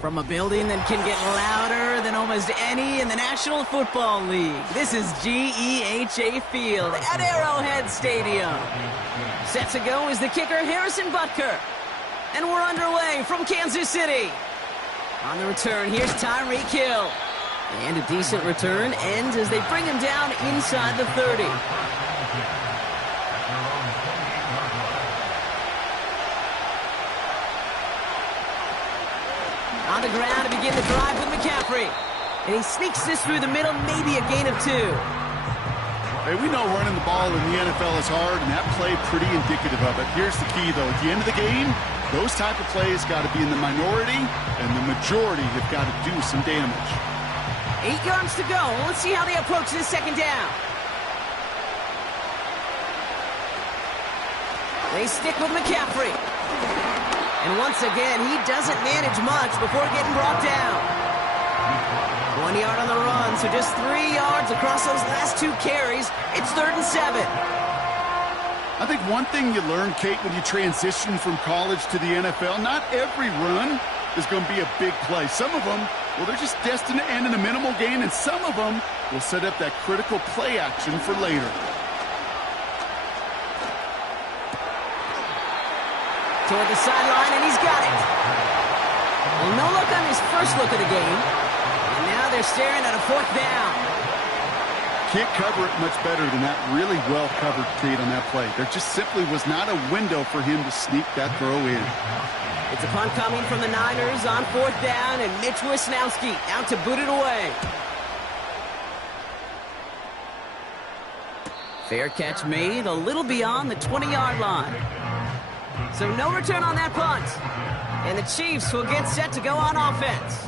From a building that can get louder than almost any in the National Football League, this is GEHA Field at Arrowhead Stadium. Set to go is the kicker, Harrison Butker. And we're underway from Kansas City. On the return, here's Tyreek Hill. And a decent return ends as they bring him down inside the 30. On the ground to begin the drive with McCaffrey. And he sneaks this through the middle, maybe a gain of 2. Hey, we know running the ball in the NFL is hard, and that play pretty indicative of it. Here's the key, though. At the end of the game, those type of plays got to be in the minority, and the majority have got to do some damage. 8 yards to go. Let's see how they approach this second down. They stick with McCaffrey. And once again, he doesn't manage much before getting brought down. 1 yard on the run, so just 3 yards across those last 2 carries. It's 3rd and 7. I think one thing you learn, Kate, when you transition from college to the NFL, not every run is going to be a big play. Some of them, well, they're just destined to end in a minimal gain, and some of them will set up that critical play action for later. Toward the sideline, and he's got it. Well, no look on his first look of the game. And now they're staring at a 4th down. Can't cover it much better than that really well-covered Kate on that play. There just simply was not a window for him to sneak that throw in. It's a punt coming from the Niners on 4th down, and Mitch Wisnowski out to boot it away. Fair catch made a little beyond the 20-yard line. So no return on that punt. And the Chiefs will get set to go on offense.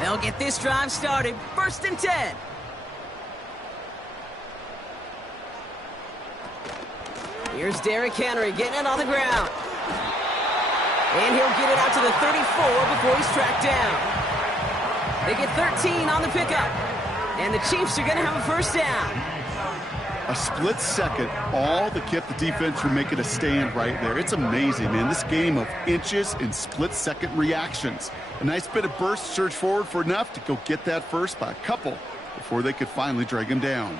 They'll get this drive started. 1st and 10. Here's Derrick Henry getting it on the ground. And he'll get it out to the 34 before he's tracked down. They get 13 on the pickup. And the Chiefs are going to have a 1st down. A split second, all that kept the defense from making a stand right there. It's amazing, man. This game of inches and split-second reactions. A nice bit of burst, surge forward for enough to go get that first by a couple before they could finally drag him down.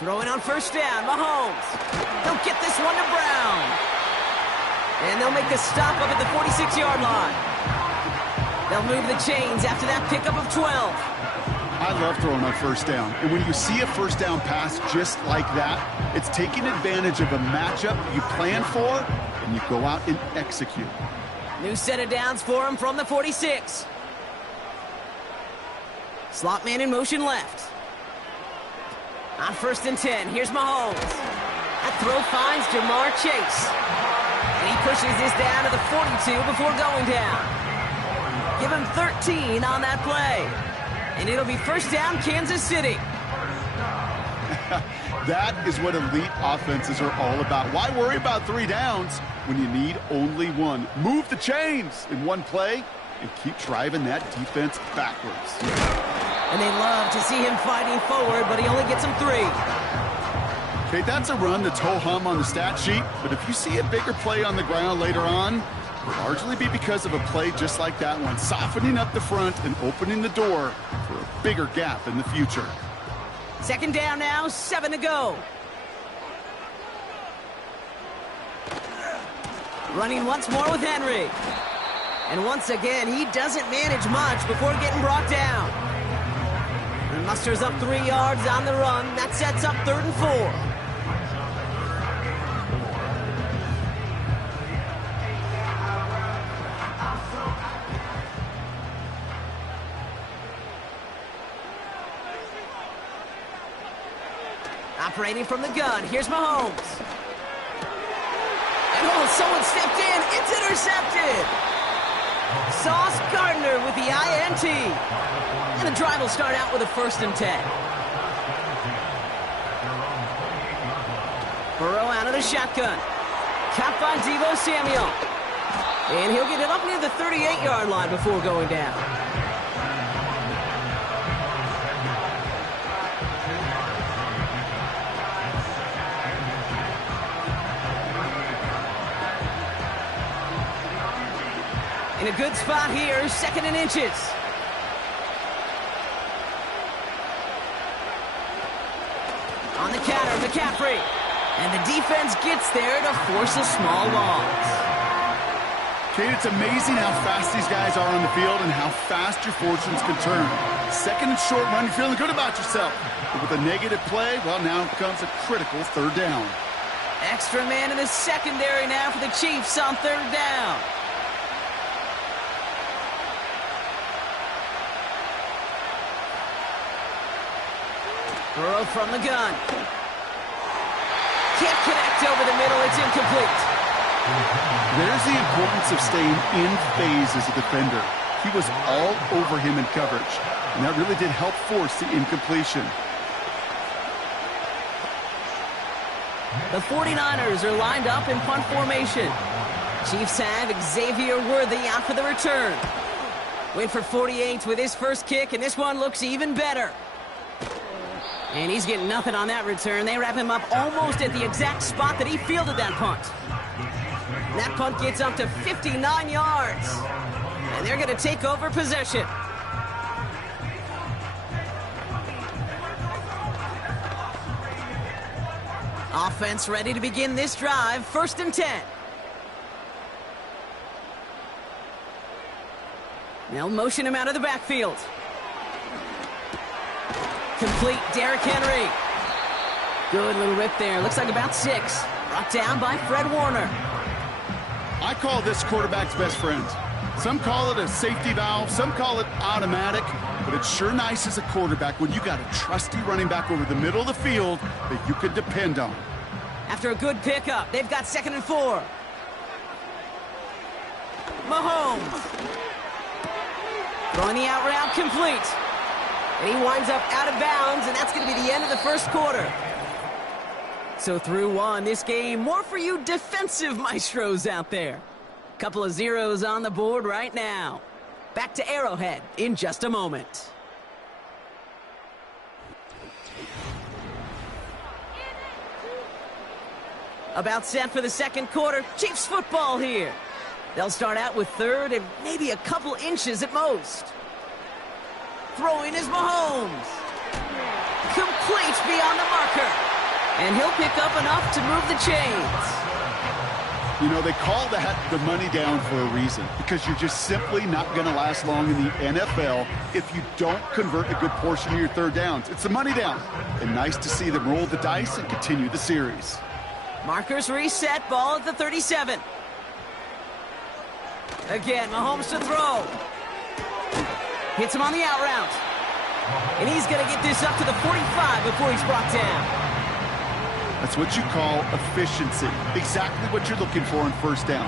Throwing on 1st down, Mahomes. They'll get this one to Brown. And they'll make a stop up at the 46-yard line. They'll move the chains after that pickup of 12. I love throwing on 1st down. And when you see a 1st down pass just like that, it's taking advantage of a matchup you plan for, and you go out and execute. New set of downs for him from the 46. Slot man in motion left. On 1st and 10, here's Mahomes. That throw finds Jamar Chase. And he pushes this down to the 42 before going down. Give him 13 on that play. And it'll be 1st down, Kansas City. That is what elite offenses are all about. Why worry about 3 downs when you need only 1? Move the chains in one play and keep driving that defense backwards. And they love to see him fighting forward, but he only gets him 3. Okay, that's a run that's ho-hum on the stat sheet, but if you see a bigger play on the ground later on, will largely be because of a play just like that one, softening up the front and opening the door for a bigger gap in the future. 2nd down now, 7 to go. Running once more with Henry. And once again, he doesn't manage much before getting brought down. And musters up 3 yards on the run. That sets up 3rd and 4. Operating from the gun, here's Mahomes. And someone stepped in, it's intercepted! Sauce Gardner with the INT. And the drive will start out with a 1st and 10. Burrow out of the shotgun. Caught by Deebo Samuel. And he'll get it up near the 38-yard line before going down. In a good spot here, 2nd and inches. On the counter, McCaffrey. And the defense gets there to force a small loss. Kate, it's amazing how fast these guys are on the field and how fast your fortunes can turn. 2nd and short run, you're feeling good about yourself. But with a negative play, well, now comes a critical 3rd down. Extra man in the secondary now for the Chiefs on 3rd down. Burrow from the gun. Can't connect over the middle. It's incomplete. There's the importance of staying in phase as a defender. He was all over him in coverage, and that really did help force the incompletion. The 49ers are lined up in punt formation. Chiefs have Xavier Worthy out for the return. Went for 48 with his first kick, and this one looks even better. And he's getting nothing on that return. They wrap him up almost at the exact spot that he fielded that punt. That punt gets up to 59 yards. And they're going to take over possession. Offense ready to begin this drive. 1st and 10. They'll motion him out of the backfield. Complete, Derrick Henry. Good little rip there. Looks like about 6. Brought down by Fred Warner. I call this quarterback's best friend. Some call it a safety valve, some call it automatic, but it's sure nice as a quarterback when you got a trusty running back over the middle of the field that you can depend on. After a good pickup, they've got 2nd and 4. Mahomes. Throwing the out route complete. And he winds up out of bounds, and that's going to be the end of the 1st quarter. So through 1, this game, more for you defensive maestros out there. Couple of zeros on the board right now. Back to Arrowhead in just a moment. About set for the 2nd quarter. Chiefs football here. They'll start out with 3rd and maybe a couple inches at most. Throwing is Mahomes. Complete beyond the marker. And he'll pick up enough to move the chains. You know, they call that the money down for a reason, because you're just simply not going to last long in the NFL if you don't convert a good portion of your 3rd downs. It's the money down. And nice to see them roll the dice and continue the series. Markers reset, ball at the 37. Again, Mahomes to throw. Hits him on the out route. And he's going to get this up to the 45 before he's brought down. That's what you call efficiency. Exactly what you're looking for in 1st down.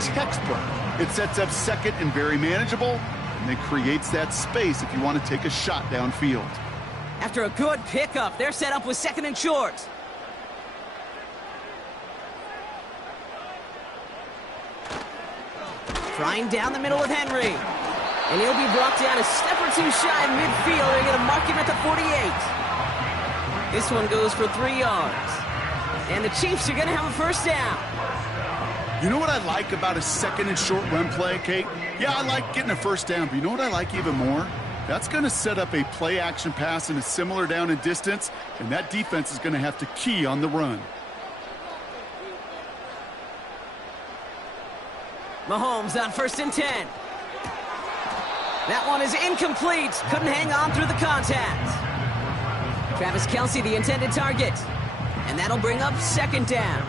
Textbook. It sets up 2nd and very manageable, and it creates that space if you want to take a shot downfield. After a good pickup, they're set up with 2nd and short. Trying down the middle with Henry. And he'll be brought down a step or 2 shy in midfield. They're going to mark him at the 48. This one goes for 3 yards. And the Chiefs are going to have a 1st down. You know what I like about a 2nd and short run play, Kate? Yeah, I like getting a 1st down, but you know what I like even more? That's going to set up a play-action pass in a similar down and distance, and that defense is going to have to key on the run. Mahomes on 1st and 10. That one is incomplete. Couldn't hang on through the contact. Travis Kelce, the intended target. And that'll bring up 2nd down.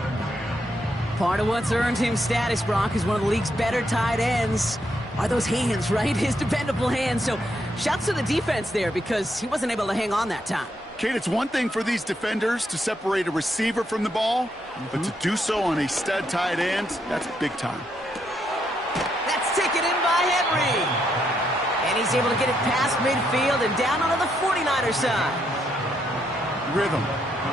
Part of what's earned him status, Brock, is one of the league's better tight ends. Are those hands, right? His dependable hands. So shouts to the defense there because he wasn't able to hang on that time. Kate, it's one thing for these defenders to separate a receiver from the ball, but to do so on a stud tight end, that's big time. That's taken in by Henry. And he's able to get it past midfield and down onto the 49er side. Rhythm.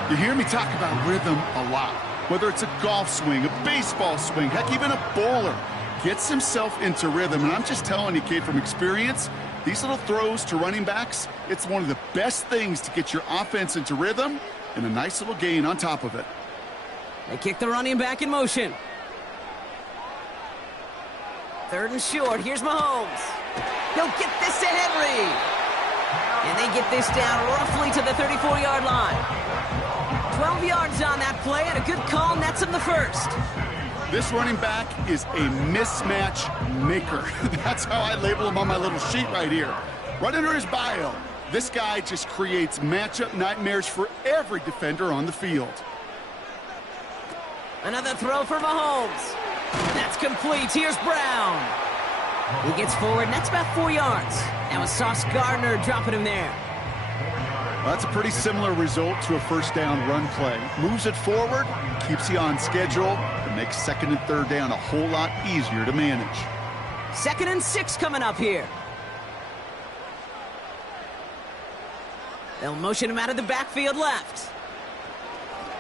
You hear me talk about rhythm a lot. Whether it's a golf swing, a baseball swing, heck, even a bowler. gets himself into rhythm. And I'm just telling you, kid, from experience, these little throws to running backs, it's one of the best things to get your offense into rhythm and a nice little gain on top of it. They kick the running back in motion. 3rd and short. Here's Mahomes. He'll get this to Henry. And they get this down roughly to the 34-yard line. 12 yards on that play, and a good call nets him the first. This running back is a mismatch maker. That's how I label him on my little sheet right here. Right under his bio, this guy just creates matchup nightmares for every defender on the field. Another throw for Mahomes. That's complete. Here's Brown. He gets forward, and that's about 4 yards. That was Sauce Gardner dropping him there. Well, that's a pretty similar result to a first down run play. Moves it forward, keeps you on schedule, and makes 2nd and 3rd down a whole lot easier to manage. 2nd and 6 coming up here. They'll motion him out of the backfield left.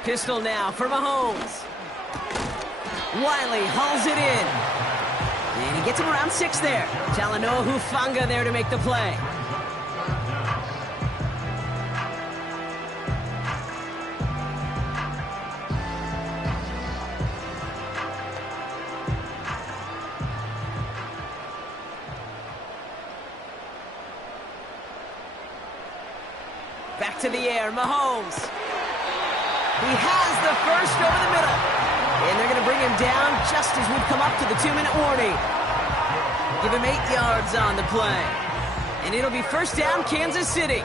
Pistol now for Mahomes. Wiley hauls it in. And he gets him around 6 there. Talanoa Hufanga there to make the play. Back to the air, Mahomes. He has the first over the middle. And they're going to bring him down just as we've come up to the 2-minute warning. Give him 8 yards on the play. And it'll be first down, Kansas City.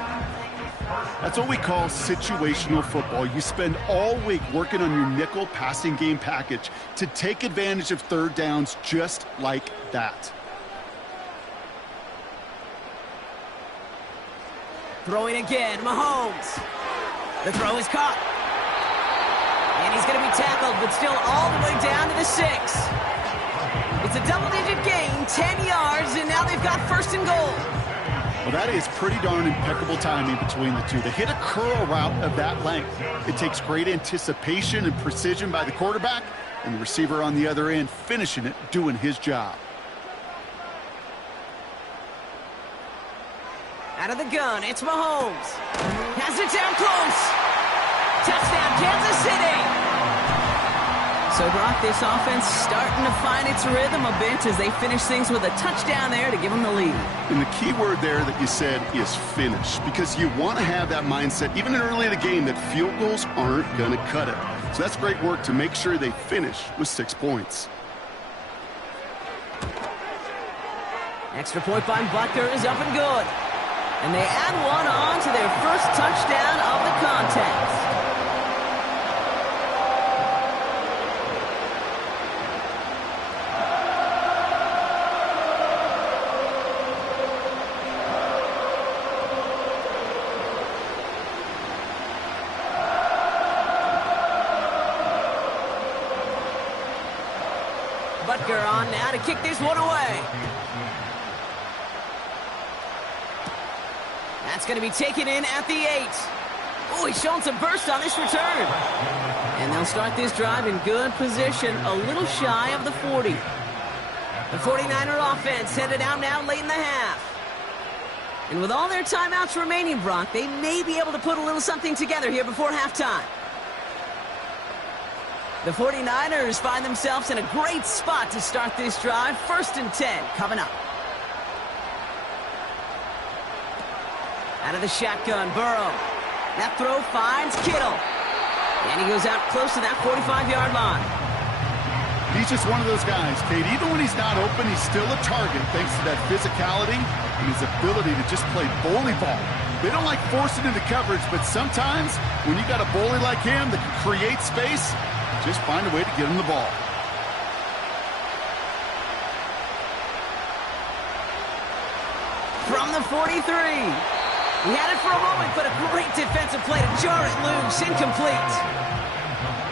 That's what we call situational football. You spend all week working on your nickel passing game package to take advantage of 3rd downs just like that. Throwing again, Mahomes. The throw is caught. And he's going to be tackled, but still all the way down to the 6. It's a double-digit gain, 10 yards, and now they've got 1st and goal. Well, that is pretty darn impeccable timing between the two. They hit a curl route of that length. It takes great anticipation and precision by the quarterback, and the receiver on the other end finishing it, doing his job. Out of the gun, it's Mahomes. Has it down close. Touchdown, Kansas City. So, Brock, this offense starting to find its rhythm a bit as they finish things with a touchdown there to give them the lead. And the key word there that you said is finish, because you want to have that mindset, even early in the game, that field goals aren't going to cut it. So that's great work to make sure they finish with 6 points. Extra point by Butker is up and good. And they add one on to their first touchdown of the contest. Butker on now to kick this one away. That's going to be taken in at the 8. Oh, he's showing some burst on this return. And they'll start this drive in good position, a little shy of the 40. The 49er offense headed out now late in the half. And with all their timeouts remaining, Brock, they may be able to put a little something together here before halftime. The 49ers find themselves in a great spot to start this drive. 1st and 10 coming up. Out of the shotgun, Burrow. That throw finds Kittle. And he goes out close to that 45-yard line. He's just one of those guys, Kate. Even when he's not open, he's still a target thanks to that physicality and his ability to just play bully ball. They don't like forcing into coverage, but sometimes when you got a bully like him that can create space, just find a way to get him the ball. From the 43. He had it for a moment, but a great defensive play to jar it loose. Incomplete.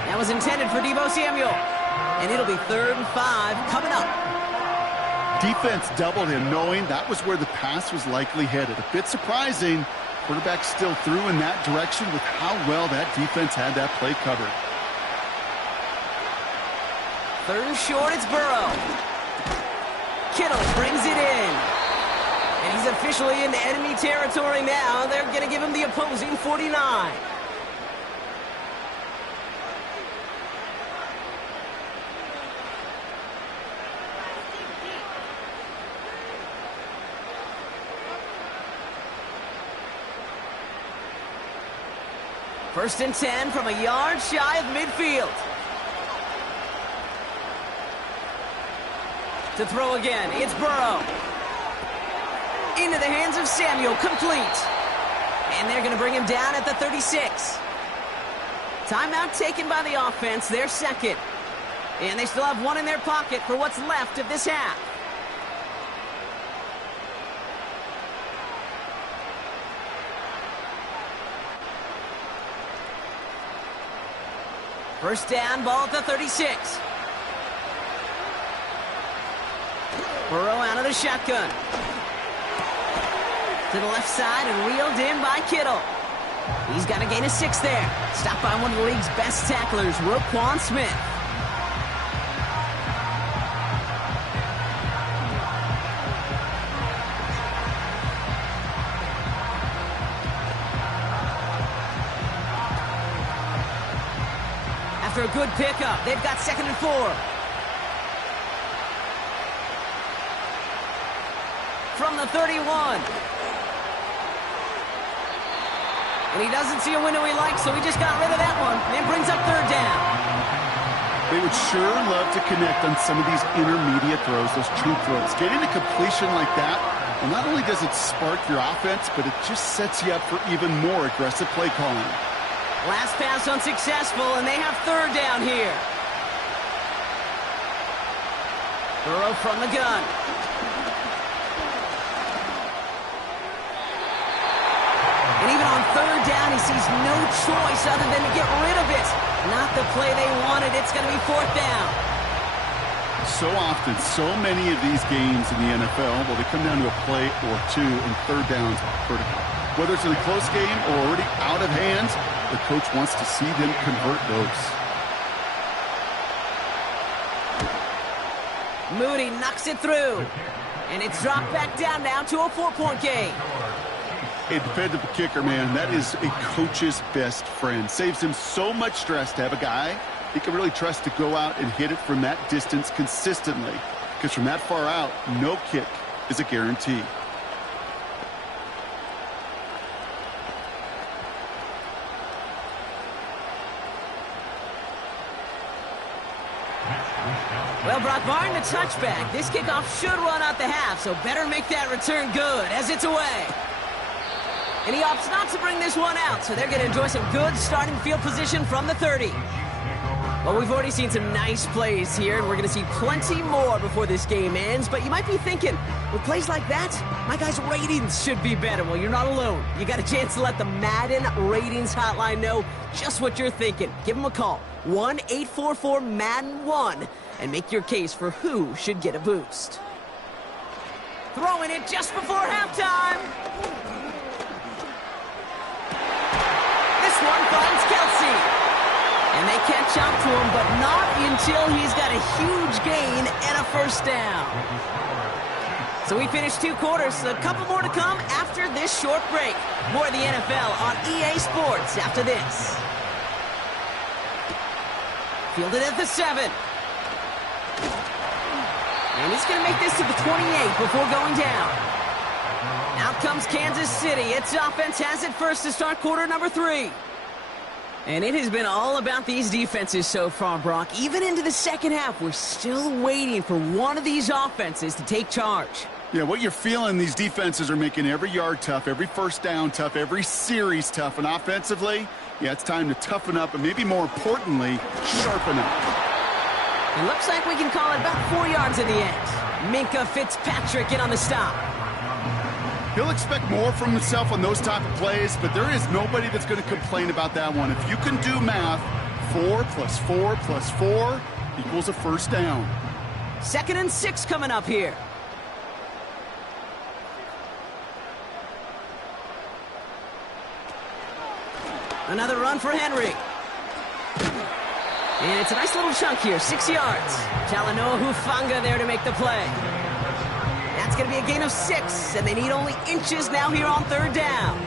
That was intended for Deebo Samuel. And it'll be 3rd and 5 coming up. Defense doubled him, knowing that was where the pass was likely headed. A bit surprising. Quarterback still threw in that direction with how well that defense had that play covered. 3rd and short, it's Burrow. Kittle brings it in. And he's officially in enemy territory now. They're going to give him the opposing 49. First and 10 from a yard shy of midfield. To throw again, it's Burrow. Into the hands of Samuel, complete. And they're going to bring him down at the 36. Timeout taken by the offense, their second. And they still have one in their pocket for what's left of this half. First down, ball at the 36. Burrow out of the shotgun. To the left side and reeled in by Kittle. He's got a gain of 6 there. Stopped by one of the league's best tacklers, Roquan Smith. After a good pickup, they've got 2nd and 4. From the 31. And he doesn't see a window he likes, so he just got rid of that one. And brings up 3rd down. They would sure love to connect on some of these intermediate throws, those true throws. Getting a completion like that, well, not only does it spark your offense, but it just sets you up for even more aggressive play calling. Last pass unsuccessful, and they have 3rd down here. Burrow from the gun. And even on 3rd down, he sees no choice other than to get rid of it. Not the play they wanted. It's going to be 4th down. So often, so many of these games in the NFL, well, they come down to a play or two, and 3rd downs are critical. Whether it's in a close game or already out of hands, the coach wants to see them convert those. Moody knocks it through. And it's dropped back down now to a 4-point game. A dependable kicker, man, that is a coach's best friend. Saves him so much stress to have a guy he can really trust to go out and hit it from that distance consistently. Because from that far out, no kick is a guarantee. Well, Brock, barring the touchback, this kickoff should run out the half, so better make that return good as it's away. And he opts not to bring this one out, so they're going to enjoy some good starting field position from the 30. Well, we've already seen some nice plays here, and we're going to see plenty more before this game ends. But you might be thinking, with plays like that, my guys' ratings should be better. Well, you're not alone. You got a chance to let the Madden Ratings Hotline know just what you're thinking. Give them a call, 1-844-MADDEN-1, and make your case for who should get a boost. Throwing it just before halftime. One finds Kelsey. And they catch up to him, but not until he's got a huge gain and a 1st down. So we finished 2 quarters. A couple more to come after this short break. More of the NFL on EA Sports after this. Fielded at the 7. And he's going to make this to the 28 before going down. Out comes Kansas City. Its offense has it first to start quarter number 3. And it has been all about these defenses so far, Brock. Even into the second half, we're still waiting for one of these offenses to take charge. Yeah, what you're feeling, these defenses are making every yard tough, every 1st down tough, every series tough. And offensively, yeah, it's time to toughen up, and maybe more importantly, sharpen up. It looks like we can call it about 4 yards in the end. Minkah Fitzpatrick in on the stop. He'll expect more from himself on those type of plays, but there is nobody that's going to complain about that one. If you can do math, 4 + 4 + 4 equals a 1st down. 2nd and 6 coming up here. Another run for Henry. And it's a nice little chunk here, 6 yards. Talanoa Hufanga there to make the play. a gain of 6, and they need only inches now here on 3rd down.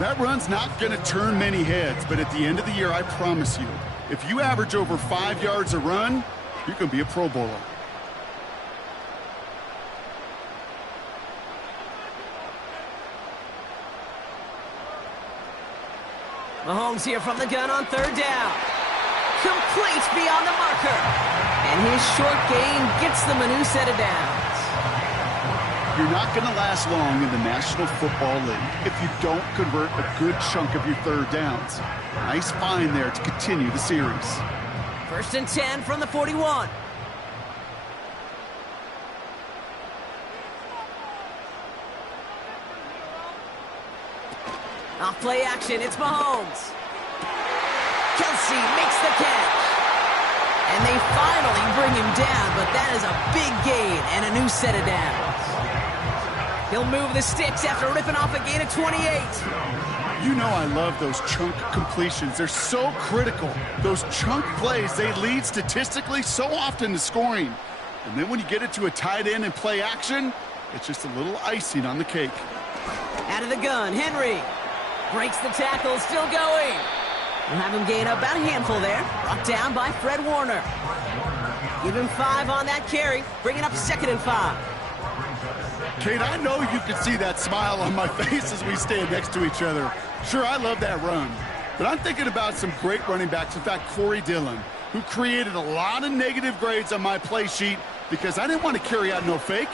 That run's not going to turn many heads, but at the end of the year, I promise you, if you average over 5 yards a run, you can be a Pro Bowler. Mahomes here from the gun on 3rd down. Complete beyond the marker. And his short gain gets them a new set of downs. You're not going to last long in the National Football League if you don't convert a good chunk of your 3rd downs. Nice find there to continue the series. 1st and 10 from the 41. Off play action, it's Mahomes. Kelsey makes the catch. And they finally bring him down, but that is a big gain and a new set of downs. He'll move the sticks after ripping off a gain of 28. You know I love those chunk completions. They're so critical. Those chunk plays, they lead statistically so often to scoring. And then when you get it to a tight end and play action, it's just a little icing on the cake. Out of the gun, Henry. Breaks the tackle, still going. We'll have him gain about a handful there. Brought down by Fred Warner. Give him 5 on that carry, bringing up 2nd and 5. Kate, I know you can see that smile on my face as we stand next to each other. Sure, I love that run. But I'm thinking about some great running backs. In fact, Corey Dillon, who created a lot of negative grades on my play sheet because I didn't want to carry out no fake.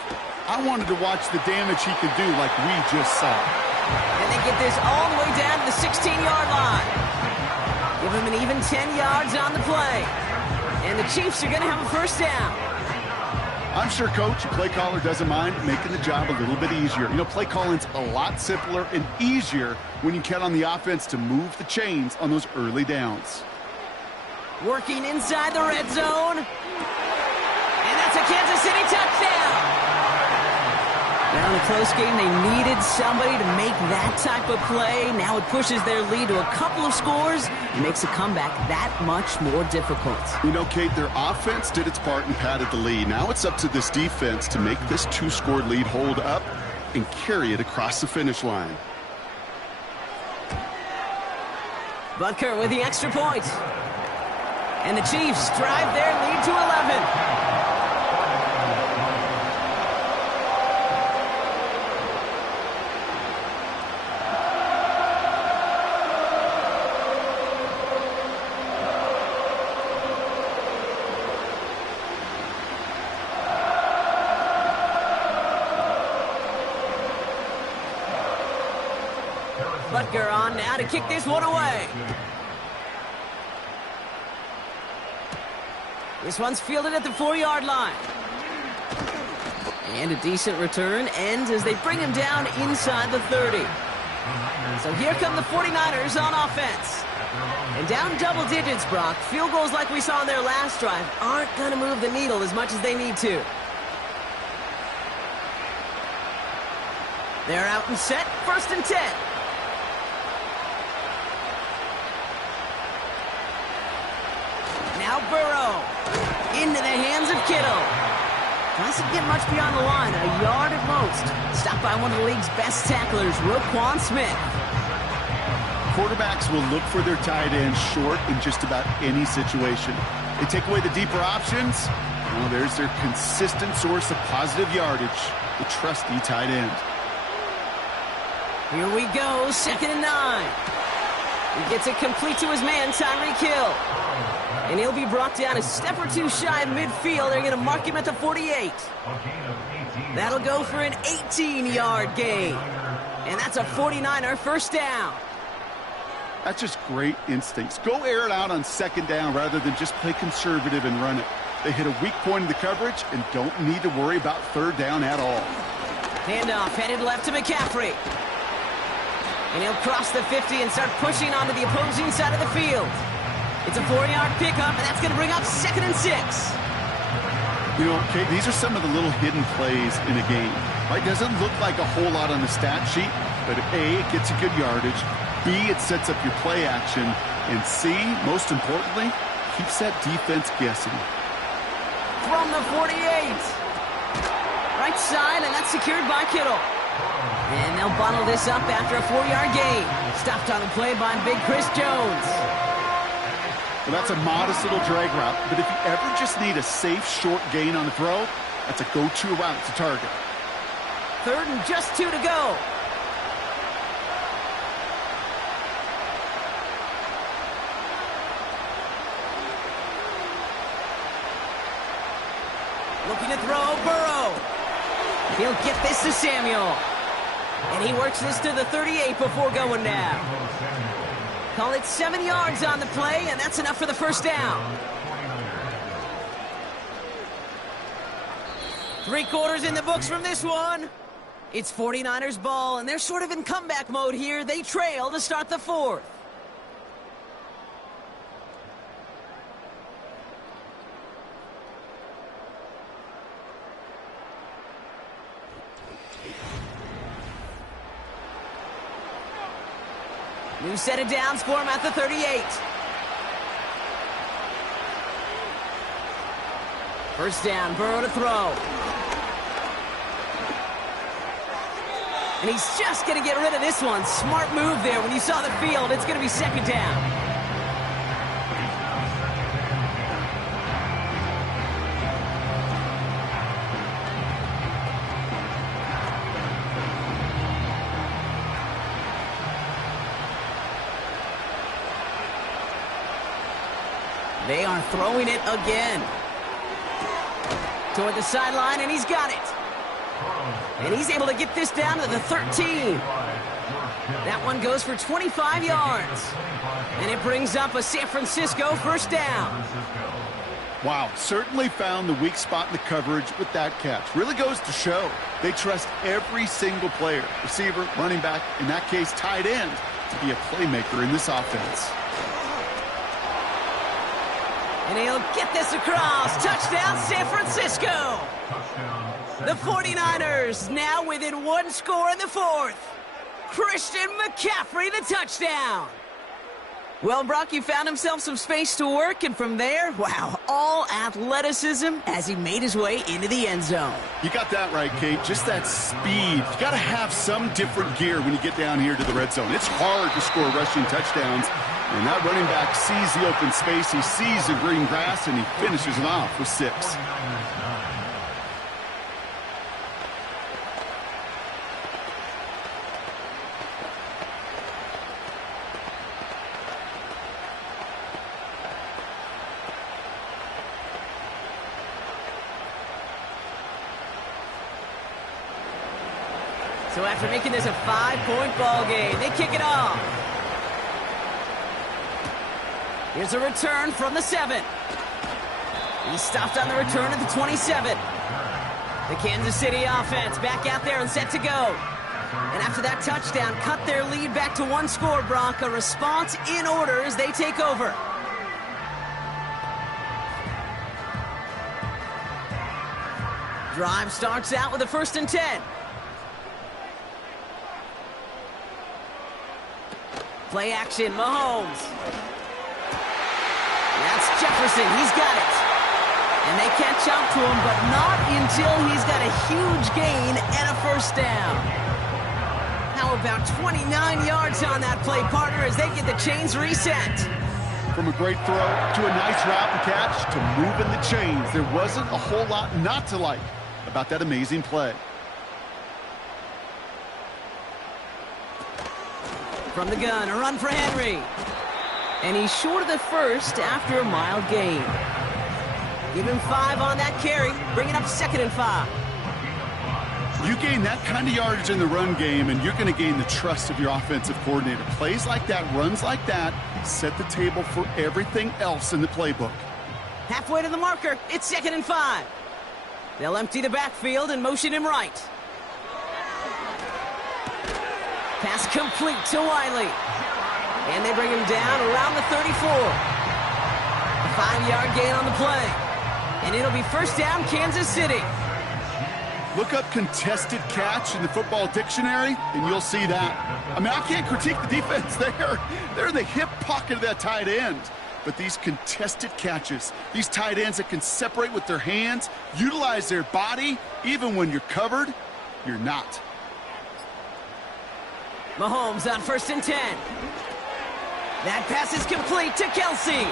I wanted to watch the damage he could do like we just saw. And they get this all the way down to the 16-yard line. Give him an even 10 yards on the play. And the Chiefs are going to have a 1st down. I'm sure, Coach, your play caller doesn't mind making the job a little bit easier. You know, play calling's a lot simpler and easier when you count on the offense to move the chains on those early downs. Working inside the red zone. And that's a Kansas City touchdown. Now in a close game, they needed somebody to make that type of play. Now it pushes their lead to a couple of scores and makes a comeback that much more difficult. You know, Kate, their offense did its part and padded the lead. Now it's up to this defense to make this 2-score lead hold up and carry it across the finish line. Butker with the extra point. And the Chiefs drive their lead to 11. Butker on now to kick this one away. This one's fielded at the 4-yard line. And a decent return ends as they bring him down inside the 30. So here come the 49ers on offense. And down double digits, Brock. Field goals like we saw in their last drive aren't going to move the needle as much as they need to. They're out and set, 1st and 10. Now Burrow, into the hands of Kittle. Doesn't get much beyond the line, a yard at most. Stopped by one of the league's best tacklers, Roquan Smith. Quarterbacks will look for their tight end short in just about any situation. They take away the deeper options. Well, there's their consistent source of positive yardage, the trusty tight end. Here we go, 2nd and 9. He gets it complete to his man, Tyreek Hill. And he'll be brought down a step or two shy of midfield. They're going to mark him at the 48. That'll go for an 18-yard gain. And that's a 49er 1st down. That's just great instincts. Go air it out on 2nd down rather than just play conservative and run it. They hit a weak point in the coverage and don't need to worry about 3rd down at all. Handoff headed left to McCaffrey. And he'll cross the 50 and start pushing onto the opposing side of the field. It's a 4-yard pickup, and that's going to bring up 2nd and 6. You know, Kate, these are some of the little hidden plays in a game. Right? Doesn't look like a whole lot on the stat sheet, but A, it gets a good yardage. B, it sets up your play action. And C, most importantly, keeps that defense guessing. From the 48. Right outside, and that's secured by Kittle. And they'll bottle this up after a 4-yard gain. Stopped on the play by big Chris Jones. Well, that's a modest little drag route, but if you ever just need a safe, short gain on the throw, that's a go-to route to target. 3rd and just 2 to go. Looking to throw, Burrow. He'll get this to Samuel. And he works this to the 38 before going down. Call it 7 yards on the play, and that's enough for the first down. 3 quarters in the books from this one. It's 49ers ball, and they're sort of in comeback mode here. They trail to start the 4th. New set of downs for him at the 38. First down, Burrow to throw. And he's just going to get rid of this one. Smart move there. When you saw the field, it's going to be 2nd down. They are throwing it again. Toward the sideline, and he's got it. And he's able to get this down to the 13. That one goes for 25 yards. And it brings up a San Francisco first down. Wow, certainly found the weak spot in the coverage with that catch. Really goes to show they trust every single player, receiver, running back, in that case tight end, to be a playmaker in this offense. And he'll get this across. Touchdown, San Francisco. The 49ers now within 1 score in the 4th. Christian McCaffrey, the touchdown. Well, Brock, you found himself some space to work, and from there, wow, all athleticism as he made his way into the end zone. You got that right, Kate. Just that speed. You got to have some different gear when you get down here to the red zone. It's hard to score rushing touchdowns. And that running back sees the open space, he sees the green grass, and he finishes it off with 6. So after making this a 5-point ball game, they kick it off. Here's a return from the 7. He stopped on the return at the 27. The Kansas City offense back out there and set to go. And after that touchdown, cut their lead back to 1 score, Brock. A response in order as they take over. Drive starts out with a 1st and 10. Play action, Mahomes. That's Jefferson, he's got it. And they catch up to him, but not until he's got a huge gain and a first down. How about 29 yards on that play, partner, as they get the chains reset. From a great throw to a nice route and catch to moving the chains, there wasn't a whole lot not to like about that amazing play. From the gun, a run for Henry. And he's short of the first after a mild gain. Give him 5 on that carry, bringing up 2nd and 5. You gain that kind of yardage in the run game, and you're going to gain the trust of your offensive coordinator. Plays like that, runs like that, set the table for everything else in the playbook. Halfway to the marker, it's 2nd and 5. They'll empty the backfield and motion him right. Pass complete to Wiley. And they bring him down around the 34. A 5-yard gain on the play. And it'll be first down, Kansas City. Look up contested catch in the football dictionary, and you'll see that. I mean, I can't critique the defense there. They're in the hip pocket of that tight end. but these contested catches, these tight ends that can separate with their hands, utilize their body, even when you're covered, you're not. Mahomes on 1st and 10. That pass is complete to Kelsey.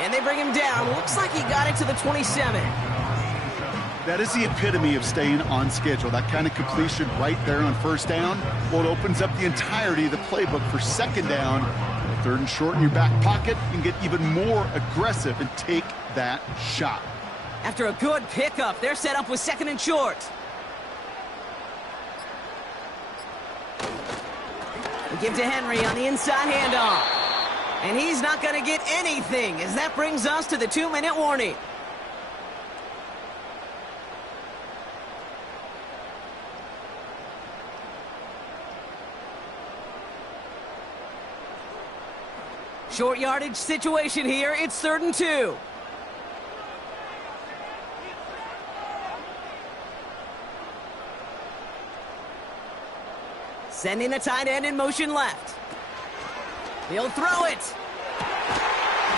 And they bring him down. Looks like he got it to the 27. That is the epitome of staying on schedule. That kind of completion right there on 1st down. Well, it opens up the entirety of the playbook for 2nd down. 3rd and short in your back pocket. You can get even more aggressive and take that shot. After a good pickup, they're set up with 2nd and short. We give to Henry on the inside handoff. And he's not going to get anything, as that brings us to the 2-minute warning. Short yardage situation here. It's 3rd and 2. Sending a tight end in motion left. He'll throw it.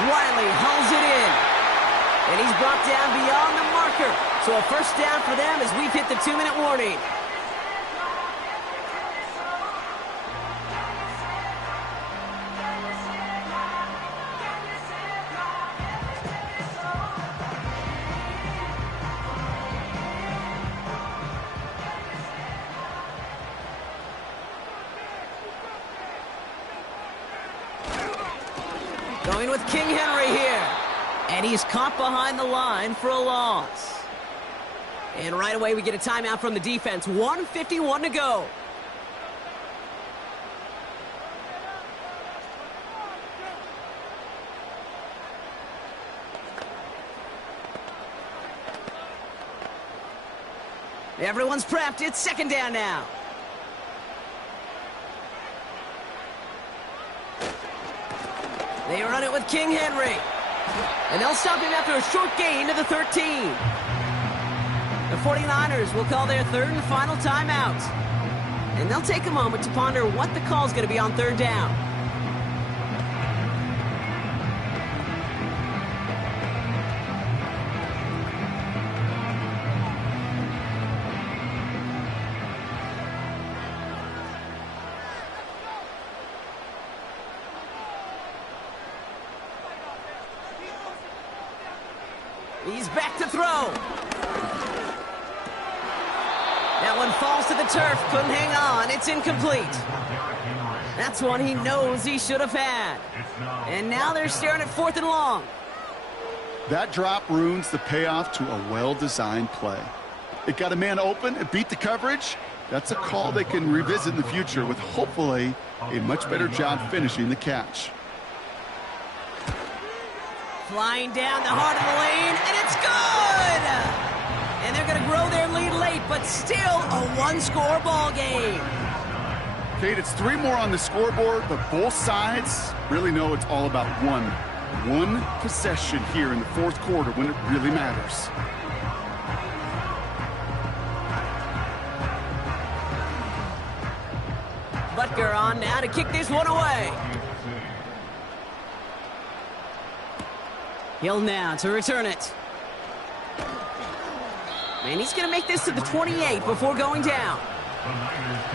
Wiley hauls it in. And he's brought down beyond the marker. So a 1st down for them as we've hit the 2-minute warning. Going with King Henry here. And he's caught behind the line for a loss. And right away we get a timeout from the defense. 1:51 to go. Everyone's prepped. It's 2nd down now. They run it with King Henry. And they'll stop him after a short gain to the 13. The 49ers will call their 3rd and final timeout. And they'll take a moment to ponder what the call is going to be on 3rd down. He's back to throw. That one falls to the turf. Couldn't hang on. It's incomplete. That's one he knows he should have had. And now they're staring at 4th and long. That drop ruins the payoff to a well-designed play. It got a man open. It beat the coverage. That's a call they can revisit in the future with hopefully a much better job finishing the catch. Flying down the heart of the lane, and it's good! And they're going to grow their lead late, but still a 1-score ball game. Kate, it's 3 more on the scoreboard, but both sides really know it's all about one possession here in the 4th quarter when it really matters. Butker on now to kick this one away. Hill now to return it. And he's going to make this to the 28 before going down.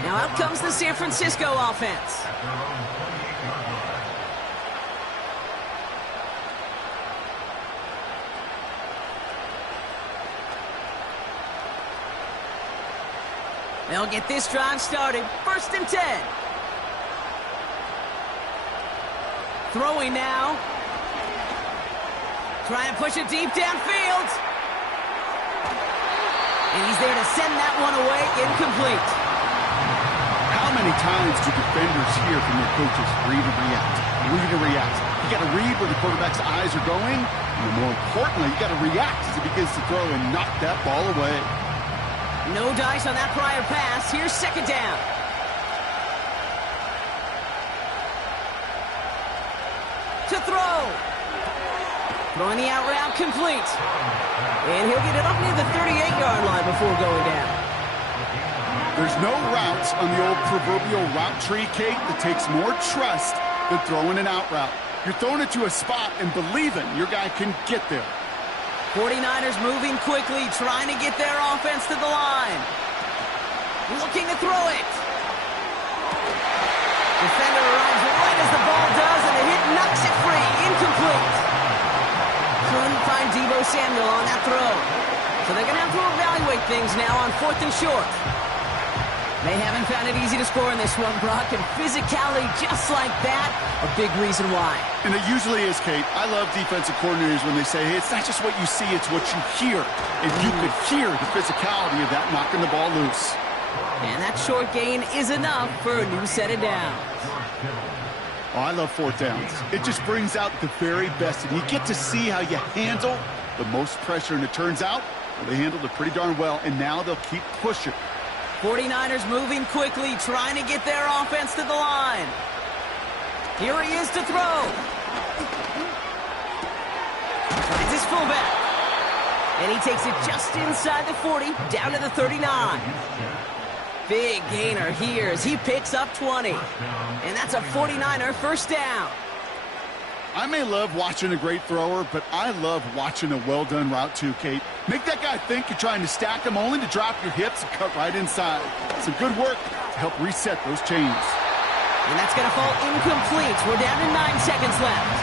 Now out comes the San Francisco offense. They'll get this drive started. 1st and 10. Throwing now. Trying to push it deep downfield. And he's there to send that one away. Incomplete. How many times do defenders hear from their coaches, read and react, read and react? You got to read where the quarterback's eyes are going. And more importantly, you got to react as he begins to throw and knock that ball away. No dice on that prior pass. Here's 2nd down. To throw. Throwing the out route complete. And he'll get it up near the 38-yard line before going down. There's no routes on the old proverbial route tree, Kate, that takes more trust than throwing an out route. You're throwing it to a spot and believing your guy can get there. 49ers moving quickly, trying to get their offense to the line. Looking to throw it. Defender arrives right as the ball does, and the hit knocks it free. Incomplete. Couldn't find Deebo Samuel on that throw. So they're going to have to evaluate things now on 4th and short. They haven't found it easy to score in this one, Brock, and physicality just like that, a big reason why. And it usually is, Kate. I love defensive coordinators when they say, hey, it's not just what you see, it's what you hear. And you could hear the physicality of that knocking the ball loose. And that short gain is enough for a new set of downs. Oh, I love 4th downs. It just brings out the very best, and you get to see how you handle the most pressure, and it turns out they handled it pretty darn well, and now they'll keep pushing. 49ers moving quickly, trying to get their offense to the line. Here he is to throw. Finds his fullback. And he takes it just inside the 40, down to the 39. Big gainer here as he picks up 20. And that's a 49er first down. I may love watching a great thrower, but I love watching a well-done route too, Kate. Make that guy think you're trying to stack him only to drop your hips and cut right inside. Some good work to help reset those chains. And that's going to fall incomplete. We're down to 9 seconds left.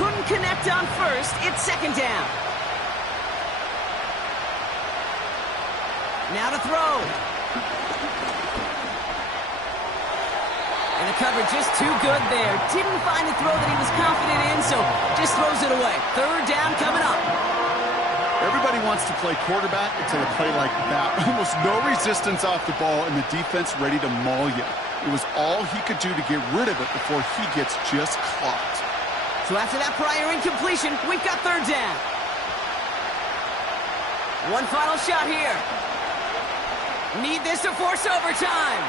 Couldn't connect on first. It's 2nd down. Now to throw. And the coverage just too good there. Didn't find the throw that he was confident in, so just throws it away. 3rd down coming up. Everybody wants to play quarterback until a play like that. Almost no resistance off the ball and the defense ready to maul you. It was all he could do to get rid of it before he gets just clocked. So after that prior incompletion, we've got 3rd down. One final shot here. Need this to force overtime.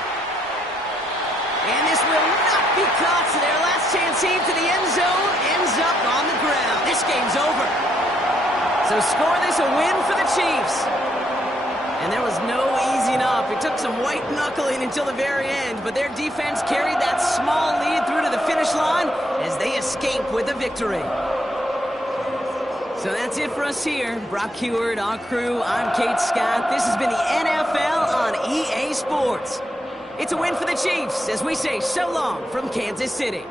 And this will not be caught, so their last chance heave to the end zone ends up on the ground. This game's over. So score this a win for the Chiefs. And there was no easing up. It took some white knuckling until the very end, but their defense carried that small lead through to the finish line as they escape with a victory. So that's it for us here. Brock Huard, our crew, I'm Kate Scott. This has been the NFL on EA Sports. It's a win for the Chiefs as we say so long from Kansas City.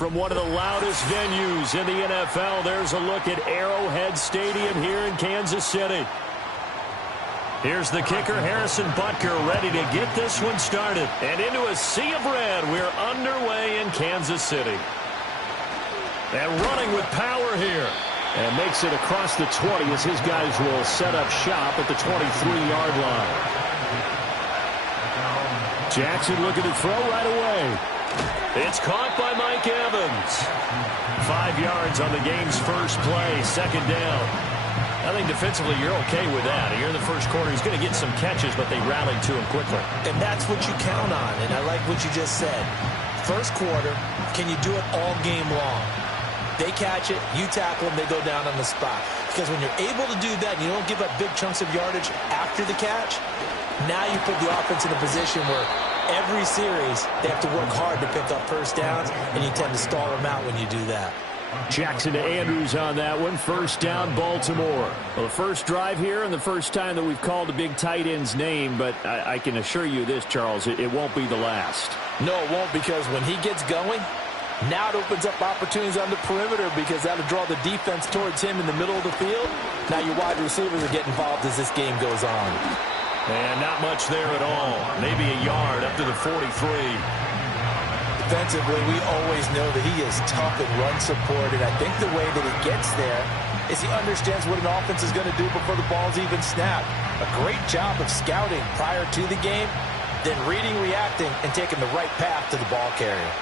from one of the loudest venues in the NFL. There's a look at Arrowhead Stadium here in Kansas City. Here's the kicker, Harrison Butker, ready to get this one started. And into a sea of red, we're underway in Kansas City. And running with power here. And makes it across the 20 as his guys will set up shop at the 23-yard line. Jackson looking to throw right away. It's caught by Mike Evans. 5 yards on the game's first play, second down. I think defensively you're okay with that. Here in the first quarter, he's going to get some catches, but they rallied to him quickly. And that's what you count on, and I like what you just said. First quarter, can you do it all game long? They catch it, you tackle them, they go down on the spot. Because when you're able to do that and you don't give up big chunks of yardage after the catch, now you put the offense in a position where every series they have to work hard to pick up first downs, and you tend to stall them out when you do that. Jackson to Andrews on that one. First down, Baltimore. Well, the first drive here and the first time that we've called a big tight end's name, but I can assure you this, Charles, it won't be the last. No, it won't, because when he gets going, now it opens up opportunities on the perimeter because that'll draw the defense towards him in the middle of the field. Now your wide receivers are getting involved as this game goes on. And not much there at all. Maybe a yard up to the 43. Defensively, we always know that he is tough and run support, and I think the way that he gets there is he understands what an offense is going to do before the ball's even snapped. A great job of scouting prior to the game, then reading, reacting, and taking the right path to the ball carrier.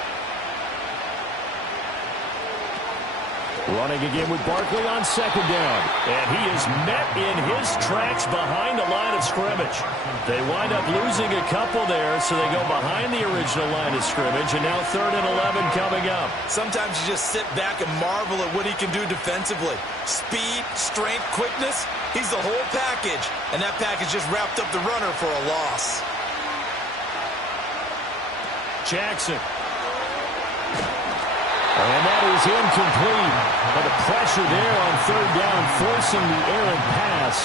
Running again with Barkley on second down. And he is met in his tracks behind the line of scrimmage. They wind up losing a couple there, so they go behind the original line of scrimmage, and now 3rd and 11 coming up. Sometimes you just sit back and marvel at what he can do defensively. Speed, strength, quickness, he's the whole package. And that package just wrapped up the runner for a loss. Jackson. And that is incomplete. But the pressure there on 3rd down, forcing the errant pass.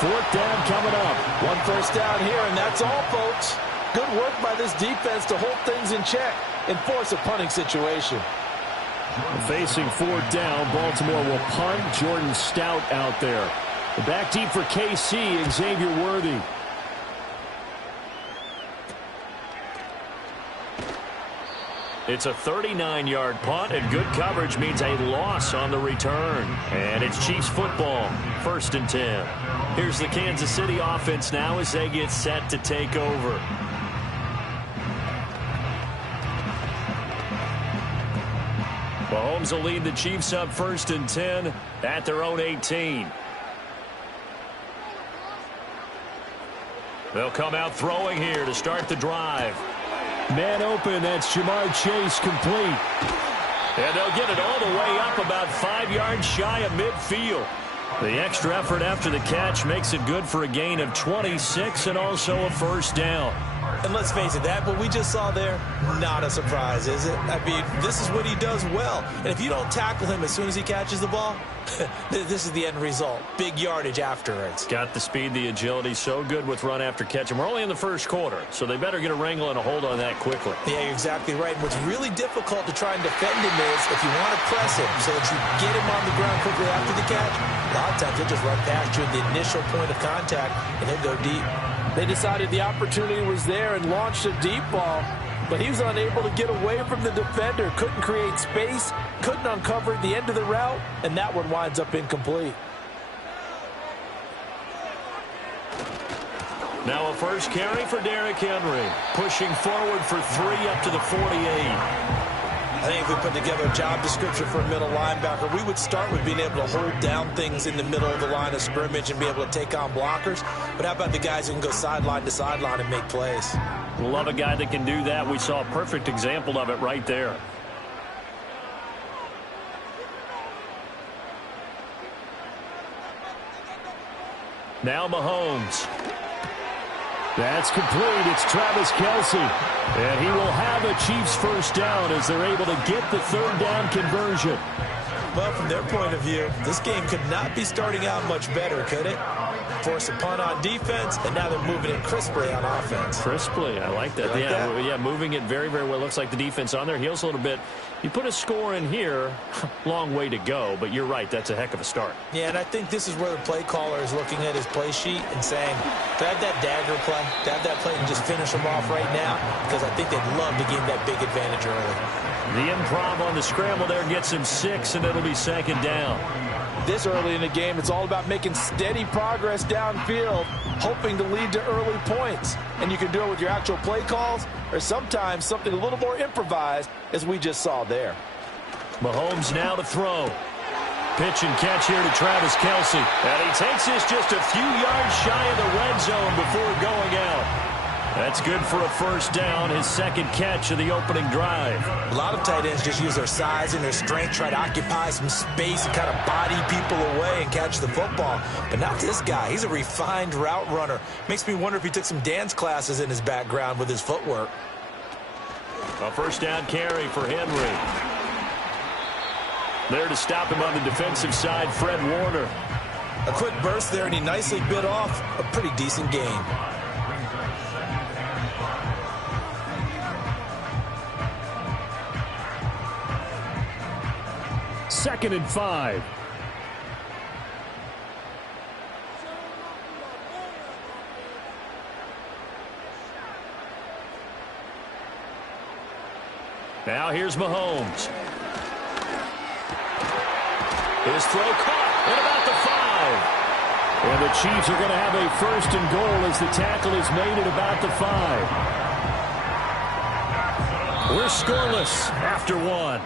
4th down coming up. 1 first down here, and that's all, folks. Good work by this defense to hold things in check and force a punting situation. Facing 4th down, Baltimore will punt. Jordan Stout out there. Back deep for KC, Xavier Worthy. It's a 39-yard punt, and good coverage means a loss on the return. And it's Chiefs football, 1st and 10. Here's the Kansas City offense now as they get set to take over. Mahomes will lead the Chiefs up 1st and 10 at their own 18. They'll come out throwing here to start the drive. Man open, that's Jamar Chase, complete. And they'll get it all the way up about 5 yards shy of midfield. The extra effort after the catch makes it good for a gain of 26 and also a first down. And let's face it, that what we just saw there, not a surprise, is it? I mean, this is what he does well. And if you don't tackle him as soon as he catches the ball, this is the end result. Big yardage afterwards. Got the speed, the agility, so good with run after catch. And we're only in the first quarter, so they better get a wrangle and a hold on that quickly. Yeah, you're exactly right. And what's really difficult to try and defend him is if you want to press him so that you get him on the ground quickly after the catch, a lot of times he'll just run past you at the initial point of contact and he'll go deep. They decided the opportunity was there and launched a deep ball, but he was unable to get away from the defender, couldn't create space, couldn't uncover the end of the route, and that one winds up incomplete. Now a first carry for Derrick Henry, pushing forward for 3 up to the 48. I think if we put together a job description for a middle linebacker, we would start with being able to hold down things in the middle of the line of scrimmage and be able to take on blockers. But how about the guys who can go sideline to sideline and make plays? Love a guy that can do that. We saw a perfect example of it right there. Now Mahomes. That's complete. It's Travis Kelce. And he will have a Chiefs first down as they're able to get the 3rd down conversion. Well, from their point of view, this game could not be starting out much better, could it? Force a punt on defense, and now they're moving it crisply on offense. Crisply, I like that. Yeah, moving it very, very well. Looks like the defense on their heels a little bit. You put a score in here, long way to go, but you're right, that's a heck of a start. Yeah, and I think this is where the play caller is looking at his play sheet and saying, to have that dagger play, to have that play and just finish them off right now, because I think they'd love to gain that big advantage early. The improv on the scramble there gets him 6, and it'll be second down. This early in the game, it's all about making steady progress downfield, hoping to lead to early points. And you can do it with your actual play calls or sometimes something a little more improvised, as we just saw there. Mahomes now to throw. Pitch and catch here to Travis Kelce. And he takes this just a few yards shy of the red zone before going out. That's good for a first down, his second catch of the opening drive. A lot of tight ends just use their size and their strength, try to occupy some space and kind of body people away and catch the football. But not this guy. He's a refined route runner. Makes me wonder if he took some dance classes in his background with his footwork. A first down carry for Henry. There to stop him on the defensive side, Fred Warner. A quick burst there, and he nicely bit off a pretty decent gain. Second and 5. Now here's Mahomes. His throw caught at about the 5. And the Chiefs are going to have a first and goal as the tackle is made at about the 5. We're scoreless after 1.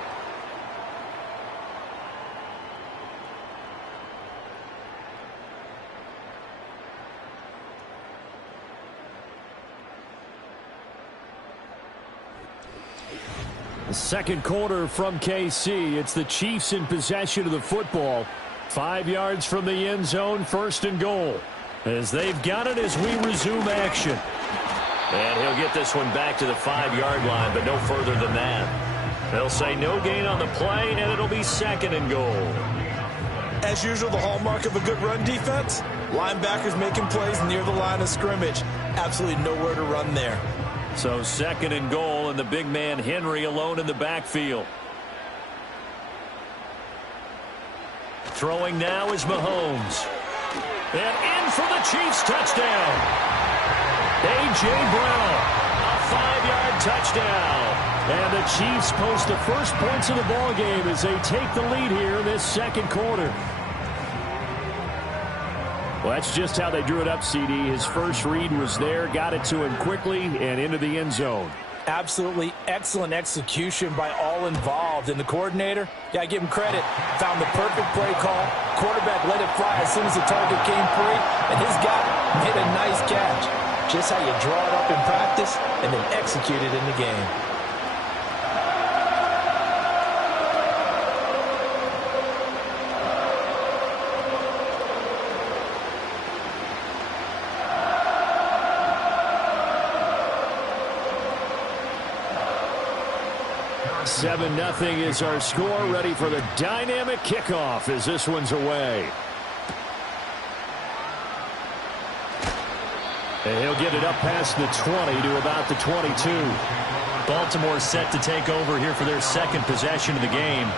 Second quarter from KC. It's the Chiefs in possession of the football. 5 yards from the end zone, first and goal. As they've got it as we resume action. And he'll get this one back to the 5-yard line, but no further than that. They'll say no gain on the play, and it'll be second and goal. As usual, the hallmark of a good run defense, linebackers making plays near the line of scrimmage. Absolutely nowhere to run there. So second and goal, and the big man Henry alone in the backfield. Throwing now is Mahomes. And in for the Chiefs touchdown. A.J. Brown, a 5-yard touchdown. And the Chiefs post the first points of the ball game as they take the lead here in this second quarter. Well, that's just how they drew it up, CD. His first read was there, got it to him quickly, and into the end zone. Absolutely excellent execution by all involved. And the coordinator, yeah, I give him credit, found the perfect play call. Quarterback let it fly as soon as the target came free, and his guy made a nice catch. Just how you draw it up in practice and then execute it in the game. Seven 0 is our score, ready for the dynamic kickoff as this one's away. And he'll get it up past the 20 to about the 22. Baltimore set to take over here for their second possession of the game.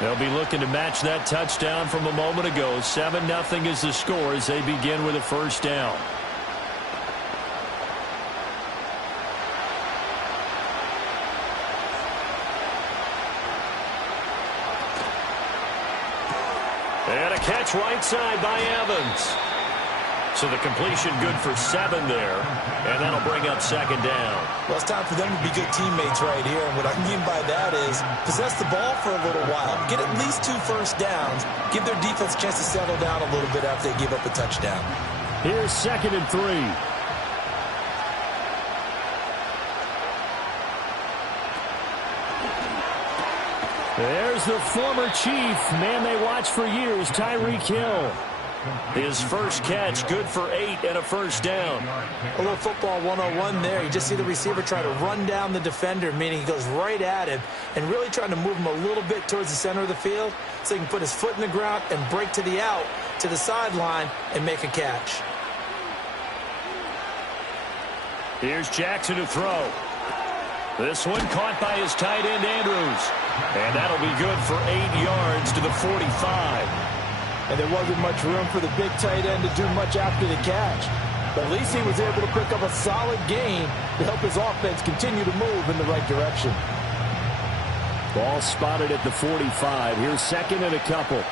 They'll be looking to match that touchdown from a moment ago. 7 0 is the score as they begin with a first down. And a catch right side by Evans. So the completion good for 7 there, and that'll bring up second down. Well, it's time for them to be good teammates right here, and what I mean by that is possess the ball for a little while, get at least 2 first downs, give their defense a chance to settle down a little bit after they give up a touchdown. Here's second and 3. There's the former Chief, man they watched for years, Tyreek Hill. His first catch, good for 8 and a first down. A little football 101 there. You just see the receiver try to run down the defender, meaning he goes right at him and really trying to move him a little bit towards the center of the field so he can put his foot in the ground and break to the out, to the sideline, and make a catch. Here's Jackson to throw. This one caught by his tight end, Andrews. And that'll be good for 8 yards to the 45. And there wasn't much room for the big tight end to do much after the catch. But at least he was able to pick up a solid gain to help his offense continue to move in the right direction. Ball spotted at the 45. Here's second and a couple.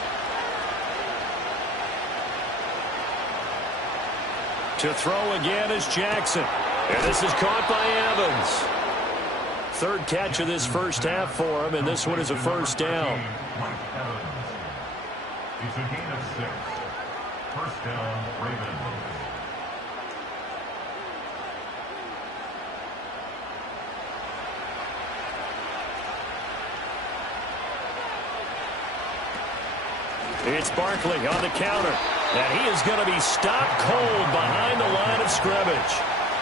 To throw again is Jackson. And this is caught by Evans. Third catch of this first half for him, and this one is a first down. It's a gain of 6. First down, Ravens. It's Barkley on the counter, and he is going to be stopped cold behind the line of scrimmage.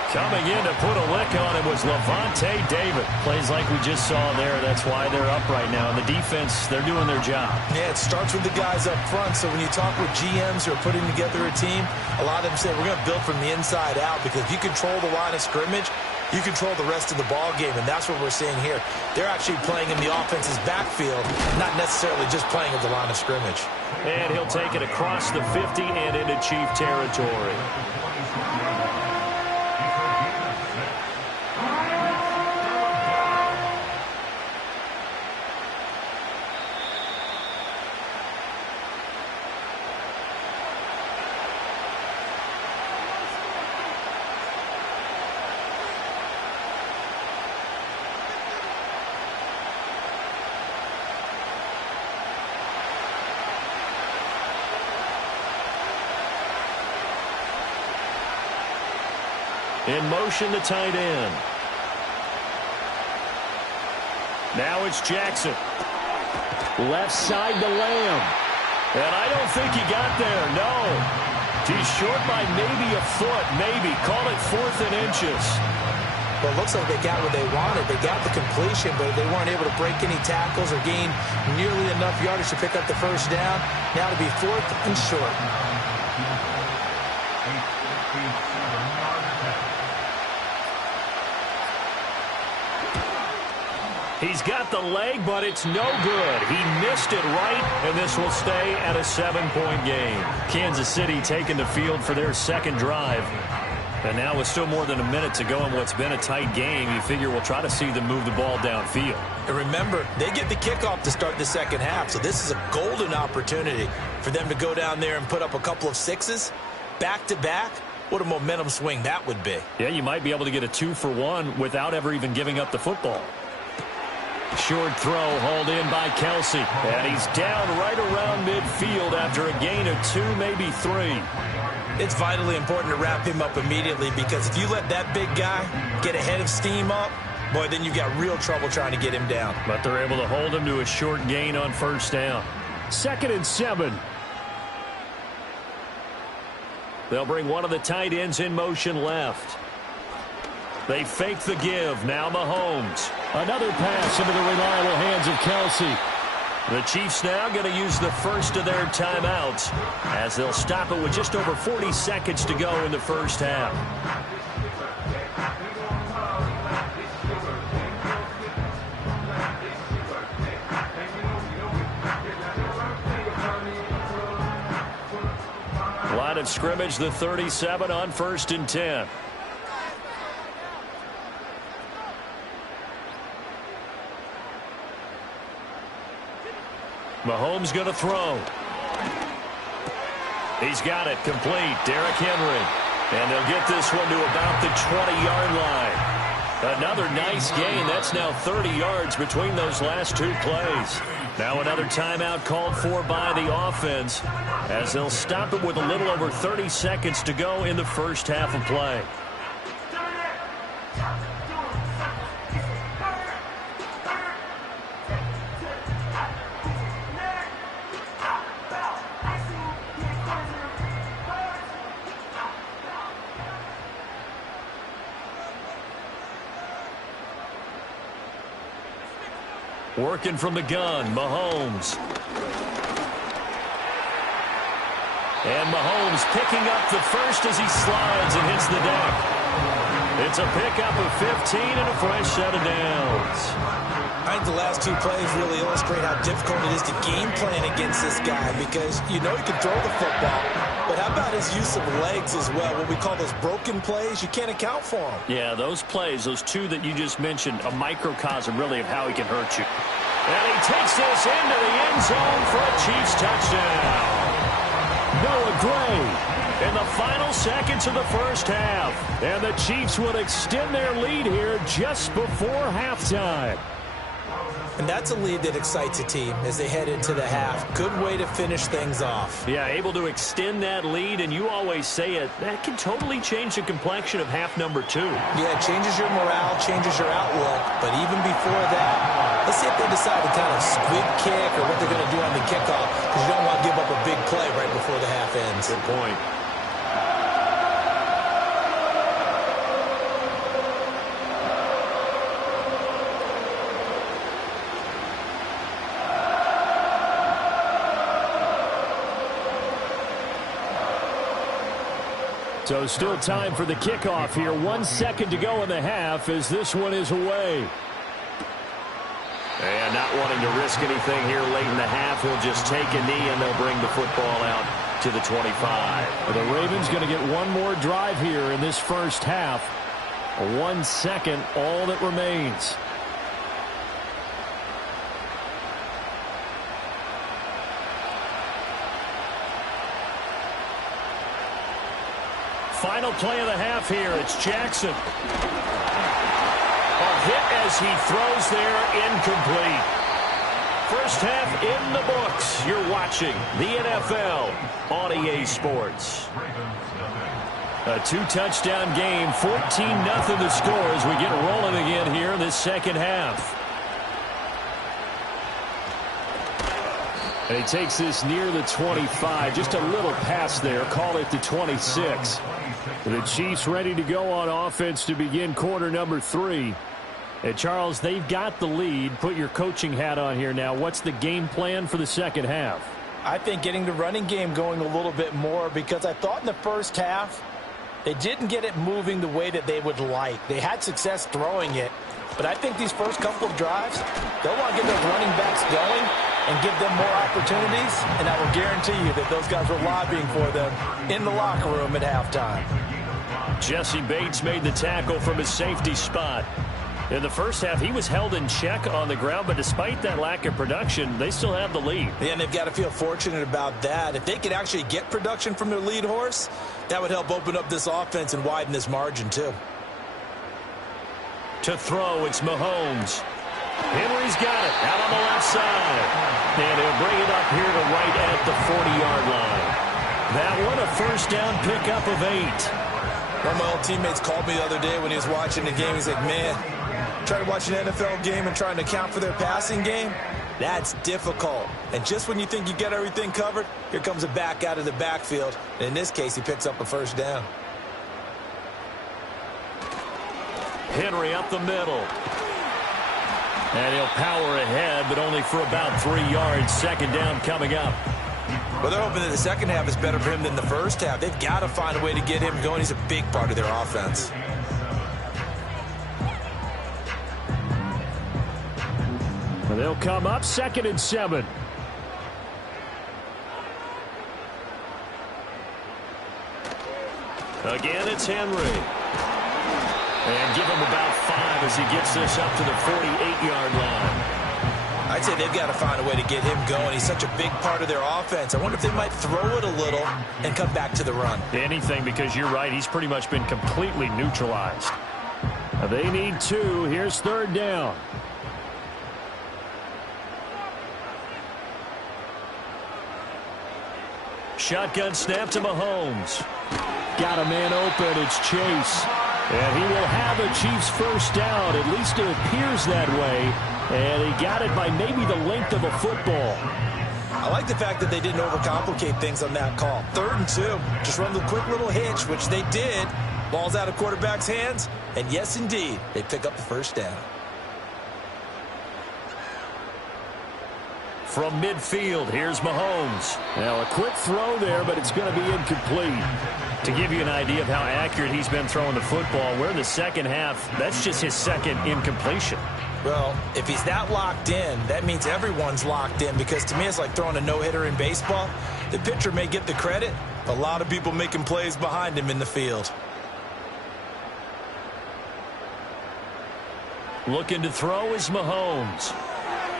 Coming in to put a lick on him was Lavonte David. Plays like we just saw there. That's why they're up right now. And the defense, they're doing their job. Yeah, it starts with the guys up front. So when you talk with GMs who are putting together a team, a lot of them say we're going to build from the inside out, because if you control the line of scrimmage, you control the rest of the ball game, and that's what we're seeing here. They're actually playing in the offense's backfield, not necessarily just playing at the line of scrimmage. And he'll take it across the 50 and into Chief territory. In motion, the tight end. Now it's Jackson. Left side to Lamb. And I don't think he got there, no. He's short by maybe a foot, maybe. Call it 4th and inches. Well, it looks like they got what they wanted. They got the completion, but they weren't able to break any tackles or gain nearly enough yardage to pick up the first down. Now to be 4th and short. He's got the leg, but it's no good. He missed it right, and this will stay at a 7-point game. Kansas City taking the field for their second drive. And now with still more than a minute to go in what's been a tight game, you figure we'll try to see them move the ball downfield. And remember, they get the kickoff to start the second half, so this is a golden opportunity for them to go down there and put up a couple of sixes back-to-back. What a momentum swing that would be. Yeah, you might be able to get a 2-for-1 without ever even giving up the football. Short throw hauled in by Kelsey. And he's down right around midfield after a gain of 2, maybe 3. It's vitally important to wrap him up immediately, because if you let that big guy get ahead of steam up, boy, then you've got real trouble trying to get him down. But they're able to hold him to a short gain on first down. 2nd and 7. They'll bring one of the tight ends in motion left. They fake the give. Now Mahomes. Another pass into the reliable hands of Kelsey. The Chiefs now going to use the first of their timeouts as they'll stop it with just over 40 seconds to go in the first half. Line of scrimmage, the 37 on 1st and 10. Mahomes going to throw. He's got it complete. Derrick Henry. And they'll get this one to about the 20-yard line. Another nice gain. That's now 30 yards between those last 2 plays. Now another timeout called for by the offense as they'll stop it with a little over 30 seconds to go in the first half of play. Working from the gun, Mahomes. And Mahomes picking up the first as he slides and hits the deck. It's a pickup of 15 and a fresh set of downs. I think the last two plays really illustrate how difficult it is to game plan against this guy because you know he can throw the football, but how about his use of legs as well? What we call those broken plays, you can't account for them. Yeah, those plays, those two that you just mentioned, a microcosm really of how he can hurt you. And he takes this into the end zone for a Chiefs touchdown. Noah Gray in the final seconds of the first half. And the Chiefs would extend their lead here just before halftime. And that's a lead that excites a team as they head into the half. Good way to finish things off. Yeah, able to extend that lead, and you always say it, that can totally change the complexion of half number 2. Yeah, it changes your morale, changes your outlook. But even before that, let's see if they decide to kind of squib kick or what they're going to do on the kickoff, because you don't want to give up a big play right before the half ends. Good point. So still time for the kickoff here. 1 second to go in the half as this one is away. And not wanting to risk anything here late in the half, he'll just take a knee and they'll bring the football out to the 25. The Ravens going to get one more drive here in this first half. 1 second, all that remains. Final play of the half here. It's Jackson. A hit as he throws there, incomplete. First half in the books. You're watching the NFL on EA Sports. A 2-touchdown game, 14-0 the score as we get rolling again here in this second half. And he takes this near the 25, just a little pass there, call it the 26. The Chiefs ready to go on offense to begin quarter number 3. And Charles, they've got the lead. Put your coaching hat on here now. What's the game plan for the second half? I think getting the running game going a little bit more, because I thought in the first half they didn't get it moving the way that they would like. They had success throwing it, but I think these first couple of drives, they'll want to get those running backs going and give them more opportunities, and I will guarantee you that those guys were lobbying for them in the locker room at halftime. Jesse Bates made the tackle from his safety spot. In the first half, he was held in check on the ground, but despite that lack of production, they still have the lead. Yeah, and they've got to feel fortunate about that. If they could actually get production from their lead horse, that would help open up this offense and widen this margin, too. To throw, it's Mahomes. Henry's got it out on the left side. And he'll bring it up here to right at the 40-yard line. That one, a first down pickup of 8. One of my old teammates called me the other day when he was watching the game. He's like, man, trying to watch an NFL game and trying to account for their passing game, that's difficult. And just when you think you get everything covered, here comes a back out of the backfield. And in this case, he picks up a first down. Henry up the middle. And he'll power ahead, but only for about 3 yards. Second down coming up. Well, they're hoping that the second half is better for him than the first half. They've got to find a way to get him going. He's a big part of their offense. They'll come up 2nd and 7. Again, it's Henry. And give him about 5 as he gets this up to the 48-yard line. I'd say they've got to find a way to get him going. He's such a big part of their offense. I wonder if they might throw it a little and come back to the run. Anything, because you're right. He's pretty much been completely neutralized. They need 2. Here's 3rd down. Shotgun snap to Mahomes. Got a man open. It's Chase. And he will have a Chiefs first down. At least it appears that way. And he got it by maybe the length of a football. I like the fact that they didn't overcomplicate things on that call. 3rd and 2. Just run the quick little hitch, which they did. Ball's out of quarterback's hands. And yes, indeed, they pick up the first down. From midfield, here's Mahomes. Now, a quick throw there, but it's going to be incomplete. To give you an idea of how accurate he's been throwing the football, we're in the second half. That's just his second incompletion. Well, if he's that locked in, that means everyone's locked in, because to me it's like throwing a no-hitter in baseball. The pitcher may get the credit, a lot of people making plays behind him in the field. Looking to throw is Mahomes.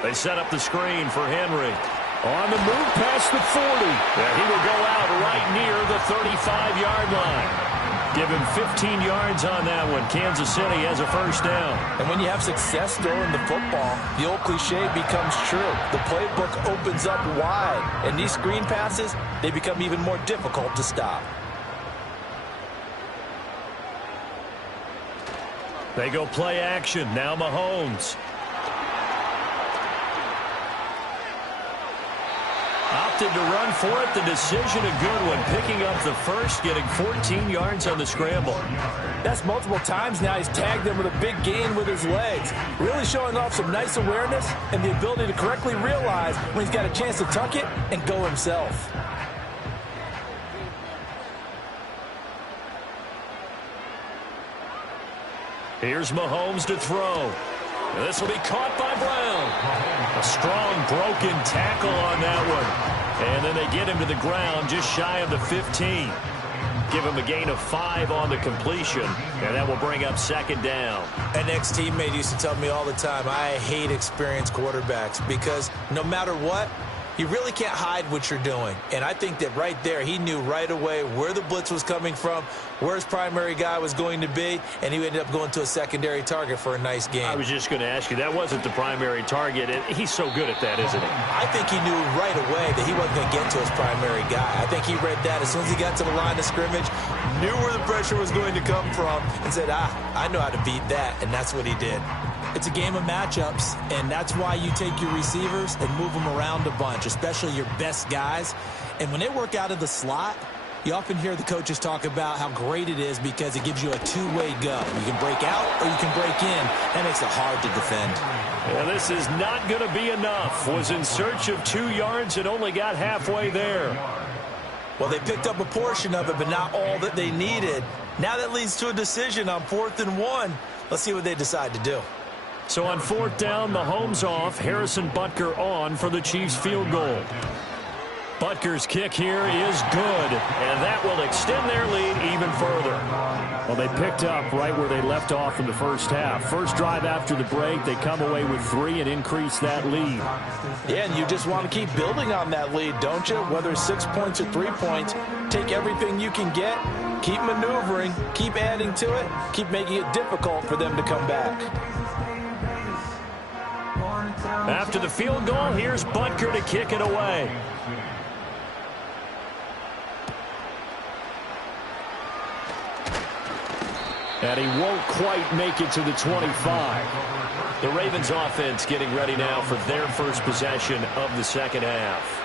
They set up the screen for Henry. On the move past the 40. Yeah, he will go out right near the 35-yard line. Give him 15 yards on that one. Kansas City has a first down. And when you have success throwing the football, the old cliche becomes true. The playbook opens up wide. And these screen passes, they become even more difficult to stop. They go play action. Now Mahomes. Opted to run for it. The decision a good one. Picking up the first, getting 14 yards on the scramble. That's multiple times now he's tagged them with a big gain with his legs. Really showing off some nice awareness and the ability to correctly realize when he's got a chance to tuck it and go himself. Here's Mahomes to throw. This will be caught by Brown. A strong broken tackle on that one. And then they get him to the ground just shy of the 15. Give him a gain of 5 on the completion, and that will bring up second down. An ex-teammate used to tell me all the time, I hate experienced quarterbacks, because no matter what, you really can't hide what you're doing. And I think that right there, he knew right away where the blitz was coming from, where his primary guy was going to be, and he ended up going to a secondary target for a nice game. I was just going to ask you, that wasn't the primary target. He's so good at that, isn't he? I think he knew right away that he wasn't going to get to his primary guy. I think he read that as soon as he got to the line of scrimmage, knew where the pressure was going to come from, and said, I know how to beat that, and that's what he did. It's a game of matchups, and that's why you take your receivers and move them around a bunch, especially your best guys. And when they work out of the slot, you often hear the coaches talk about how great it is because it gives you a two-way go. You can break out or you can break in. That makes it hard to defend. Well, this is not going to be enough. Was in search of 2 yards and only got halfway there. Well, they picked up a portion of it, but not all that they needed. Now that leads to a decision on 4th and 1. Let's see what they decide to do. So on 4th down, Mahomes off, Harrison Butker on for the Chiefs field goal. Butker's kick here is good, and that will extend their lead even further. Well, they picked up right where they left off in the first half. First drive after the break, they come away with 3 and increase that lead. Yeah, and you just want to keep building on that lead, don't you? Whether it's 6 points or 3 points, take everything you can get, keep maneuvering, keep adding to it, keep making it difficult for them to come back. After the field goal, here's Butker to kick it away. And he won't quite make it to the 25. The Ravens offense getting ready now for their first possession of the second half.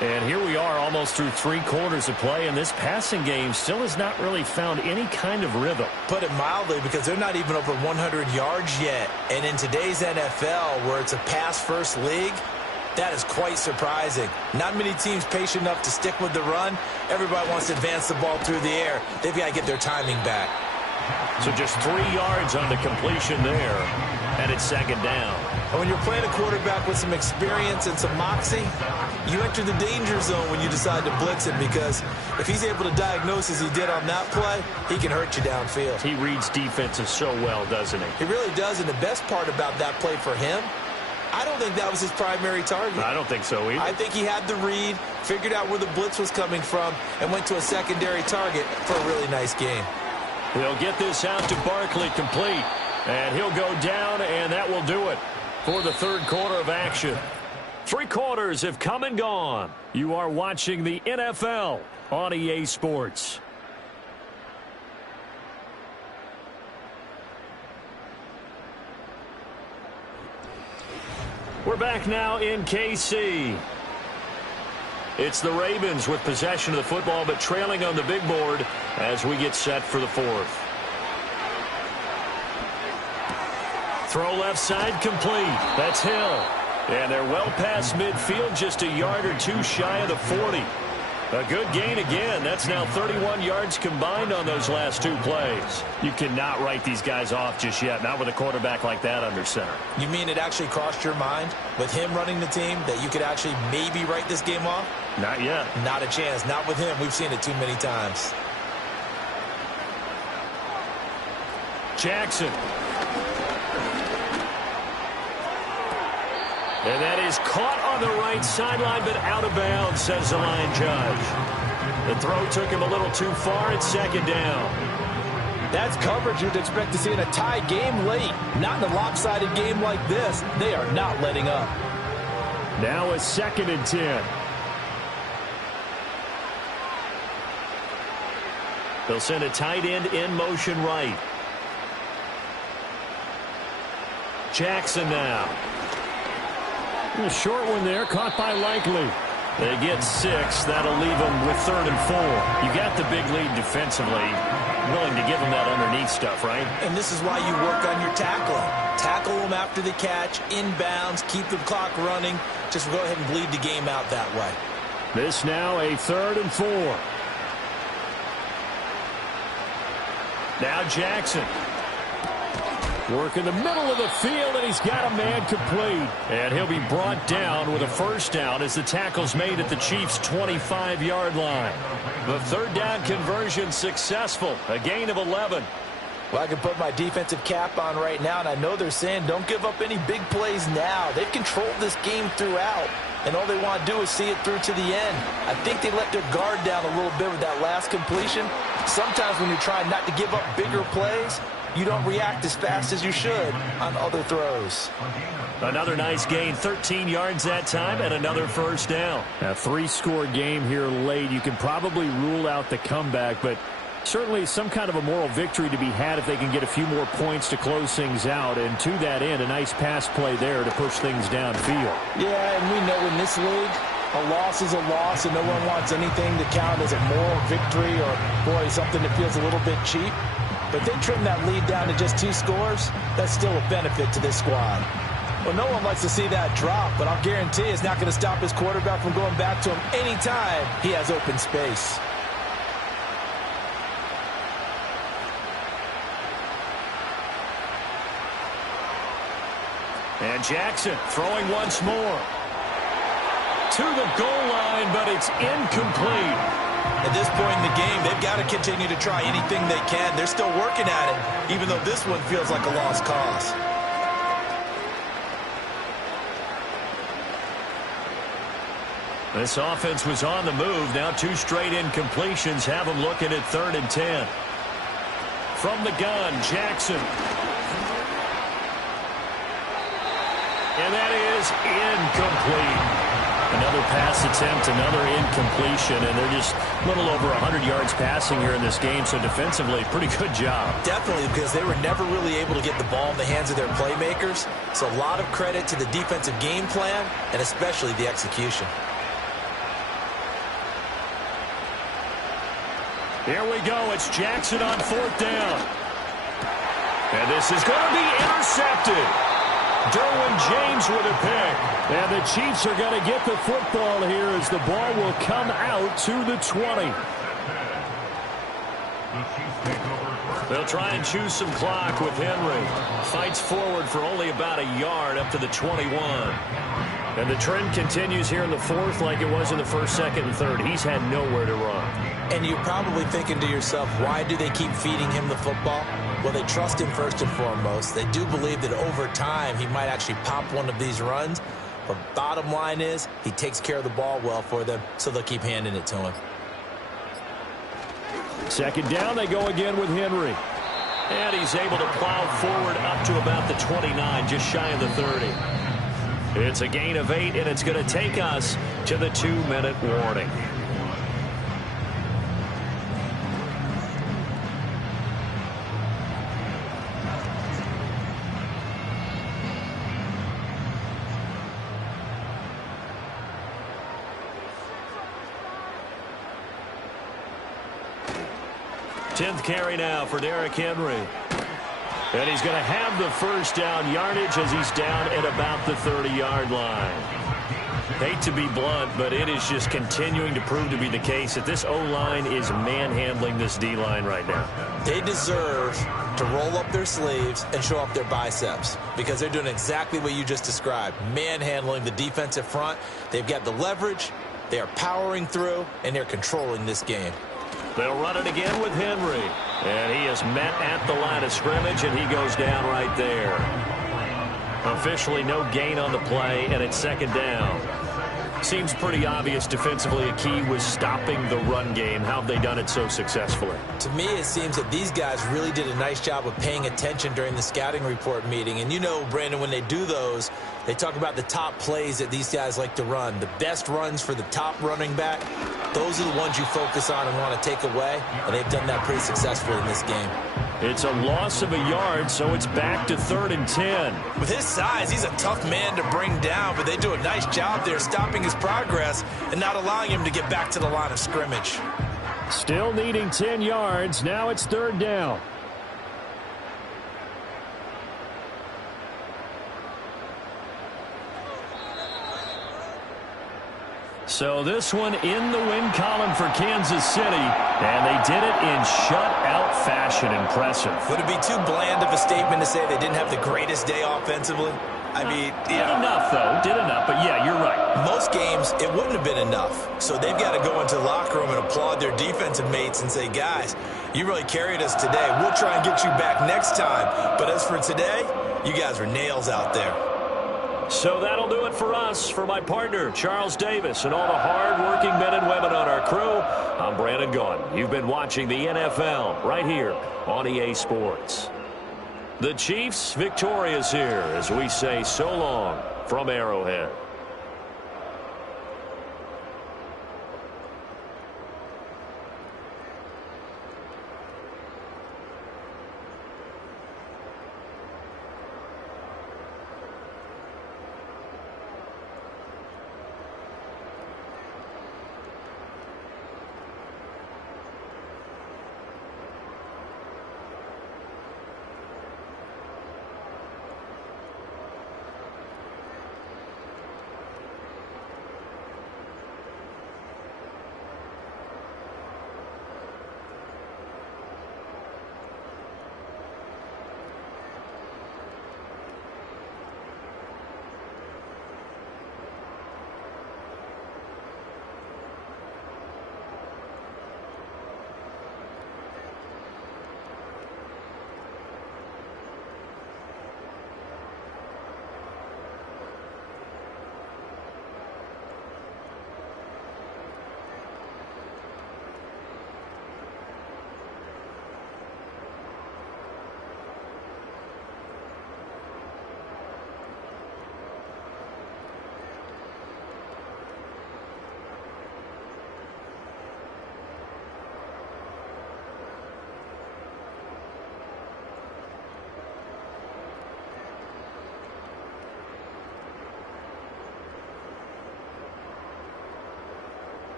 And here we are almost through 3 quarters of play, and this passing game still has not really found any kind of rhythm. Put it mildly, because they're not even over 100 yards yet. And in today's NFL, where it's a pass-first league, that is quite surprising. Not many teams patient enough to stick with the run. Everybody wants to advance the ball through the air. They've got to get their timing back. So just 3 yards on the completion there, and it's second down. And when you're playing a quarterback with some experience and some moxie, you enter the danger zone when you decide to blitz him, because if he's able to diagnose as he did on that play, he can hurt you downfield. He reads defenses so well, doesn't he? He really does, and the best part about that play for him, I don't think that was his primary target. I don't think so either. I think he had the read, figured out where the blitz was coming from, and went to a secondary target for a really nice game. They'll get this out to Barkley complete, and he'll go down, and that will do it for the third quarter of action. 3 quarters have come and gone. You are watching the NFL on EA Sports. We're back now in KC. It's the Ravens with possession of the football, but trailing on the big board as we get set for the 4th. Throw left side complete. That's Hill. And they're well past midfield, just a yard or two shy of the 40. A good gain again. That's now 31 yards combined on those last two plays. You cannot write these guys off just yet, not with a quarterback like that under center. You mean it actually crossed your mind with him running the team that you could actually maybe write this game off? Not yet. Not a chance. Not with him. We've seen it too many times. Jackson. And that is caught on the right sideline, but out of bounds, says the line judge. The throw took him a little too far. It's second down. That's coverage you'd expect to see in a tie game late. Not in a lopsided game like this. They are not letting up. Now a 2nd and 10. They'll send a tight end in motion right. Jackson now. A short one there, caught by Likely. They get 6. That'll leave them with 3rd and 4. You got the big lead defensively. Willing to give them that underneath stuff, right? And this is why you work on your tackling. Tackle them after the catch, inbounds, keep the clock running. Just go ahead and bleed the game out that way. This now a 3rd and 4. Now Jackson. Work in the middle of the field, and he's got a man complete. And he'll be brought down with a first down as the tackle's made at the Chiefs' 25-yard line. The 3rd down conversion successful, a gain of 11. Well, I can put my defensive cap on right now, and I know they're saying don't give up any big plays now. They've controlled this game throughout, and all they want to do is see it through to the end. I think they let their guard down a little bit with that last completion. Sometimes when you're trying not to give up bigger plays, you don't react as fast as you should on other throws. Another nice gain, 13 yards that time, and another first down. A 3-score game here late. You can probably rule out the comeback, but certainly some kind of a moral victory to be had if they can get a few more points to close things out. And to that end, a nice pass play there to push things downfield. Yeah, and we know in this league, a loss is a loss, and no one wants anything to count as a moral victory or, boy, something that feels a little bit cheap. But they trim that lead down to just 2 scores. That's still a benefit to this squad. Well, no one likes to see that drop, but I'll guarantee it's not going to stop his quarterback from going back to him anytime he has open space. And Jackson throwing once more. To the goal line, but it's incomplete. At this point in the game, they've got to continue to try anything they can. They're still working at it, even though this one feels like a lost cause. This offense was on the move. Now 2 straight incompletions have them looking at 3rd and 10. From the gun, Jackson. And that is incomplete. Another pass attempt, another incompletion, and they're just a little over 100 yards passing here in this game, so defensively, pretty good job. Definitely, because they were never really able to get the ball in the hands of their playmakers, so a lot of credit to the defensive game plan, and especially the execution. Here we go. It's Jackson on 4th down. And this is going to be intercepted. Derwin James with a pick. And the Chiefs are going to get the football here as the ball will come out to the 20. They'll try and choose some clock with Henry. Fights forward for only about a yard up to the 21. And the trend continues here in the 4th like it was in the 1st, 2nd, and 3rd. He's had nowhere to run. And you're probably thinking to yourself, why do they keep feeding him the football? Well, they trust him first and foremost. They do believe that over time he might actually pop one of these runs. But bottom line is he takes care of the ball well for them, so they'll keep handing it to him. 2nd down, they go again with Henry. And he's able to plow forward up to about the 29, just shy of the 30. It's a gain of 8, and it's going to take us to the 2-minute warning. Tenth carry now for Derrick Henry. And he's going to have the first down yardage as he's down at about the 30-yard line. Hate to be blunt, but it is just continuing to prove to be the case that this O-line is manhandling this D-line right now. They deserve to roll up their sleeves and show off their biceps because they're doing exactly what you just described, manhandling the defensive front. They've got the leverage, they are powering through, and they're controlling this game. They'll run it again with Henry. And he is met at the line of scrimmage, and he goes down right there. Officially no gain on the play, and it's second down. Seems pretty obvious defensively a key was stopping the run game. How have they done it so successfully? To me, it seems that these guys really did a nice job of paying attention during the scouting report meeting. And you know, Brandon, when they do those, they talk about the top plays that these guys like to run. The best runs for the top running back, those are the ones you focus on and want to take away. And they've done that pretty successfully in this game. It's a loss of a yard, so it's back to 3rd and 10. With his size, he's a tough man to bring down, but they do a nice job there stopping his progress and not allowing him to get back to the line of scrimmage. Still needing 10 yards. Now it's 3rd down. So this one in the win column for Kansas City, and they did it in shutout fashion. Impressive. Would it be too bland of a statement to say they didn't have the greatest day offensively? I mean, did enough, though. Did enough, but yeah, you're right. Most games, it wouldn't have been enough. So they've got to go into the locker room and applaud their defensive mates and say, guys, you really carried us today. We'll try and get you back next time. But as for today, you guys are nails out there. So that'll do it for us. For my partner, Charles Davis, and all the hard-working men and women on our crew, I'm Brandon Gaudin. You've been watching the NFL right here on EA Sports. The Chiefs victorious here as we say so long from Arrowhead.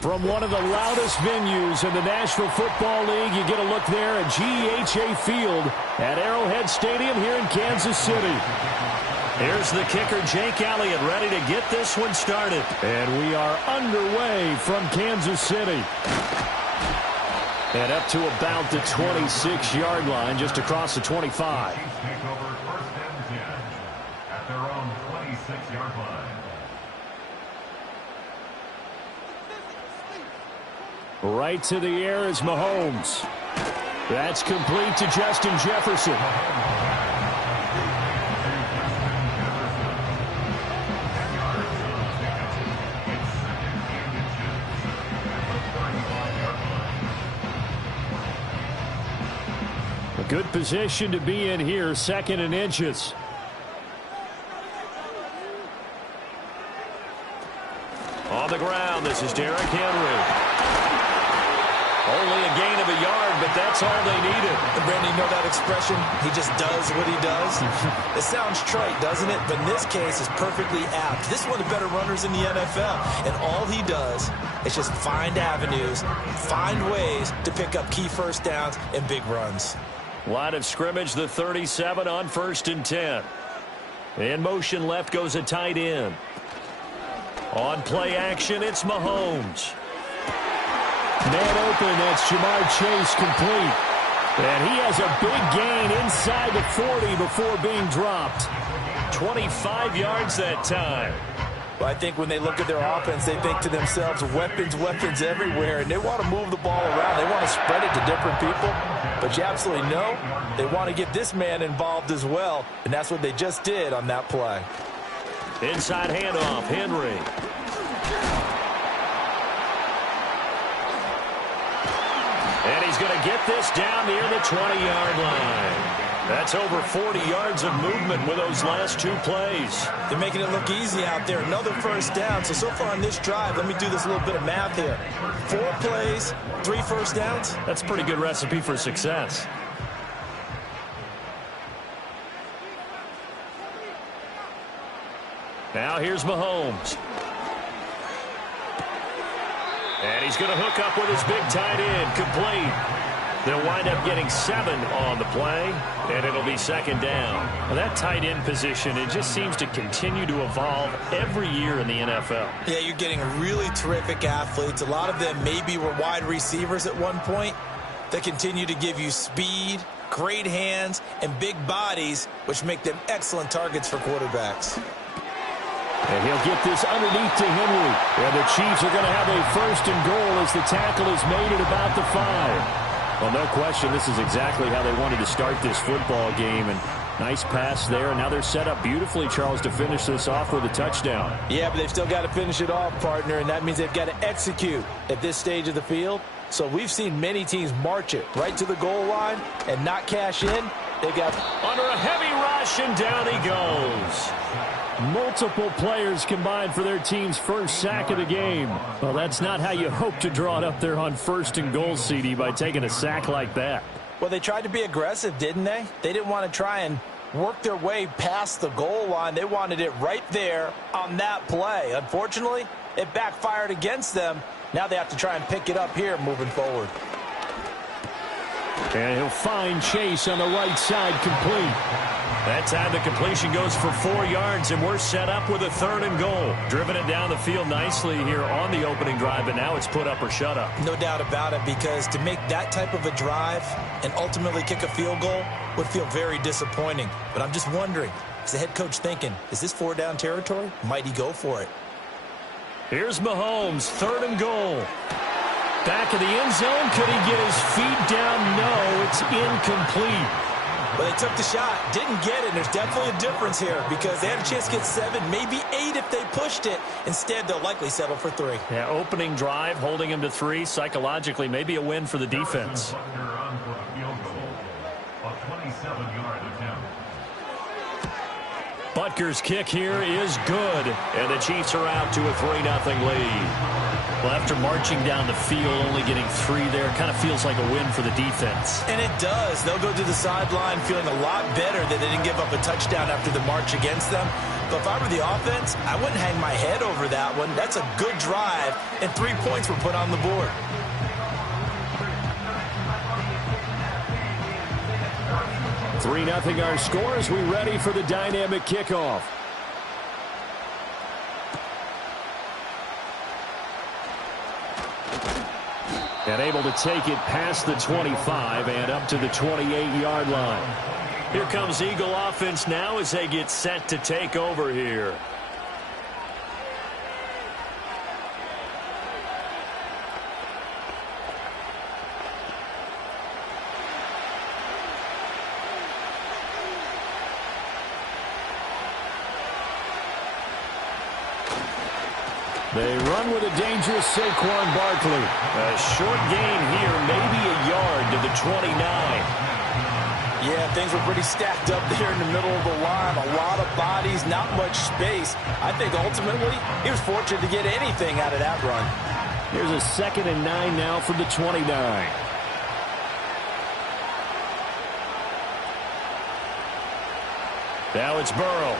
From one of the loudest venues in the National Football League, you get a look there at GEHA Field at Arrowhead Stadium here in Kansas City. Here's the kicker, Jake Elliott, ready to get this one started. And we are underway from Kansas City. And up to about the 26-yard line, just across the 25. Take over first and 10 at their own 26-yard line. Right to the air is Mahomes. That's complete to Justin Jefferson. A good position to be in here, 2nd and inches. On the ground, this is Derrick Henry. Only a gain of a yard, but that's all they needed. And Brandon, you know that expression? He just does what he does. It sounds trite, doesn't it? But in this case, it's perfectly apt. This is one of the better runners in the NFL. And all he does is just find avenues, find ways to pick up key first downs and big runs. Line of scrimmage, the 37 on 1st and 10. In motion left goes a tight end. On play action, it's Mahomes. Man open, that's Jamar Chase complete. And he has a big gain inside the 40 before being dropped. 25 yards that time. Well, I think when they look at their offense, they think to themselves, weapons, weapons everywhere, and they want to move the ball around. They want to spread it to different people. But you absolutely know they want to get this man involved as well, and that's what they just did on that play. Inside handoff, Henry. And he's going to get this down near the 20-yard line. That's over 40 yards of movement with those last 2 plays. They're making it look easy out there. Another first down. So far on this drive, let me do this little bit of math here. 4 plays, 3 first downs. That's a pretty good recipe for success. Now here's Mahomes. And he's going to hook up with his big tight end, complete. They'll wind up getting 7 on the play, and it'll be 2nd down. Well, that tight end position, it just seems to continue to evolve every year in the NFL. Yeah, you're getting really terrific athletes. A lot of them maybe were wide receivers at one point. They continue to give you speed, great hands, and big bodies, which make them excellent targets for quarterbacks. And he'll get this underneath to Henry. And the Chiefs are going to have a 1st and goal as the tackle is made at about the 5. Well, no question, this is exactly how they wanted to start this football game. And nice pass there. And now they're set up beautifully, Charles, to finish this off with a touchdown. Yeah, but they've still got to finish it off, partner. And that means they've got to execute at this stage of the field. So we've seen many teams march it right to the goal line and not cash in. They got under a heavy rush, and down he goes. Multiple players combined for their team's first sack of the game. Well, that's not how you hope to draw it up there on 1st and goal, CD, by taking a sack like that. Well, they tried to be aggressive, didn't they? They didn't want to try and work their way past the goal line. They wanted it right there on that play. Unfortunately, it backfired against them. Now they have to try and pick it up here moving forward. And he'll find Chase on the right side, complete. That time the completion goes for 4 yards, and we're set up with a 3rd and goal. Driven it down the field nicely here on the opening drive, but now it's put up or shut up. No doubt about it, because to make that type of a drive and ultimately kick a field goal would feel very disappointing. But I'm just wondering, is the head coach thinking, is this 4-down territory? Might he go for it? Here's Mahomes, 3rd and goal. Back of the end zone. Could he get his feet down? No, it's incomplete. Well, they took the shot, didn't get it. There's definitely a difference here because they had a chance to get 7, maybe 8 if they pushed it. Instead, they'll likely settle for 3. Yeah, opening drive, holding him to 3. Psychologically, maybe a win for the defense. Butker's kick here is good, and the Chiefs are out to a 3-0 lead. Well, after marching down the field, only getting 3 there, kind of feels like a win for the defense. And it does. They'll go to the sideline feeling a lot better that they didn't give up a touchdown after the march against them. So if I were the offense, I wouldn't hang my head over that one. That's a good drive, and 3 points were put on the board. Three 3-0 our score as we ready for the dynamic kickoff. And able to take it past the 25 and up to the 28-yard line. Here comes Eagle offense now as they get set to take over here. They run with a dangerous Saquon Barkley. A short gain here, maybe a yard to the 29. Yeah, things were pretty stacked up there in the middle of the line. A lot of bodies, not much space. I think ultimately he was fortunate to get anything out of that run. Here's a 2nd and 9 now from the 29. Now it's Burrow.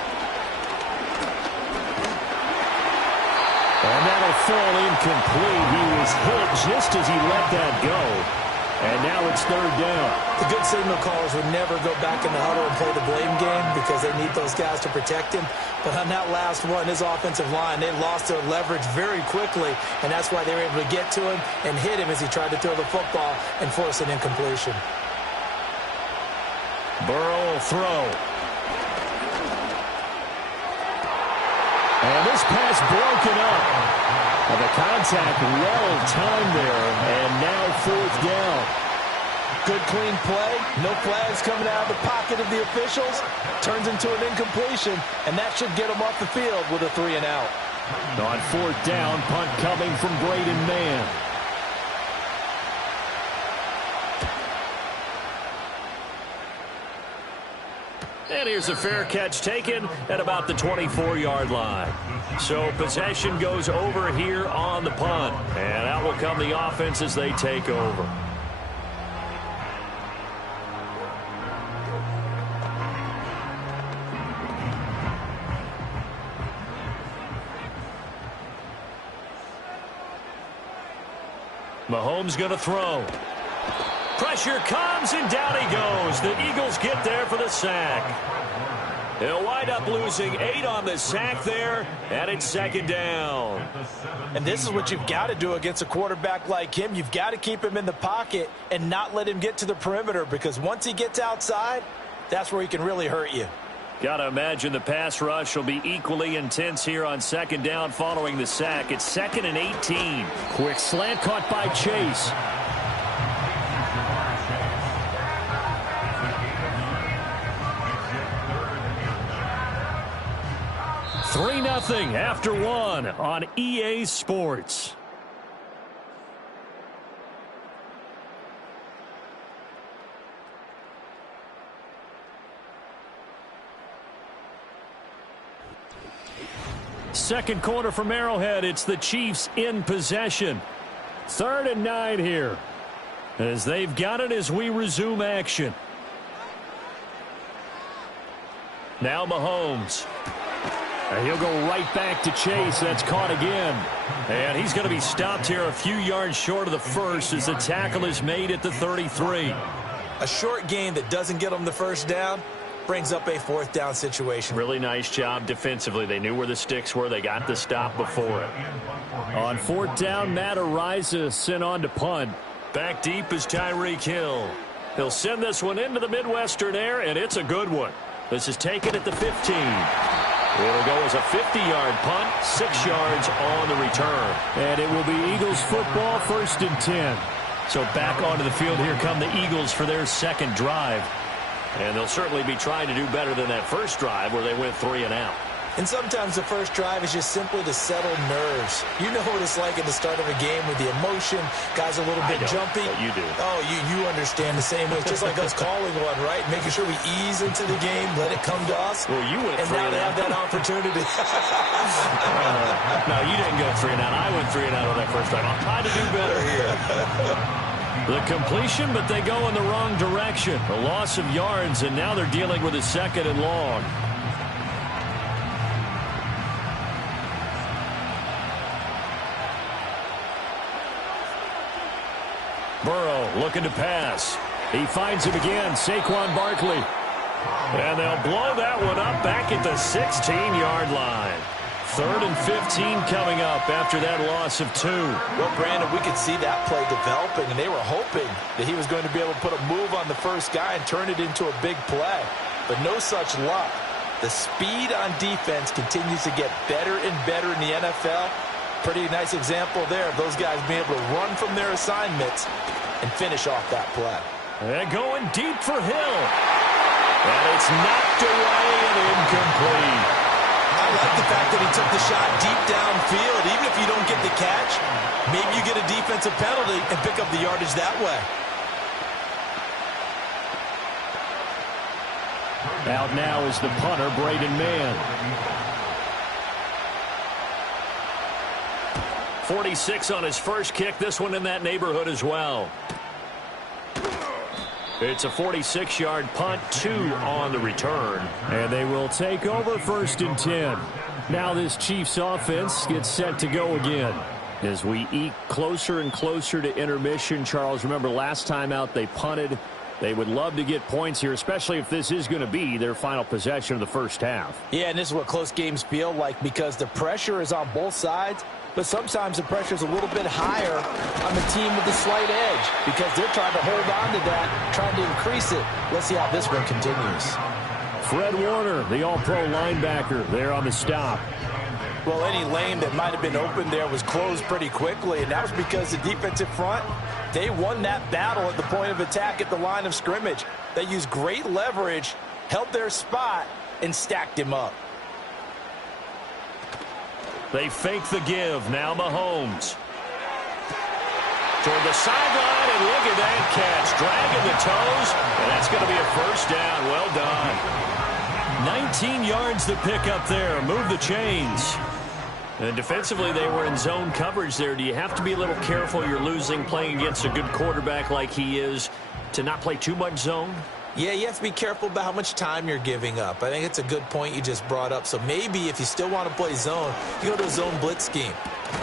And that'll fall incomplete. He was hit just as he let that go. And now it's 3rd down. The good signal callers would never go back in the huddle and play the blame game because they need those guys to protect him. But on that last one, his offensive line, they lost their leverage very quickly, and that's why they were able to get to him and hit him as he tried to throw the football and force an incompletion. Burrow will throw. And this pass broken up. And the contact well timed there, and now 4th down. Good clean play. No flags coming out of the pocket of the officials. Turns into an incompletion, and that should get them off the field with a 3-and-out. On 4th down, punt coming from Braden Mann. And here's a fair catch taken at about the 24-yard line. So possession goes over here on the punt. And out will come the offense as they take over. Mahomes going to throw. Pressure comes, and down he goes. The Eagles get there for the sack. They'll wind up losing 8 on the sack there, and it's 2nd down. And this is what you've got to do against a quarterback like him. You've got to keep him in the pocket and not let him get to the perimeter, because once he gets outside, that's where he can really hurt you. Got to imagine the pass rush will be equally intense here on 2nd down following the sack. It's 2nd and 18. Quick slant caught by Chase. 3-0 after 1 on EA Sports. Second quarter from Arrowhead. It's the Chiefs in possession. 3rd and 9 here, as they've got it as we resume action. Now Mahomes. And he'll go right back to Chase. That's caught again. And he's going to be stopped here a few yards short of the first as the tackle is made at the 33. A short gain that doesn't get them the first down brings up a 4th down situation. Really nice job defensively. They knew where the sticks were. They got the stop before it. On 4th down, Matt Araiza sent on to punt. Back deep is Tyreek Hill. He'll send this one into the Midwestern air, and it's a good one. This is taken at the 15. It'll go as a 50-yard punt, 6 yards on the return. And it will be Eagles football, 1st and 10. So back onto the field, here come the Eagles for their second drive. And they'll certainly be trying to do better than that first drive where they went 3 and out. And sometimes the first drive is just simply to settle nerves. You know what it's like at the start of a game with the emotion. Guys are a little bit jumpy. But you do. Oh, you understand the same way. It's just like us calling one, right? Making sure we ease into the game, let it come to us. Well, you went 3 and out. And now they have that opportunity. No, you didn't go 3 and out. I went 3 and out on that first drive. I'll try to do better here. The completion, but they go in the wrong direction. A loss of yards, and now they're dealing with a 2nd and long. Burrow looking to pass. He finds him again, Saquon Barkley. And they'll blow that one up back at the 16-yard line. 3rd and 15 coming up after that loss of 2. Well, Brandon, we could see that play developing, and they were hoping that he was going to be able to put a move on the first guy and turn it into a big play. But no such luck. The speed on defense continues to get better and better in the NFL. Pretty nice example there of those guys being able to run from their assignments and finish off that play. And going deep for Hill. And it's knocked away and incomplete. I like the fact that he took the shot deep downfield. Even if you don't get the catch, maybe you get a defensive penalty and pick up the yardage that way. Out now is the punter, Braden Mann. 46 on his first kick. This one in that neighborhood as well. It's a 46-yard punt, 2 on the return. And they will take over 1st and 10. Now this Chiefs offense gets set to go again. As we eke closer and closer to intermission, Charles, remember last time out they punted. They would love to get points here, especially if this is going to be their final possession of the first half. Yeah, and this is what close games feel like because the pressure is on both sides. But sometimes the pressure is a little bit higher on the team with the slight edge because they're trying to hold on to that, trying to increase it. Let's see how this one continues. Fred Warner, the all-pro linebacker, there on the stop. Well, any lane that might have been open there was closed pretty quickly, and that was because the defensive front, they won that battle at the point of attack at the line of scrimmage. They used great leverage, held their spot, and stacked him up. They fake the give. Now Mahomes. Toward the sideline, and look at that catch. Dragging the toes, and that's going to be a first down. Well done. 19 yards to pick up there. Move the chains. And defensively, they were in zone coverage there. Do you have to be a little careful? You're losing playing against a good quarterback like he is to not play too much zone? Yeah, you have to be careful about how much time you're giving up. I think it's a good point you just brought up. So maybe if you still want to play zone, you go to a zone blitz scheme.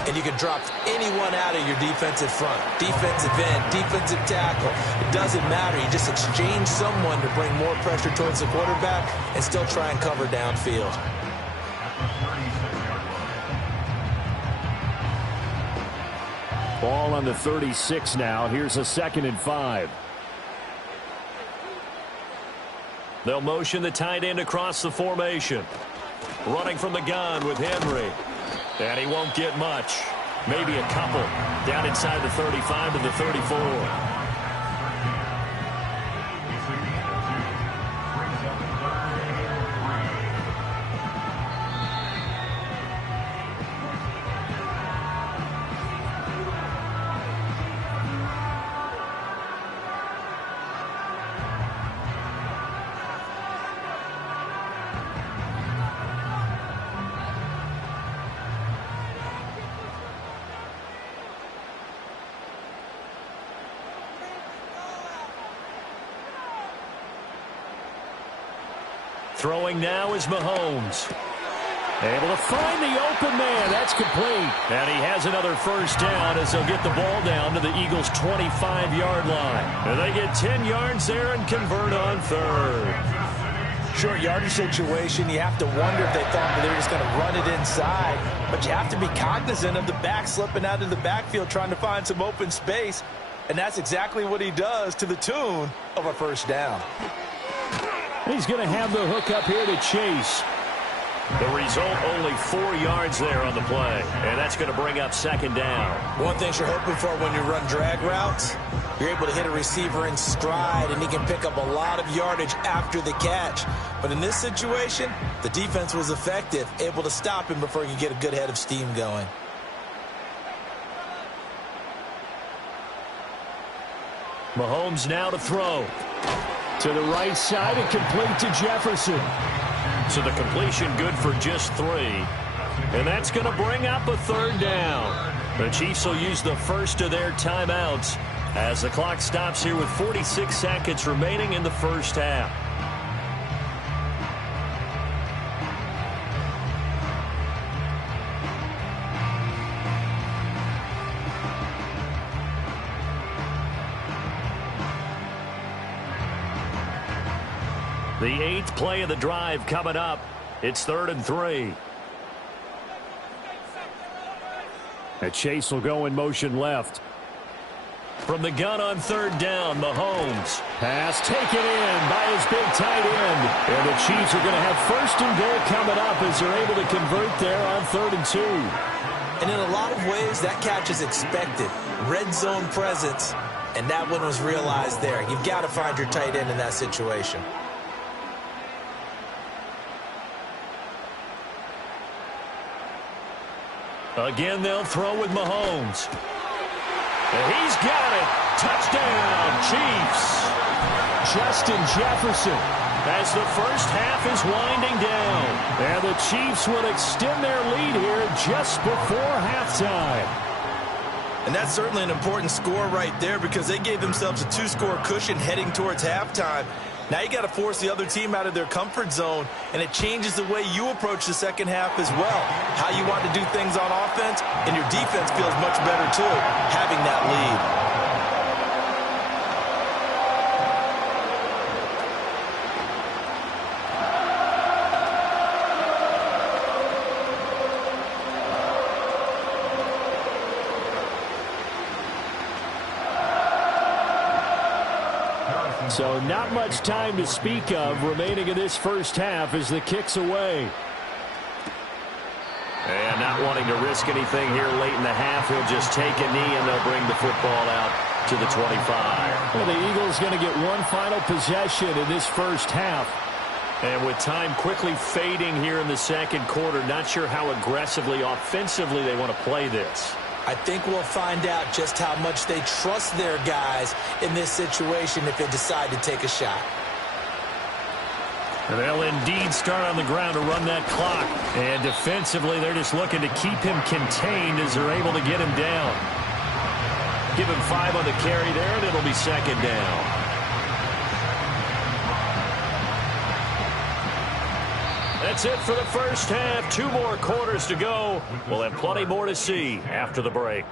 And you can drop anyone out of your defensive front. Defensive end, defensive tackle. It doesn't matter. You just exchange someone to bring more pressure towards the quarterback and still try and cover downfield. Ball on the 36 now. Here's a 2nd and 5. They'll motion the tight end across the formation. Running from the gun with Henry. And he won't get much. Maybe a couple. Down inside the 35 to the 34. Throwing now is Mahomes. Able to find the open man. That's complete. And he has another first down as they'll get the ball down to the Eagles' 25-yard line. And they get 10 yards there and convert on 3rd. Short yardage situation, you have to wonder if they thought that they were just going to run it inside. But you have to be cognizant of the back slipping out of the backfield trying to find some open space. And that's exactly what he does to the tune of a first down. He's going to have the hook up here to Chase. The result, only 4 yards there on the play. And that's going to bring up 2nd down. One thing you're hoping for when you run drag routes, you're able to hit a receiver in stride, and he can pick up a lot of yardage after the catch. But in this situation, the defense was effective, able to stop him before he could get a good head of steam going. Mahomes now to throw. To the right side and complete to Jefferson. So the completion good for just 3. And that's going to bring up a 3rd down. The Chiefs will use the first of their timeouts as the clock stops here with 46 seconds remaining in the first half. The 8th play of the drive coming up. It's 3rd and 3. And Chase will go in motion left. From the gun on 3rd down, Mahomes. Pass taken in by his big tight end. And the Chiefs are going to have 1st and goal coming up as they're able to convert there on 3rd and 2. And in a lot of ways, that catch is expected. Red zone presence, and that one was realized there. You've got to find your tight end in that situation. Again, they'll throw with Mahomes. And he's got it. Touchdown, Chiefs. Justin Jefferson. As the first half is winding down. And the Chiefs will extend their lead here just before halftime. And that's certainly an important score right there because they gave themselves a 2-score cushion heading towards halftime. Now you got to force the other team out of their comfort zone, and it changes the way you approach the second half as well. How you want to do things on offense, and your defense feels much better too, having that lead. So not much time to speak of remaining in this first half as the kick's away. And not wanting to risk anything here late in the half, he'll just take a knee and they'll bring the football out to the 25. Well, the Eagles going to get one final possession in this first half. And with time quickly fading here in the second quarter, not sure how aggressively, offensively they want to play this. I think we'll find out just how much they trust their guys in this situation if they decide to take a shot. And they'll indeed start on the ground to run that clock. And defensively, they're just looking to keep him contained as they're able to get him down. Give him 5 on the carry there, and it'll be 2nd down. That's it for the first half. 2 more quarters to go. We'll have plenty more to see after the break.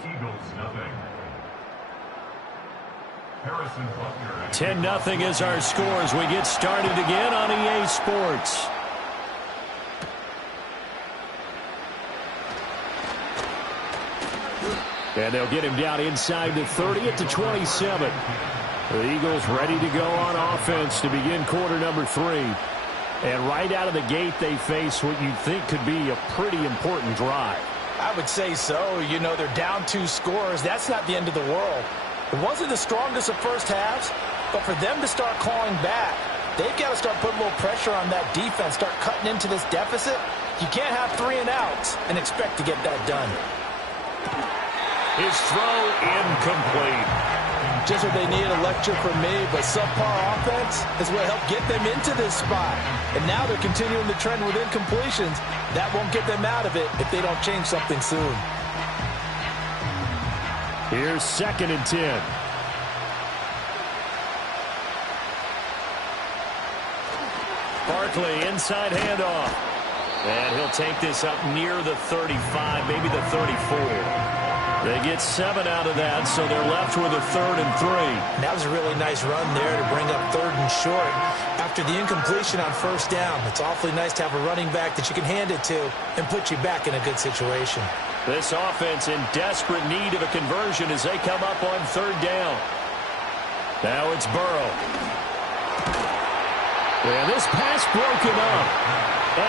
10-0 is our score as we get started again on EA Sports. And they'll get him down inside the 30 at the 27. The Eagles ready to go on offense to begin quarter number 3. And right out of the gate, they face what you'd think could be a pretty important drive. I would say so. You know, they're down 2 scores. That's not the end of the world. It wasn't the strongest of first halves, but for them to start clawing back, they've got to start putting a little pressure on that defense, start cutting into this deficit. You can't have 3 and outs and expect to get that done. His throw incomplete. Just what they need, a lecture from me, but subpar offense is what helped get them into this spot. And now they're continuing the trend with incompletions. That won't get them out of it if they don't change something soon. Here's 2nd and 10. Barkley, inside handoff. And he'll take this up near the 35, maybe the 34. They get 7 out of that, so they're left with a 3rd and 3. That was a really nice run there to bring up 3rd and short. After the incompletion on 1st down, it's awfully nice to have a running back that you can hand it to and put you back in a good situation. This offense in desperate need of a conversion as they come up on 3rd down. Now it's Burrow. And this pass broken up.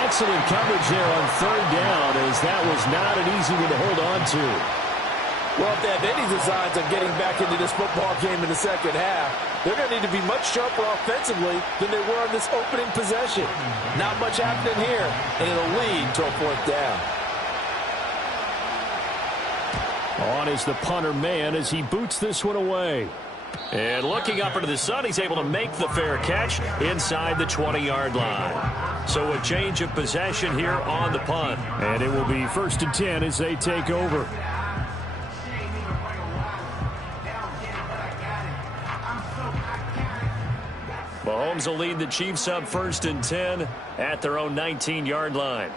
Excellent coverage there on 3rd down as that was not an easy one to hold on to. Well, if they have any designs on getting back into this football game in the second half, they're going to need to be much sharper offensively than they were on this opening possession. Not much happening here, and it'll lead to a 4th down. On is the punter man as he boots this one away. And looking up into the sun, he's able to make the fair catch inside the 20-yard line. So a change of possession here on the punt. And it will be 1st and 10 as they take over. Mahomes will lead the Chiefs up 1st and 10 at their own 19-yard line.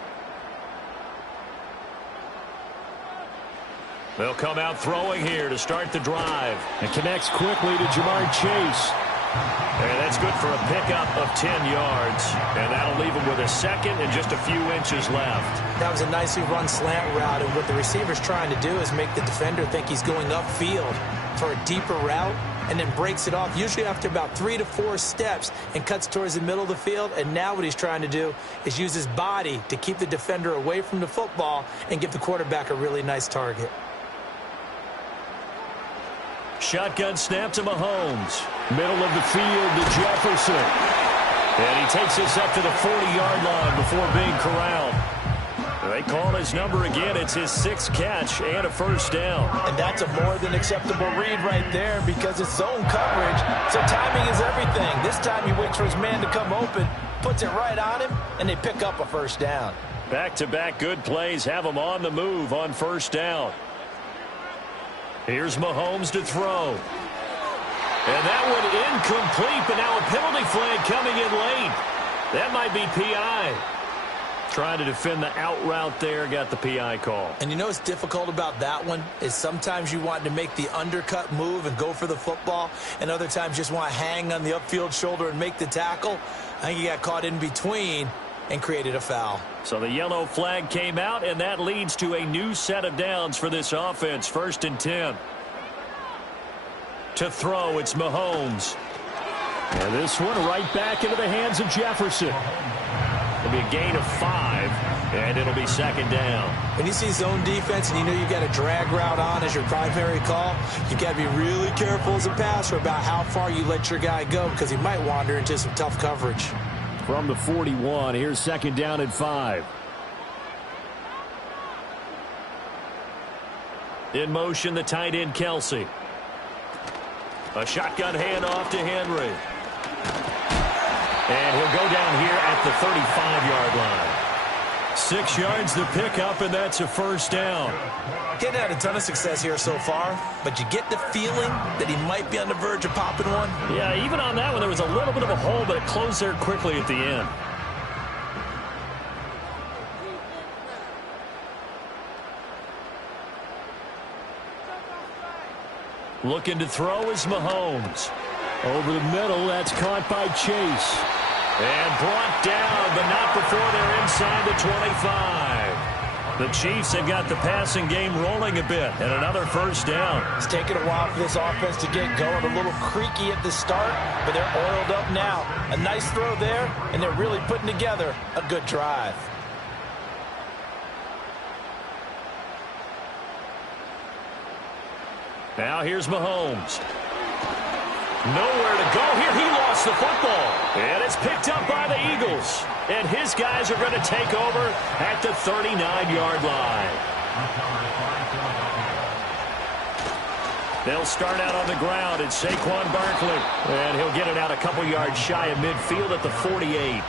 They'll come out throwing here to start the drive. And connects quickly to Jamar Chase. And that's good for a pickup of 10 yards. And that'll leave him with a second and just a few inches left. That was a nicely run slant route, and what the receiver's trying to do is make the defender think he's going upfield for a deeper route, and then breaks it off, usually after about 3 to 4 steps, and cuts towards the middle of the field. And now what he's trying to do is use his body to keep the defender away from the football and give the quarterback a really nice target. Shotgun snap to Mahomes. Middle of the field to Jefferson. And he takes this up to the 40-yard line before being corralled. They call his number again. It's his 6th catch and a first down. And that's a more than acceptable read right there because it's zone coverage, so timing is everything. This time he waits for his man to come open, puts it right on him, and they pick up a first down. Back-to-back good plays have him on the move on first down. Here's Mahomes to throw. And that one incomplete, but now a penalty flag coming in late. That might be PI. Trying to defend the out route there, got the PI call. And you know what's difficult about that one is sometimes you want to make the undercut move and go for the football, and other times just want to hang on the upfield shoulder and make the tackle. I think he got caught in between and created a foul. So the yellow flag came out, and that leads to a new set of downs for this offense. 1st and 10. To throw, it's Mahomes. And this one right back into the hands of Jefferson. It'll be a gain of 5, and it'll be 2nd down. When you see zone defense and you know you've got a drag route on as your primary call, you've got to be really careful as a passer about how far you let your guy go because he might wander into some tough coverage. From the 41, here's 2nd down and 5. In motion, the tight end, Kelsey. A shotgun handoff to Henry. And he'll go down here at the 35-yard line. 6 yards to pick up, and that's a first down. Getting had a ton of success here so far, but you get the feeling that he might be on the verge of popping one. Yeah, even on that one, there was a little bit of a hole, but it closed there quickly at the end. Looking to throw is Mahomes. Over the middle, that's caught by Chase. And brought down, but not before they're inside the 25. The Chiefs have got the passing game rolling a bit, and another first down. It's taken a while for this offense to get going. A little creaky at the start, but they're oiled up now. A nice throw there, and they're really putting together a good drive. Now here's Mahomes. Nowhere to go here. He lost the football. And it's picked up by the Eagles. And his guys are going to take over at the 39-yard line. They'll start out on the ground. It's Saquon Barkley. And he'll get it out a couple yards shy of midfield at the 48.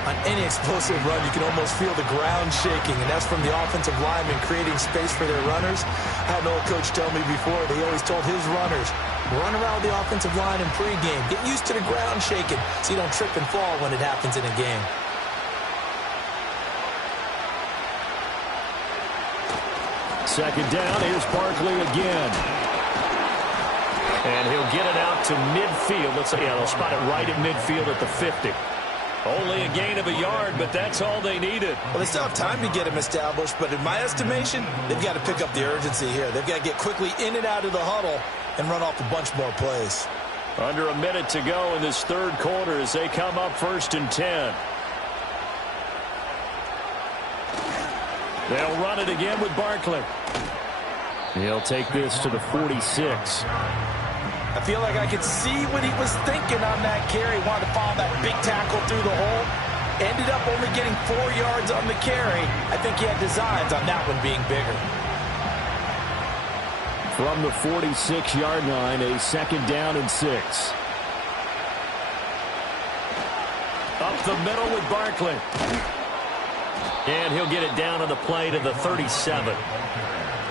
On any explosive run, you can almost feel the ground shaking, and that's from the offensive linemen creating space for their runners. I had an old coach tell me before, they always told his runners, run around the offensive line in pregame. Get used to the ground shaking so you don't trip and fall when it happens in a game. Second down, here's Barkley again. And he'll get it out to midfield. Let's say, yeah, they'll spot it right at midfield at the 50. Only a gain of a yard, but that's all they needed. Well, they still have time to get him established, but in my estimation, they've got to pick up the urgency here. They've got to get quickly in and out of the huddle and run off a bunch more plays. Under a minute to go in this third quarter as they come up 1st and 10. They'll run it again with Barkley. He'll take this to the 46. I feel like I could see what he was thinking on that carry. Wanted to follow that big tackle through the hole. Ended up only getting 4 yards on the carry. I think he had designs on that one being bigger. From the 46-yard line, a 2nd down and 6. Up the middle with Barkley. And he'll get it down on the play to the 37.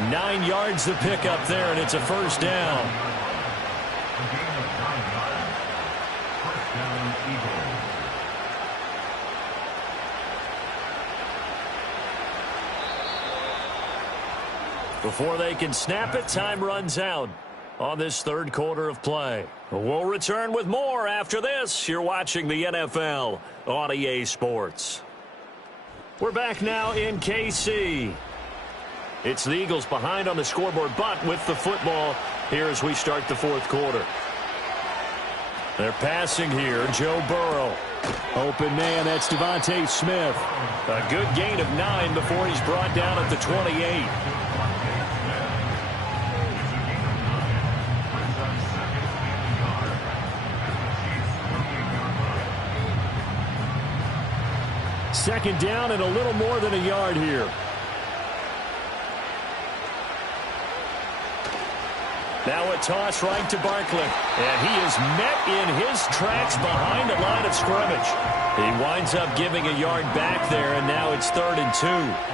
9 yards to pick up there, and it's a first down. Before they can snap it, time runs out. on this third quarter of play. We'll return with more after this. You're watching the NFL on EA Sports. We're back now in KC. It's the Eagles behind on the scoreboard, but with the football here as we start the fourth quarter. They're passing here. Joe Burrow. Open man, that's Devontae Smith. A good gain of 9 before he's brought down at the 28. Second down and a little more than a yard here. Now a toss right to Barkley. And he is met in his tracks behind the line of scrimmage. He winds up giving a yard back there, and now it's 3rd and 2.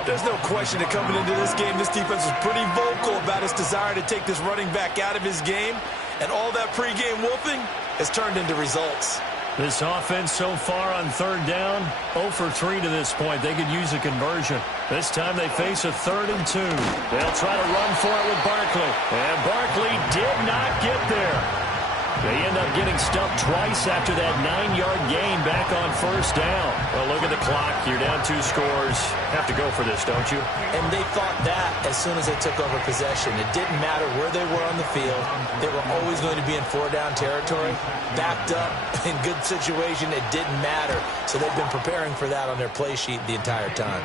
There's no question that coming into this game, this defense was pretty vocal about its desire to take this running back out of his game. And all that pregame wolfing has turned into results. This offense so far on 3rd down, 0 for 3 to this point. They could use a conversion. This time they face a 3rd and 2. They'll try to run for it with Barkley. And Barkley did not get there. They end up getting stuffed twice after that 9-yard gain back on 1st down. Well, look at the clock. You're down 2 scores. Have to go for this, don't you? And they thought that as soon as they took over possession. It didn't matter where they were on the field. They were always going to be in 4-down territory. Backed up, in good situation, it didn't matter. So they've been preparing for that on their play sheet the entire time.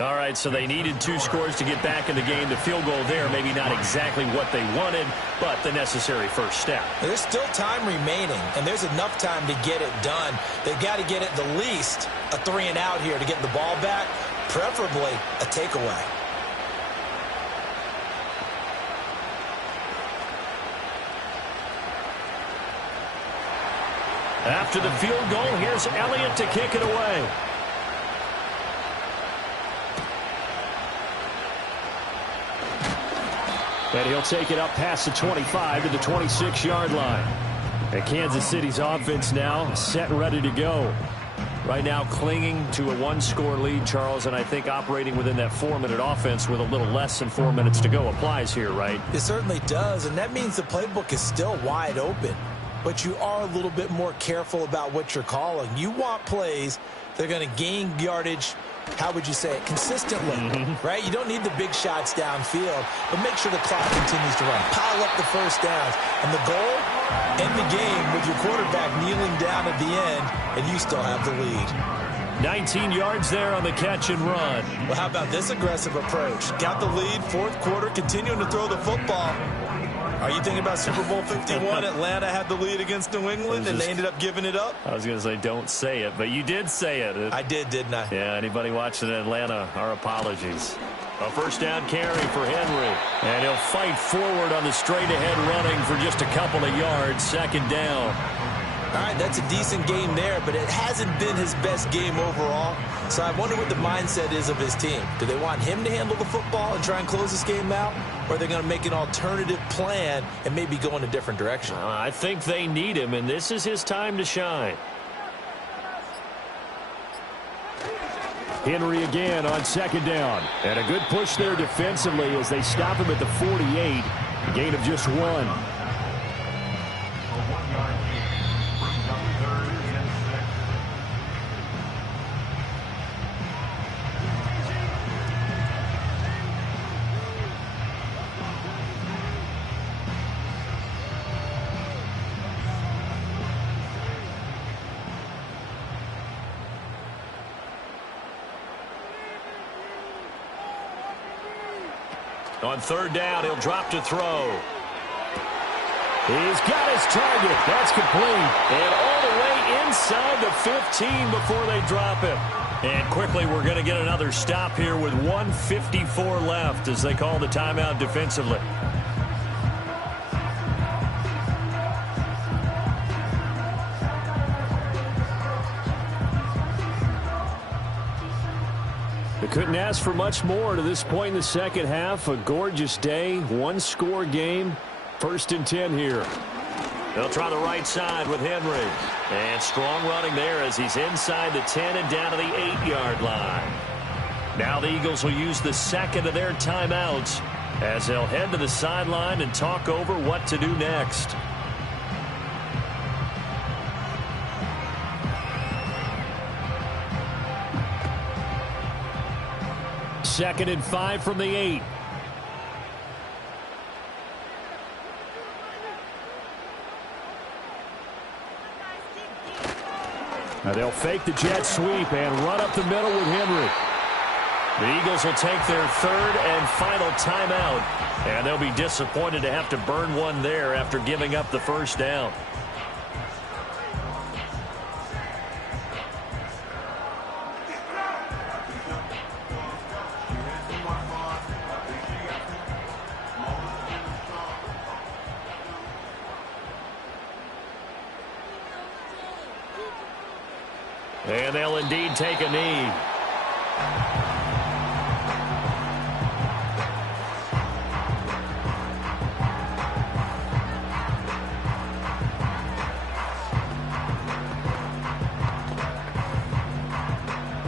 All right, so they needed 2 scores to get back in the game. The field goal there, maybe not exactly what they wanted, but the necessary first step. There's still time remaining, and there's enough time to get it done. They've got to get at the least a 3-and-out here to get the ball back, preferably a takeaway. After the field goal, here's Elliott to kick it away. And he'll take it up past the 25 to the 26-yard line. And Kansas City's offense now set and ready to go. Right now clinging to a 1-score lead, Charles, and I think operating within that 4-minute offense with a little less than 4 minutes to go applies here, right? It certainly does, and that means the playbook is still wide open. But you are a little bit more careful about what you're calling. You want plays that are going to gain yardage, how would you say it, consistently, right? You don't need the big shots downfield, but make sure the clock continues to run. Pile up the first downs. And the goal, end the game with your quarterback kneeling down at the end, and you still have the lead. 19 yards there on the catch and run. Well, how about this aggressive approach? Got the lead, 4th quarter, continuing to throw the football. Are you thinking about Super Bowl 51? Atlanta had the lead against New England, and they ended up giving it up? I was going to say, don't say it, but you did say it. I did, didn't I? Yeah, anybody watching Atlanta, our apologies. A 1st down carry for Henry. And he'll fight forward on the straight-ahead running for just a couple of yards. 2nd down. All right, that's a decent game there, but it hasn't been his best game overall. So I wonder what the mindset is of his team. Do they want him to handle the football and try and close this game out? Or are they going to make an alternative plan and maybe go in a different direction? I think they need him, and this is his time to shine. Henry again on 2nd down. And a good push there defensively as they stop him at the 48. A gain of just 1. On 3rd down, he'll drop to throw. He's got his target. That's complete. And all the way inside the 15 before they drop him. And quickly, we're going to get another stop here with 1:54 left as they call the timeout defensively. They couldn't ask for much more to this point in the second half. A gorgeous day, 1-score game. 1st and 10 here. They'll try the right side with Henry. And strong running there as he's inside the 10 and down to the 8-yard line. Now the Eagles will use the 2nd of their timeouts as they'll head to the sideline and talk over what to do next. Second and 5 from the 8. Now they'll fake the jet sweep and run up the middle with Henry. The Eagles will take their third and final timeout, and they'll be disappointed to have to burn one there after giving up the first down. And they'll indeed take a knee.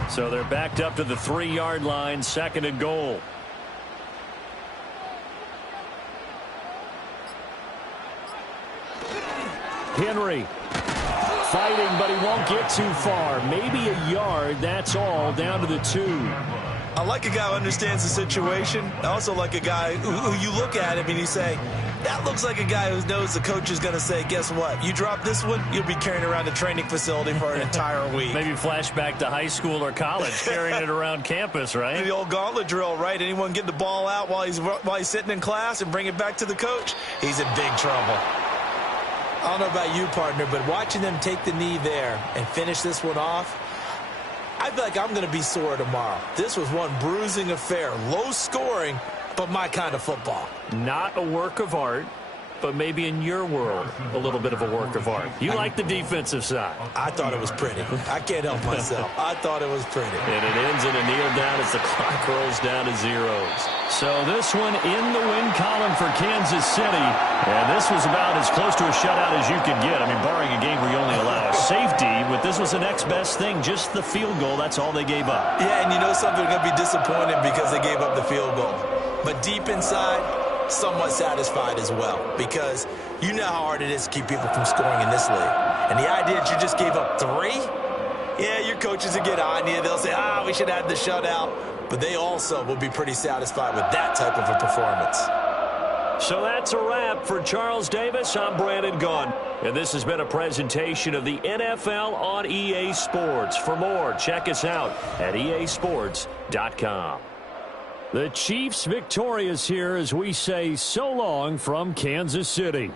So they're backed up to the 3-yard line, second and goal. Henry fighting, but he won't get too far. Maybe a yard, that's all, down to the 2. I like a guy who understands the situation. I also like a guy who you look at him and you say, that looks like a guy who knows the coach is going to say, guess what? You drop this one, you'll be carrying around the training facility for an entire week. Maybe flashback to high school or college, carrying it around campus, right? The old gauntlet drill, right? Anyone get the ball out while he's sitting in class and bring it back to the coach? He's in big trouble. I don't know about you, partner, but watching them take the knee there and finish this one off, I feel like I'm going to be sore tomorrow. This was one bruising affair. Low scoring, but my kind of football. Not a work of art, but maybe in your world, a little bit of a work of art. You like the defensive side. I thought it was pretty. I can't help myself. I thought it was pretty. And it ends in a kneel down as the clock rolls down to zeros. So this one in the win column for Kansas City. And this was about as close to a shutout as you could get. I mean, barring a game where you only allow a safety, but this was the next best thing, just the field goal. That's all they gave up. Yeah, and you know something, they're going to be disappointed because they gave up the field goal. But deep inside, somewhat satisfied as well, because you know how hard it is to keep people from scoring in this league. And the idea that you just gave up 3, yeah, your coaches will get on you. They'll say, we should have the shutout. But they also will be pretty satisfied with that type of a performance. So that's a wrap for Charles Davis. I'm Brandon Gaudin. And this has been a presentation of the NFL on EA Sports. For more, check us out at easports.com. The Chiefs victorious here as we say so long from Kansas City.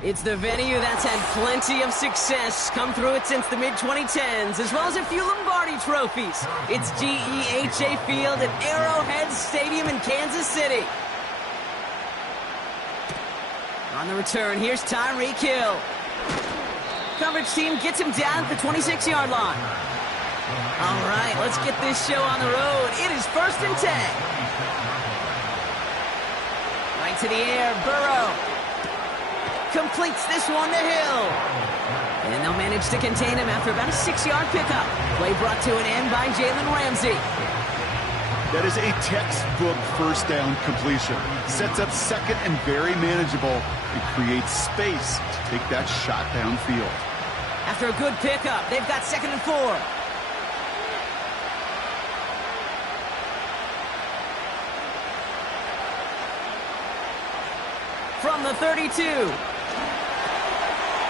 It's the venue that's had plenty of success come through it since the mid-2010s, as well as a few Lombardi trophies. It's GEHA Field at Arrowhead Stadium in Kansas City. On the return, here's Tyreek Hill. Coverage team gets him down at the 26-yard line. All right, let's get this show on the road. It is 1st and 10. Right to the air, Burrow. Completes this one to Hill. And they'll manage to contain him after about a 6-yard pickup. Play brought to an end by Jalen Ramsey. That is a textbook first down completion. Sets up second and very manageable. It creates space to take that shot downfield. After a good pickup, they've got 2nd and 4. From the 32.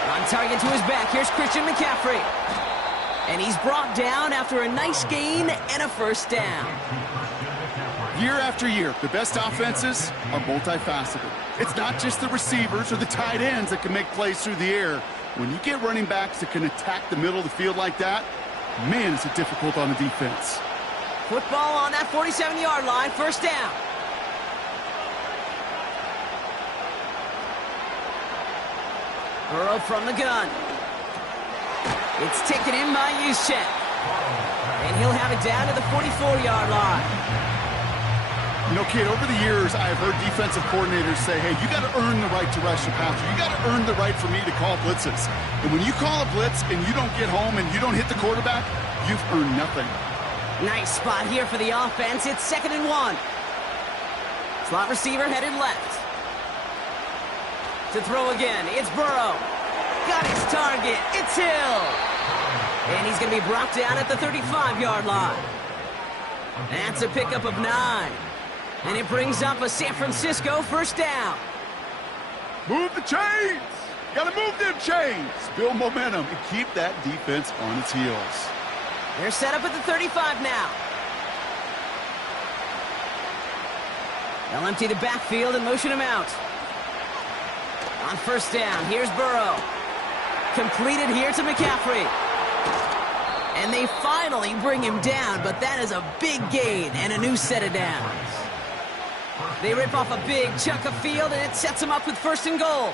On target to his back, here's Christian McCaffrey. And he's brought down after a nice gain and a first down. Year after year, the best offenses are multifaceted. It's not just the receivers or the tight ends that can make plays through the air. When you get running backs that can attack the middle of the field like that, man, is it difficult on the defense. Football on that 47-yard line, first down. Burrow from the gun. It's taken in by Juszczyk. And he'll have it down to the 44-yard line. You know, Kate, over the years, I've heard defensive coordinators say, hey, you got to earn the right to rush the passer. You got to earn the right for me to call blitzes. And when you call a blitz and you don't get home and you don't hit the quarterback, you've earned nothing. Nice spot here for the offense. It's 2nd and 1. Slot receiver headed left. To throw again, it's Burrow. Got his target. It's Hill. And he's going to be brought down at the 35-yard line. That's a pickup of 9. And it brings up a San Francisco first down. Move the chains. Got to move them chains. Build momentum and keep that defense on its heels. They're set up at the 35 now. They'll empty the backfield and motion him out. On first down, here's Burrow. Completed here to McCaffrey. And they finally bring him down, but that is a big gain and a new set of downs. They rip off a big chunk of field, and it sets them up with 1st and goal.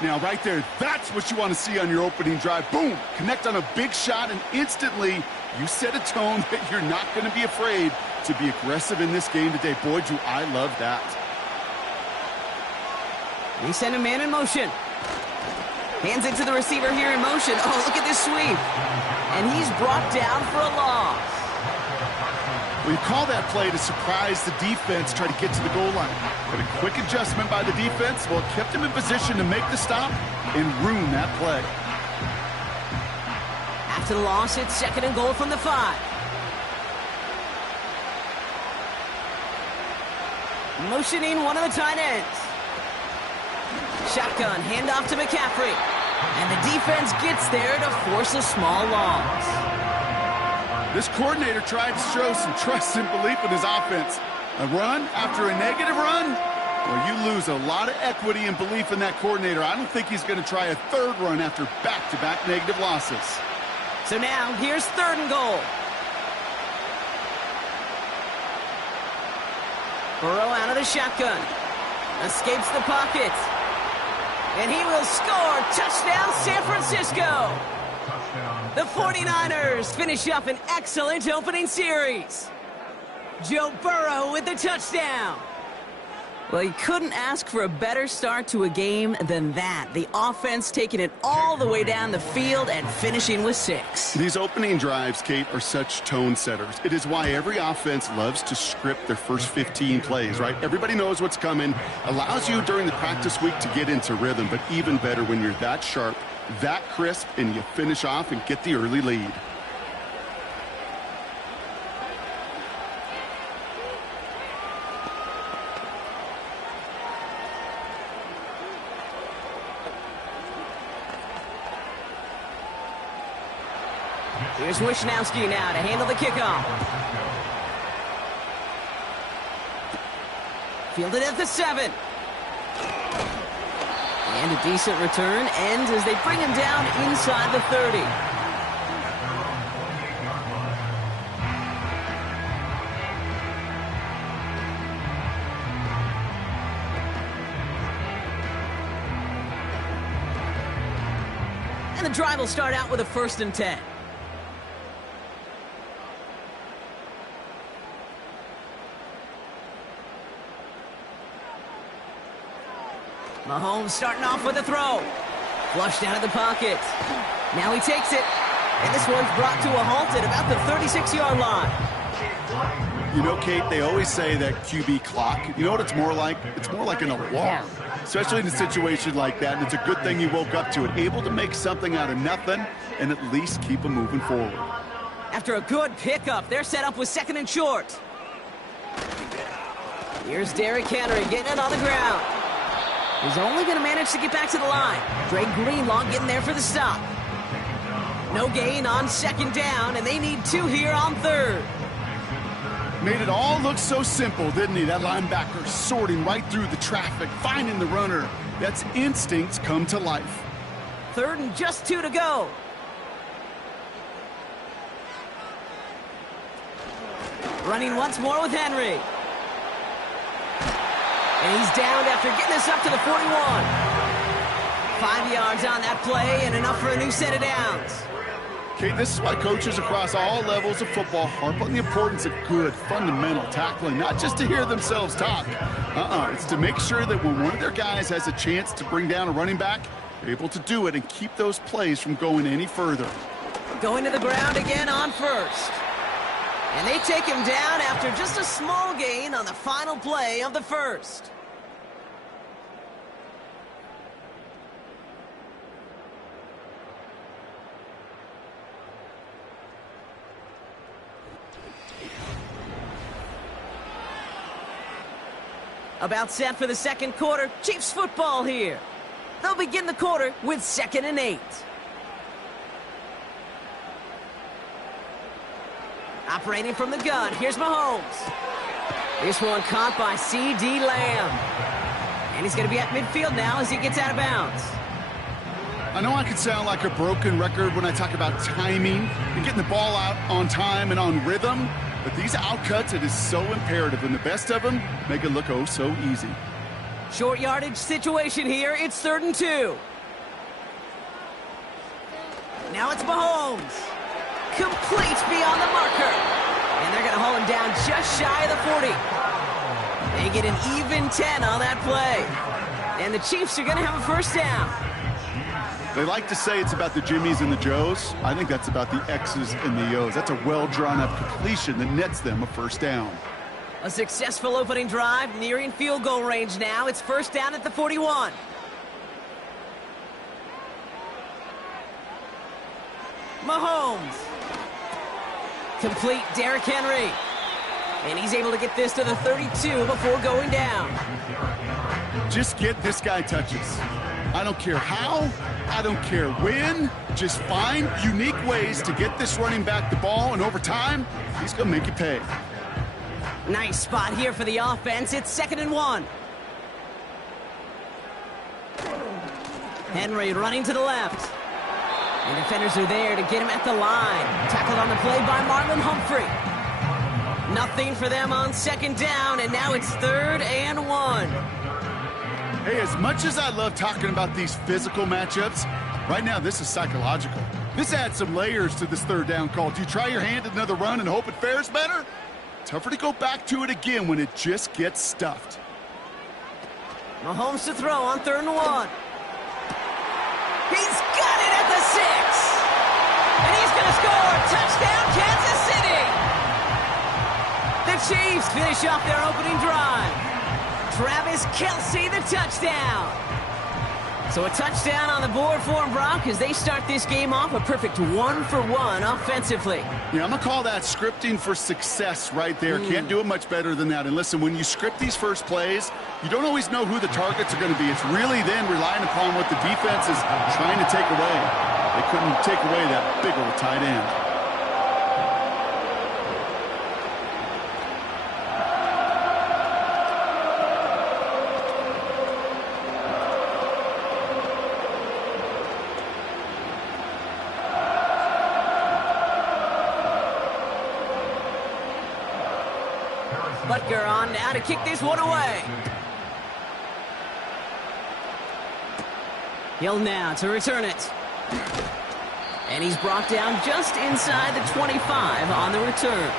Now, right there, that's what you want to see on your opening drive. Boom! Connect on a big shot, and instantly you set a tone that you're not going to be afraid to be aggressive in this game today. Boy, do I love that. They send a man in motion. Hands it to the receiver here in motion. Oh, look at this sweep. And he's brought down for a loss. We call that play to surprise the defense, try to get to the goal line. But a quick adjustment by the defense, well, it kept him in position to make the stop and ruin that play. After the loss, it's 2nd and goal from the 5. Motioning one of the tight ends. Shotgun, handoff to McCaffrey. And the defense gets there to force a small loss. This coordinator tried to show some trust and belief in his offense. A run after a negative run? Well, you lose a lot of equity and belief in that coordinator. I don't think he's going to try a 3rd run after back-to-back negative losses. So now, here's 3rd and goal. Burrow out of the shotgun. Escapes the pocket. And he will score. Touchdown, San Francisco. The 49ers finish up an excellent opening series. Joe Burrow with the touchdown. Well, you couldn't ask for a better start to a game than that. The offense taking it all the way down the field and finishing with 6. These opening drives, Kate, are such tone setters. It is why every offense loves to script their first 15 plays, right? Everybody knows what's coming. Allows you during the practice week to get into rhythm, but even better when you're that sharp, that crisp, and you finish off and get the early lead. Here's Wishnowski now to handle the kickoff. Fielded at the 7. And a decent return ends as they bring him down inside the 30. And the drive will start out with a 1st and 10. Mahomes starting off with a throw. Flushed out of the pocket. Now he takes it. And this one's brought to a halt at about the 36-yard line. You know, Kate, they always say that QB clock. You know what it's more like? It's more like an alarm, especially in a situation like that. And it's a good thing you woke up to it. Able to make something out of nothing and at least keep them moving forward. After a good pickup, they're set up with 2nd and short. Here's Derrick Henry getting it on the ground. He's only going to manage to get back to the line. Dre Greenlaw getting there for the stop. No gain on 2nd down, and they need 2 here on 3rd. Made it all look so simple, didn't he? That linebacker sorting right through the traffic, finding the runner. That's instincts come to life. 3rd and just 2 to go. Running once more with Henry. And he's downed after getting us up to the 41. 5 yards on that play and enough for a new set of downs. Okay, this is why coaches across all levels of football harp on the importance of good, fundamental tackling, not just to hear themselves talk. It's to make sure that when one of their guys has a chance to bring down a running back, they're able to do it and keep those plays from going any further. Going to the ground again on first. And they take him down after just a small gain on the final play of the first. About set for the second quarter. Chiefs football here. They'll begin the quarter with 2nd and 8. Operating from the gun, here's Mahomes. This one caught by C.D. Lamb. And he's going to be at midfield now as he gets out of bounds. I know I can sound like a broken record when I talk about timing and getting the ball out on time and on rhythm, but these outcuts, it is so imperative, and the best of them make it look oh so easy. Short yardage situation here. It's 3rd and 2. Now it's Mahomes. Complete beyond the marker. And they're going to haul him down just shy of the 40. They get an even 10 on that play. And the Chiefs are going to have a first down. They like to say it's about the Jimmies and the Joes. I think that's about the X's and the O's. That's a well-drawn-up completion that nets them a first down. A successful opening drive, nearing field goal range now. It's first down at the 41. Mahomes. Complete Derrick Henry. And he's able to get this to the 32 before going down. Just get this guy touches. I don't care how, I don't care when. Just find unique ways to get this running back the ball, and over time, he's going to make you pay. Nice spot here for the offense. It's 2nd and 1. Henry running to the left. And defenders are there to get him at the line. Tackled on the play by Marlon Humphrey. Nothing for them on 2nd down, and now it's 3rd and 1. Hey, as much as I love talking about these physical matchups, right now this is psychological. This adds some layers to this 3rd down call. Do you try your hand at another run and hope it fares better? Tougher to go back to it again when it just gets stuffed. Mahomes to throw on 3rd and 1. He's got it at the 6. And he's going to score. Touchdown, Kansas City. The Chiefs finish off their opening drive. Travis Kelce, the touchdown. So a touchdown on the board for them, Brock, as they start this game off a perfect 1-for-1 offensively. Yeah, I'm going to call that scripting for success right there. Can't do it much better than that. And listen, when you script these first plays, you don't always know who the targets are going to be. It's really then relying upon what the defense is trying to take away. They couldn't take away that big old tight end. Butker on now to kick this one away. Hill now to return it. And he's brought down just inside the 25 on the return.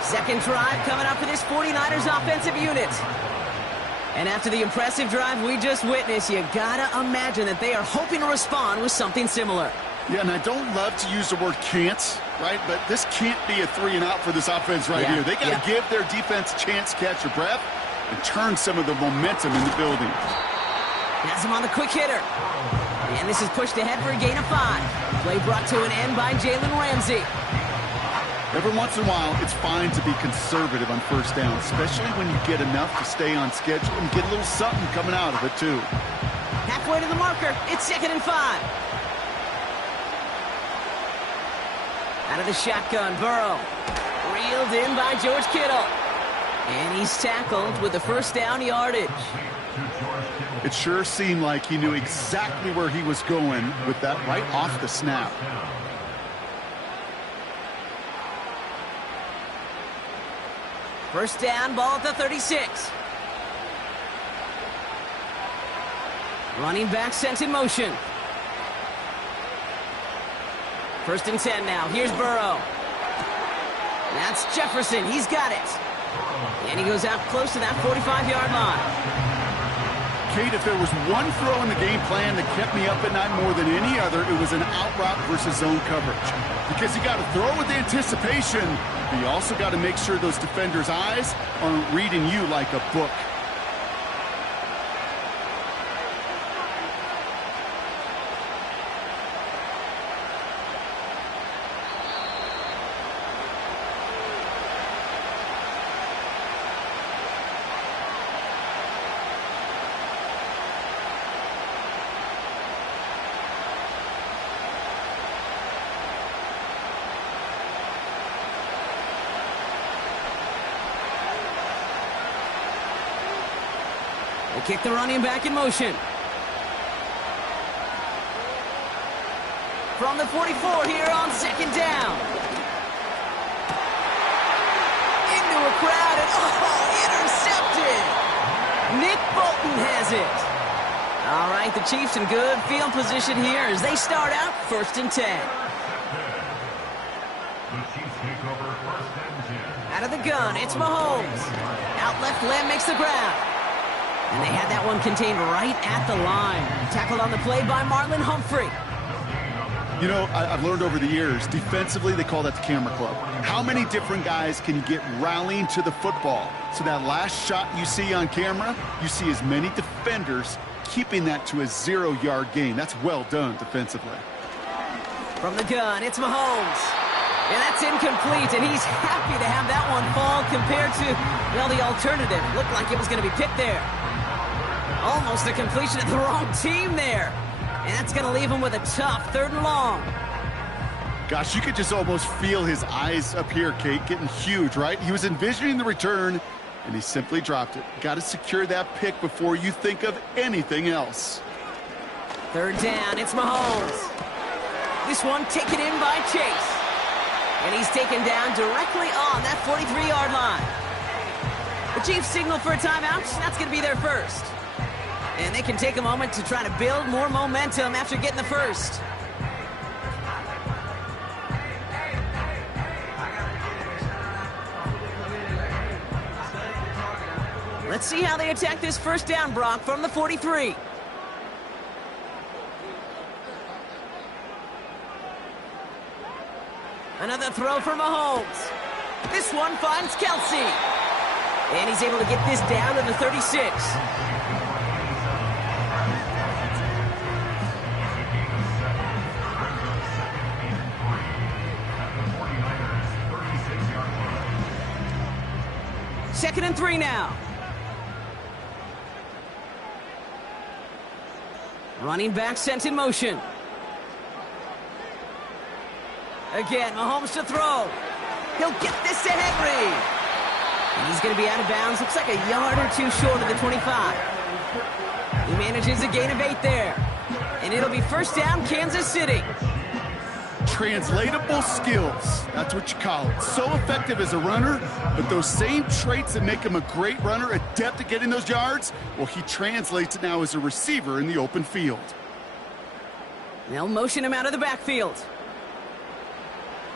2nd drive coming up for this 49ers offensive unit. And after the impressive drive we just witnessed, you gotta imagine that they are hoping to respond with something similar. Yeah, and I don't love to use the word can't, right? But this can't be a 3-and-out for this offense right here. They got to give their defense a chance to catch their breath and turn some of the momentum in the building. Has him on the quick hitter. And this is pushed ahead for a gain of 5. Play brought to an end by Jalen Ramsey. Every once in a while, it's fine to be conservative on first down, especially when you get enough to stay on schedule and get a little something coming out of it, too. Halfway to the marker. It's 2nd and 5. Out of the shotgun, Burrow. Reeled in by George Kittle. And he's tackled with the first down yardage. It sure seemed like he knew exactly where he was going with that right off the snap. First down, ball at the 36. Running back sent in motion. First and 10 now. Here's Burrow. That's Jefferson. He's got it. And he goes out close to that 45-yard line. Kate, if there was one throw in the game plan that kept me up at night more than any other, it was an out route versus zone coverage. Because you got to throw with anticipation, but you also got to make sure those defenders' eyes aren't reading you like a book. They kick the running back in motion. From the 44 here on second down. Into a crowd and intercepted. Nick Bolton has it. All right, the Chiefs in good field position here as they start out first and 10. The Chiefs take over first and 10. Out of the gun, it's Mahomes. Out left, Lamb makes the grab. And they had that one contained right at the line. Tackled on the play by Marlon Humphrey. You know, I've learned over the years, defensively, they call that the camera club. How many different guys can you get rallying to the football? So that last shot you see on camera, you see as many defenders keeping that to a 0-yard gain. That's well done defensively. From the gun, it's Mahomes. And that's incomplete, and he's happy to have that one fall compared to, well, the alternative. Looked like it was going to be picked there. Almost a completion of the wrong team there. And that's going to leave him with a tough 3rd and long. Gosh, you could just almost feel his eyes up here, Kate, getting huge, right? He was envisioning the return, and he simply dropped it. Got to secure that pick before you think of anything else. 3rd down, it's Mahomes. This one taken in by Chase. And he's taken down directly on that 43-yard line. The Chiefs signal for a timeout. That's going to be their first. And they can take a moment to try to build more momentum after getting the first. Let's see how they attack this first down, Brock, from the 43. Another throw for Mahomes. This one finds Kelsey. And he's able to get this down to the 36. Second and 3 now. Running back sent in motion. Again, Mahomes to throw. He'll get this to Henry. And he's going to be out of bounds. Looks like a yard or two short of the 25. He manages a gain of 8 there. And it'll be first down, Kansas City. Translatable skills. That's what you call it. So effective as a runner, but those same traits that make him a great runner, adept at getting those yards, well, he translates it now as a receiver in the open field. They'll motion him out of the backfield.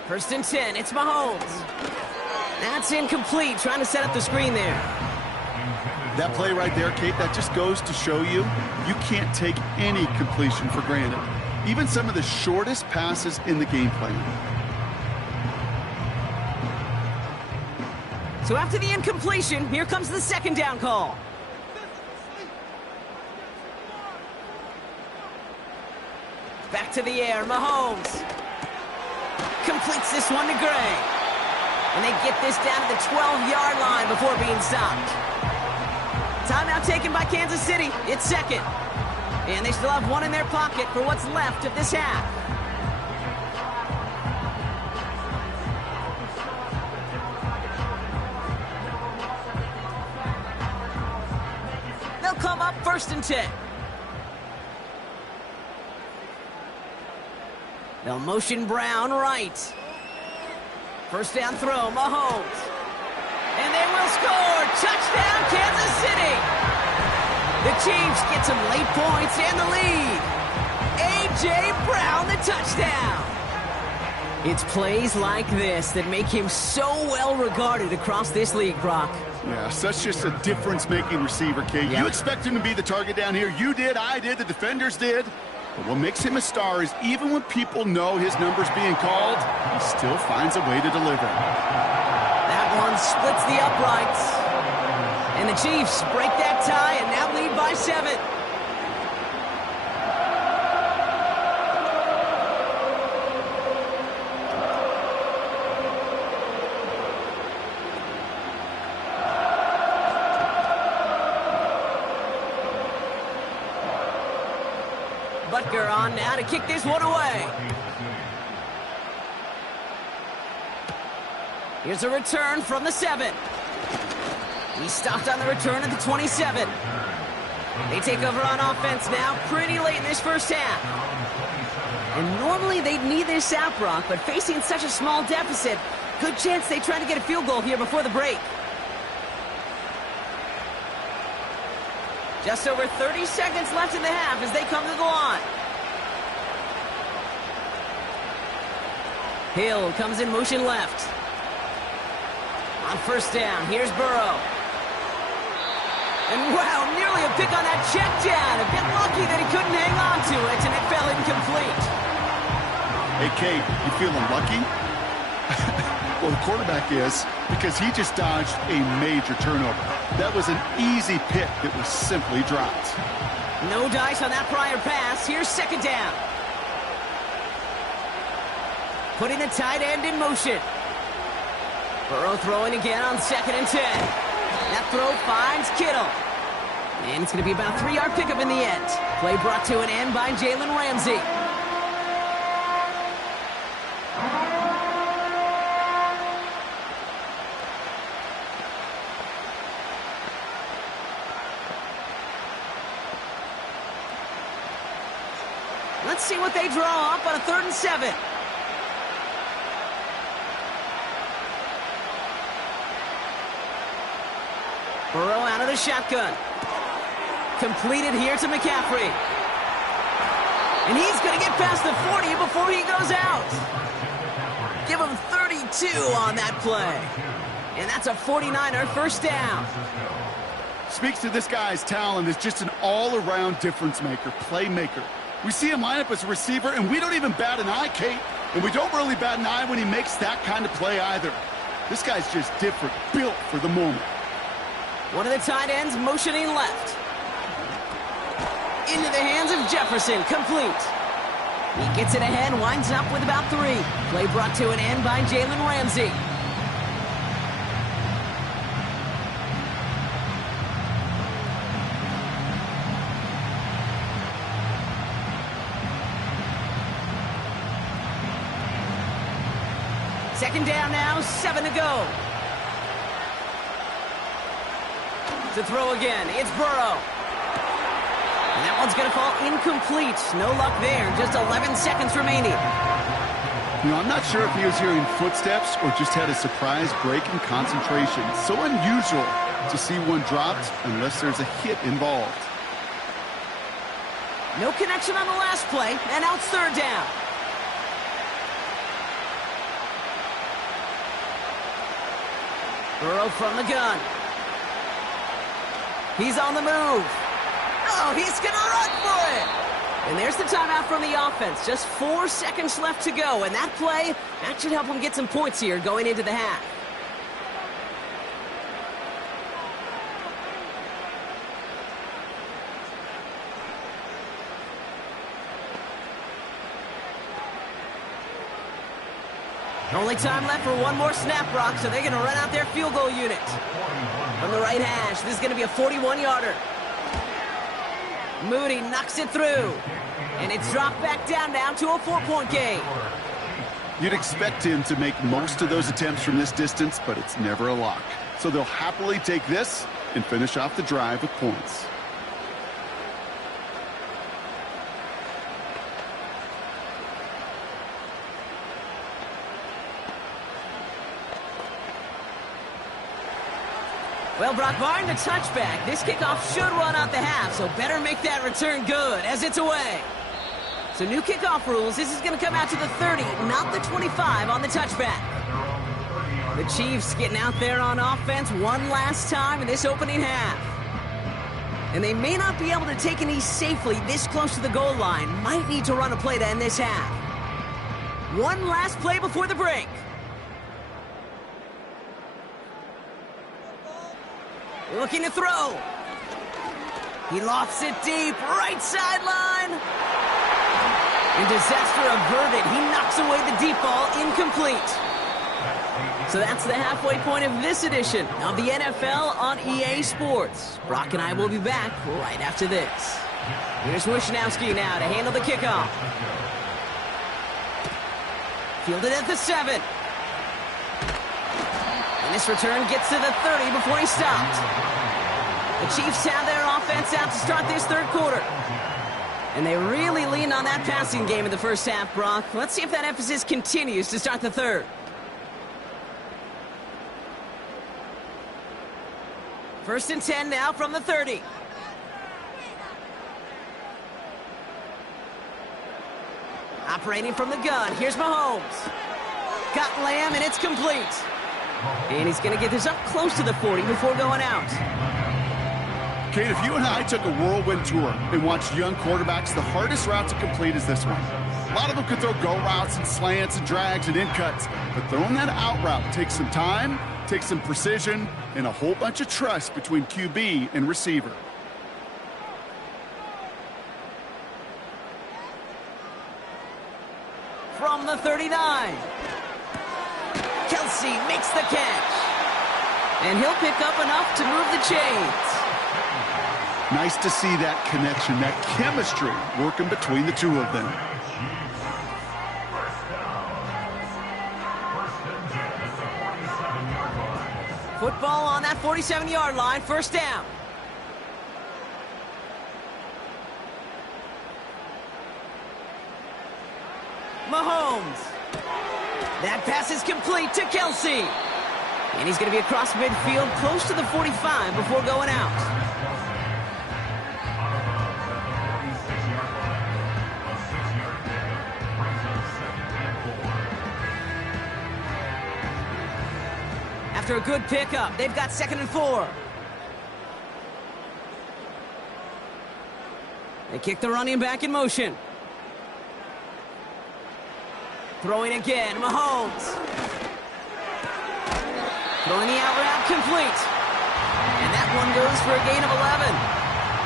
First and 10, it's Mahomes. That's incomplete, trying to set up the screen there. That play right there, Kate, that just goes to show you can't take any completion for granted. Even some of the shortest passes in the game plan. So after the incompletion, here comes the second down call. Back to the air, Mahomes. Completes this one to Gray. And they get this down to the 12-yard line before being stopped. Timeout taken by Kansas City. It's second. And they still have one in their pocket for what's left of this half. They'll come up first and 10. They'll motion Brown right. First down throw, Mahomes. And they will score. Touchdown, Kansas City. The Chiefs get some late points and the lead. A.J. Brown, the touchdown. It's plays like this that make him so well regarded across this league, Brock. Yeah, such just a difference-making receiver, Kate. Yep. You expect him to be the target down here. You did, I did, the defenders did. But what makes him a star is even when people know his number's being called, he still finds a way to deliver. That one splits the uprights. And the Chiefs break that tie and now lead by 7. Butker on now to kick this one away. Here's a return from the 7. He stopped on the return at the 27. They take over on offense now pretty late in this first half. And normally they'd need this out, Brock, but facing such a small deficit, good chance they try to get a field goal here before the break. Just over 30 seconds left in the half as they come to the line. Hill comes in motion left. On first down, here's Burrow. And wow, nearly a pick on that check down. A bit lucky that he couldn't hang on to it, and it fell incomplete. Hey, Kate, you feeling lucky? Well, the quarterback is, because he just dodged a major turnover. That was an easy pick that was simply dropped. No dice on that prior pass. Here's second down. Putting the tight end in motion. Burrow throwing again on 2nd and 10. That throw finds Kittle. And it's going to be about a 3-yard pickup in the end. Play brought to an end by Jalen Ramsey. Let's see what they draw up on a 3rd and 7. Burrow out of the shotgun. Completed here to McCaffrey. And he's going to get past the 40 before he goes out. Give him 32 on that play. And that's a 49er first down. Speaks to this guy's talent as just an all-around difference maker, playmaker. We see him line up as a receiver, and we don't even bat an eye, Kate. And we don't really bat an eye when he makes that kind of play either. This guy's just different, built for the moment. One of the tight ends motioning left. Into the hands of Jefferson, complete. He gets it ahead, winds up with about 3. Play brought to an end by Jalen Ramsey. Second down now, 7 to go. To throw again, it's Burrow. And that one's going to fall incomplete. No luck there, just 11 seconds remaining. You know, I'm not sure if he was hearing footsteps or just had a surprise break in concentration. So unusual to see one dropped unless there's a hit involved. No connection on the last play, and now it's 3rd down. Burrow from the gun. He's on the move. Oh, he's going to run for it. And there's the timeout from the offense. Just 4 seconds left to go. And that play, that should help him get some points here going into the half. Only time left for one more snap, Brock, so they're going to run out their field goal unit. From the right hash, this is going to be a 41-yarder. Moody knocks it through. And it's dropped back down now to a 4-point game. You'd expect him to make most of those attempts from this distance, but it's never a lock. So they'll happily take this and finish off the drive with points. Well, Brock, barring the touchback, this kickoff should run out the half, so better make that return good as it's away. So new kickoff rules. This is going to come out to the 30, not the 25 on the touchback. The Chiefs getting out there on offense one last time in this opening half. And they may not be able to take a knee safely this close to the goal line. Might need to run a play to end this half. One last play before the break. Looking to throw. He lofts it deep, right sideline. And disaster averted. He knocks away the deep ball, incomplete. So that's the halfway point of this edition of the NFL on EA Sports. Brock and I will be back right after this. Here's Wishnowski now to handle the kickoff. Fielded at the 7. And this return gets to the 30 before he stopped. The Chiefs have their offense out to start this third quarter. And they really leaned on that passing game in the first half, Brock. Let's see if that emphasis continues to start the third. First and 10 now from the 30. Operating from the gun, here's Mahomes. Got Lamb, and it's complete. And he's going to get this up close to the 40 before going out. Kate, if you and I took a whirlwind tour and watched young quarterbacks, the hardest route to complete is this one. A lot of them could throw go routes and slants and drags and in cuts, but throwing that out route takes some time, takes some precision, and a whole bunch of trust between QB and receiver. From the 39. Kelsey makes the catch. And he'll pick up enough to move the chains. Nice to see that connection, that chemistry working between the two of them. Football on that 47-yard line, first down. Mahomes. That pass is complete to Kelsey. And he's going to be across midfield, close to the 45 before going out. After a good pickup, they've got 2nd and 4. They kick the running back in motion. Throwing again, Mahomes. Throwing the out route complete. And that one goes for a gain of 11.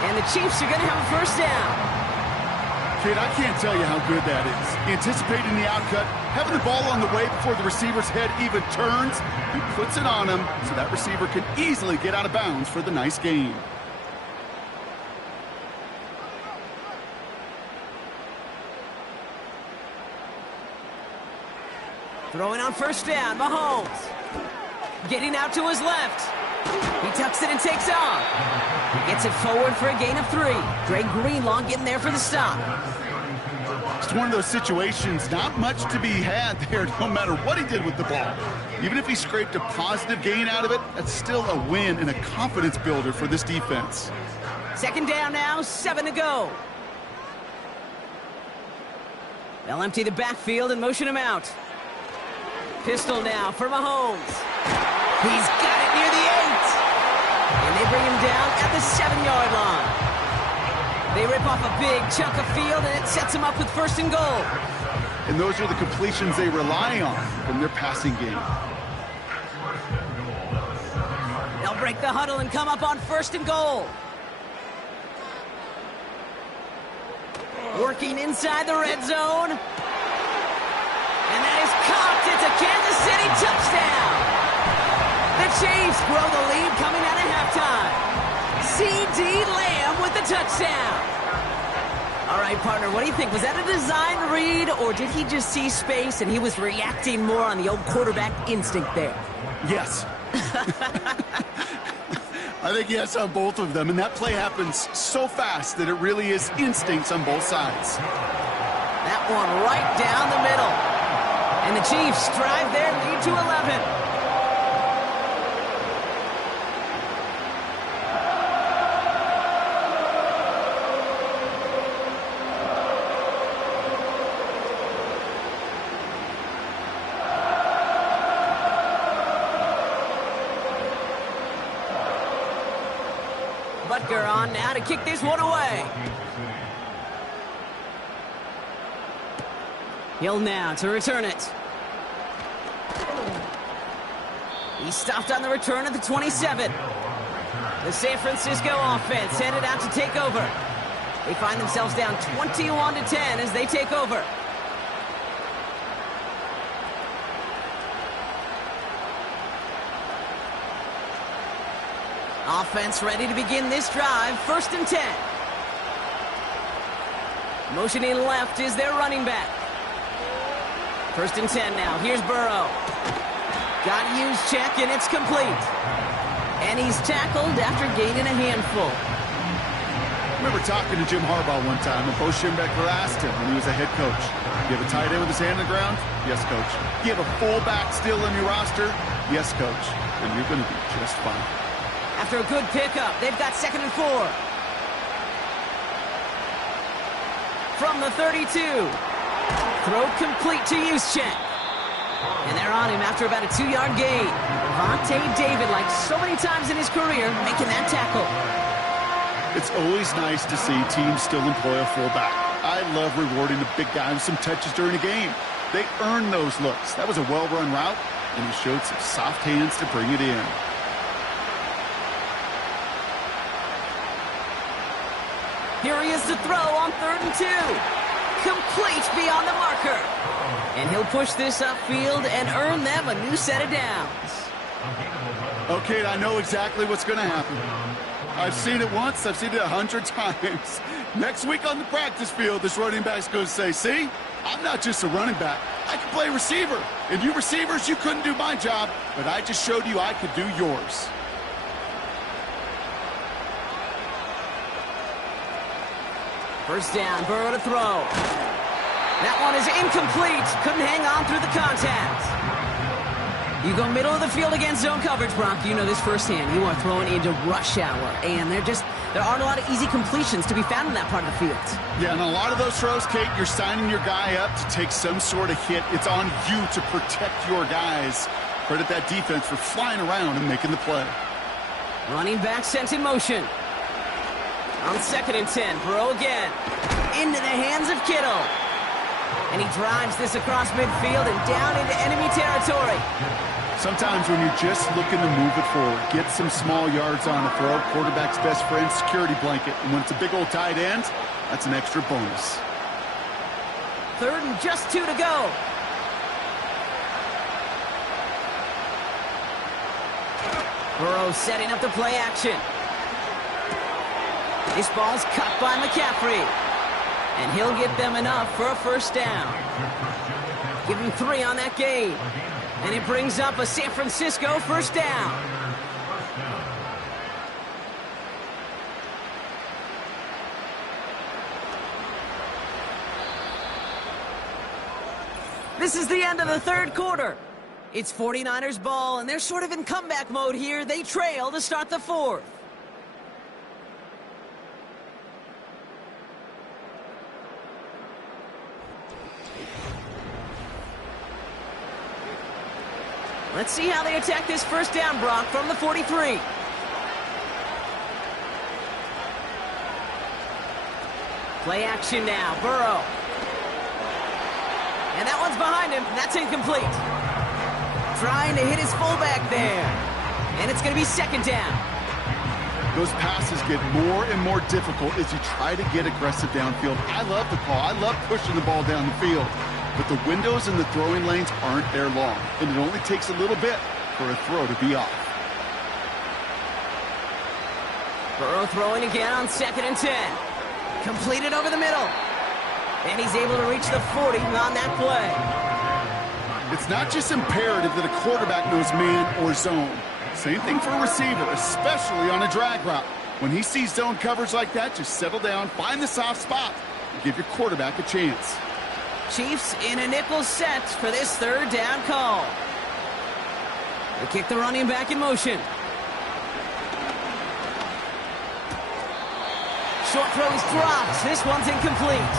And the Chiefs are going to have a first down. Kid, I can't tell you how good that is. Anticipating the outcut, having the ball on the way before the receiver's head even turns, he puts it on him so that receiver can easily get out of bounds for the nice gain. Throwing on first down, Mahomes. Getting out to his left. He tucks it and takes off. He gets it forward for a gain of 3. Greg Greenlaw getting there for the stop. It's one of those situations, not much to be had there no matter what he did with the ball. Even if he scraped a positive gain out of it, that's still a win and a confidence builder for this defense. Second down now, 7 to go. They'll empty the backfield and motion him out. Pistol now for Mahomes. He's got it near the 8. And they bring him down at the 7-yard line. They rip off a big chunk of field, and it sets them up with 1st and goal. And those are the completions they rely on from their passing game. They'll break the huddle and come up on 1st and goal. Working inside the red zone. And that is caught. It's a Kansas City touchdown. The Chiefs grow the lead coming out of halftime. C.D. Lamb with the touchdown. All right, partner, what do you think? Was that a design read, or did he just see space and he was reacting more on the old quarterback instinct there? Yes. I think yes on both of them, and that play happens so fast that it really is instincts on both sides. That one right down the middle. And the Chiefs drive their lead to 11. Butker on now to kick this one away. Hill now to return it. He stopped on the return at the 27. The San Francisco offense headed out to take over. They find themselves down 21-10 as they take over. Offense ready to begin this drive. 1st and 10. Motioning left is their running back. 1st and 10 now. Here's Burrow. Got to use check, and it's complete. And he's tackled after gaining a handful. I remember talking to Jim Harbaugh one time, and Bo Schembechler asked him when he was a head coach, you have a tight end with his hand on the ground? Yes, coach. You have a fullback still in your roster? Yes, coach. And you're going to be just fine. After a good pickup, they've got 2nd and 4. From the 32. Throw complete to Juszczyk. And they're on him after about a 2-yard gain. Vontae David, like so many times in his career, making that tackle. It's always nice to see teams still employ a fullback. I love rewarding the big guy with some touches during a game. They earn those looks. That was a well-run route, and he showed some soft hands to bring it in. Here he is to throw on 3rd and 2. Complete beyond the marker. And he'll push this upfield and earn them a new set of downs. Okay, I know exactly what's going to happen. I've seen it once. I've seen it 100 times. Next week on the practice field, this running back's going to say, see, I'm not just a running back. I can play receiver. And you receivers, you couldn't do my job, but I just showed you I could do yours. First down, Burrow to throw. That one is incomplete. Couldn't hang on through the contact. You go middle of the field against zone coverage, Brock. You know this firsthand. You are throwing into rush hour, and there aren't a lot of easy completions to be found in that part of the field. Yeah, and a lot of those throws, Kate, you're signing your guy up to take some sort of hit. It's on you to protect your guys. Credit that defense for flying around and making the play. Running back sent in motion. On 2nd and 10, Burrow again. Into the hands of Kittle. And he drives this across midfield and down into enemy territory. Sometimes when you're just looking to move it forward, get some small yards on a throw, quarterback's best friend, security blanket. And when it's a big old tight end, that's an extra bonus. 3rd and just 2 to go. Burrow setting up the play action. This ball's cut by McCaffrey. And he'll get them enough for a 1st down. Give him 3 on that gain. And it brings up a San Francisco 1st down. This is the end of the 3rd quarter. It's 49ers ball, and they're sort of in comeback mode here. They trail to start the 4th. Let's see how they attack this 1st down, Brock, from the 43. Play action now, Burrow. And that one's behind him. That's incomplete. Trying to hit his fullback there. And it's going to be 2nd down. Those passes get more and more difficult as you try to get aggressive downfield. I love the call. I love pushing the ball down the field. But the windows in the throwing lanes aren't there long, and it only takes a little bit for a throw to be off. Burrow throwing again on 2nd and 10. Completed over the middle. And he's able to reach the 40 on that play. It's not just imperative that a quarterback knows man or zone. Same thing for a receiver, especially on a drag route. When he sees zone coverage like that, just settle down, find the soft spot, and give your quarterback a chance. Chiefs in a nickel set for this 3rd down call. They kick the running back in motion. Short throw is dropped. This one's incomplete.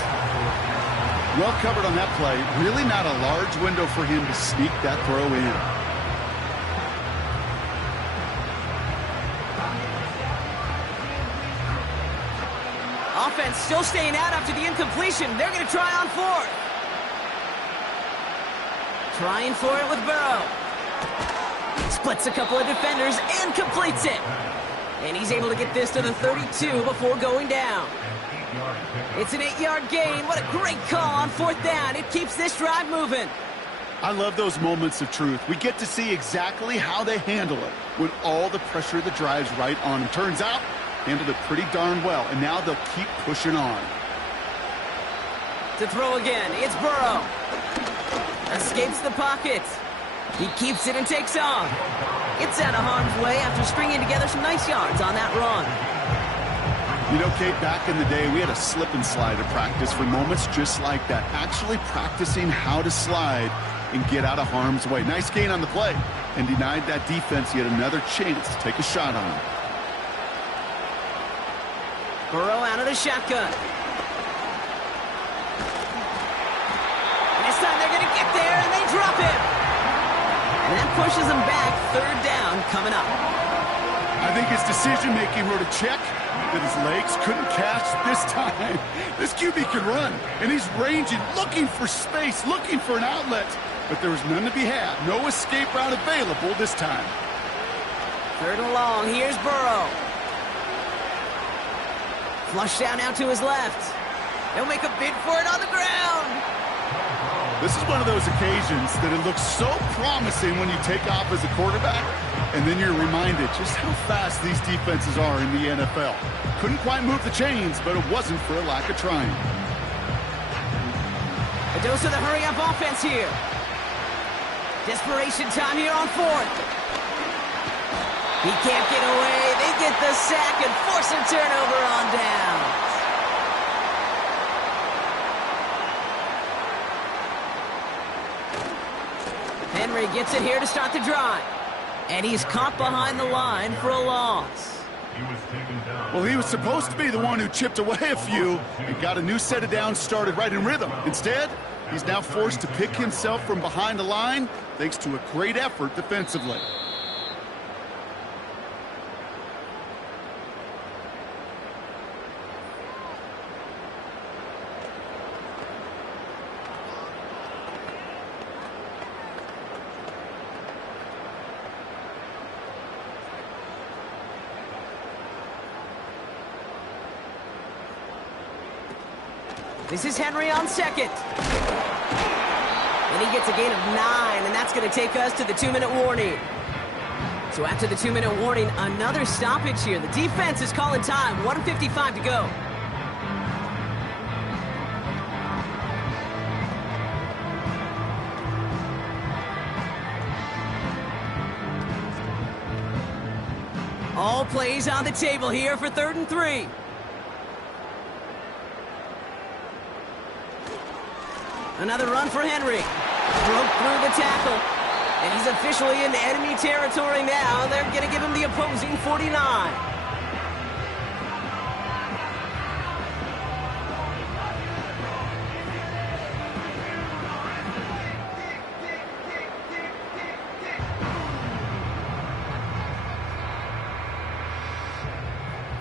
Well covered on that play. Really not a large window for him to sneak that throw in. defense still staying out after the incompletion. They're going to try on fourth. Trying for it with Burrow. Splits a couple of defenders and completes it. And he's able to get this to the 32 before going down. It's an 8-yard gain. What a great call on fourth down. It keeps this drive moving. I love those moments of truth. We get to see exactly how they handle it when all the pressure of the drive's right on them. Turns out, handled it pretty darn well, and now they'll keep pushing on. To throw again, it's Burrow. Escapes the pocket. He keeps it and takes off. Gets out of harm's way after stringing together some nice yards on that run. You know, Kate, back in the day, we had a slip and slide at practice for moments just like that. Actually practicing how to slide and get out of harm's way. Nice gain on the play, and denied that defense yet another chance to take a shot on him. Burrow out of the shotgun. This time they're going to get there, and they drop him. And that pushes them back. Third down coming up. I think his decision-making wrote a check that his legs couldn't catch this time. This QB can run, and he's ranging, looking for space, looking for an outlet. But there was none to be had. No escape route available this time. Third and long. Here's Burrow. Flushed out now to his left. He'll make a bid for it on the ground. This is one of those occasions that it looks so promising when you take off as a quarterback, and then you're reminded just how fast these defenses are in the NFL. Couldn't quite move the chains, but it wasn't for a lack of trying. A dose of the hurry-up offense here. Desperation time here on fourth. He can't get away. They get the sack and force a turnover on down. Henry gets it here to start the drive. And he's caught behind the line for a loss. Well, he was supposed to be the one who chipped away a few and got a new set of downs started right in rhythm. Instead, he's now forced to pick himself from behind the line thanks to a great effort defensively. This is Henry on second. And he gets a gain of 9, and that's going to take us to the 2-minute warning. So after the 2-minute warning, another stoppage here. The defense is calling time. 1:55 to go. All plays on the table here for 3rd and 3. Another run for Henry. Broke through the tackle. And he's officially in enemy territory now. They're going to give him the opposing 49.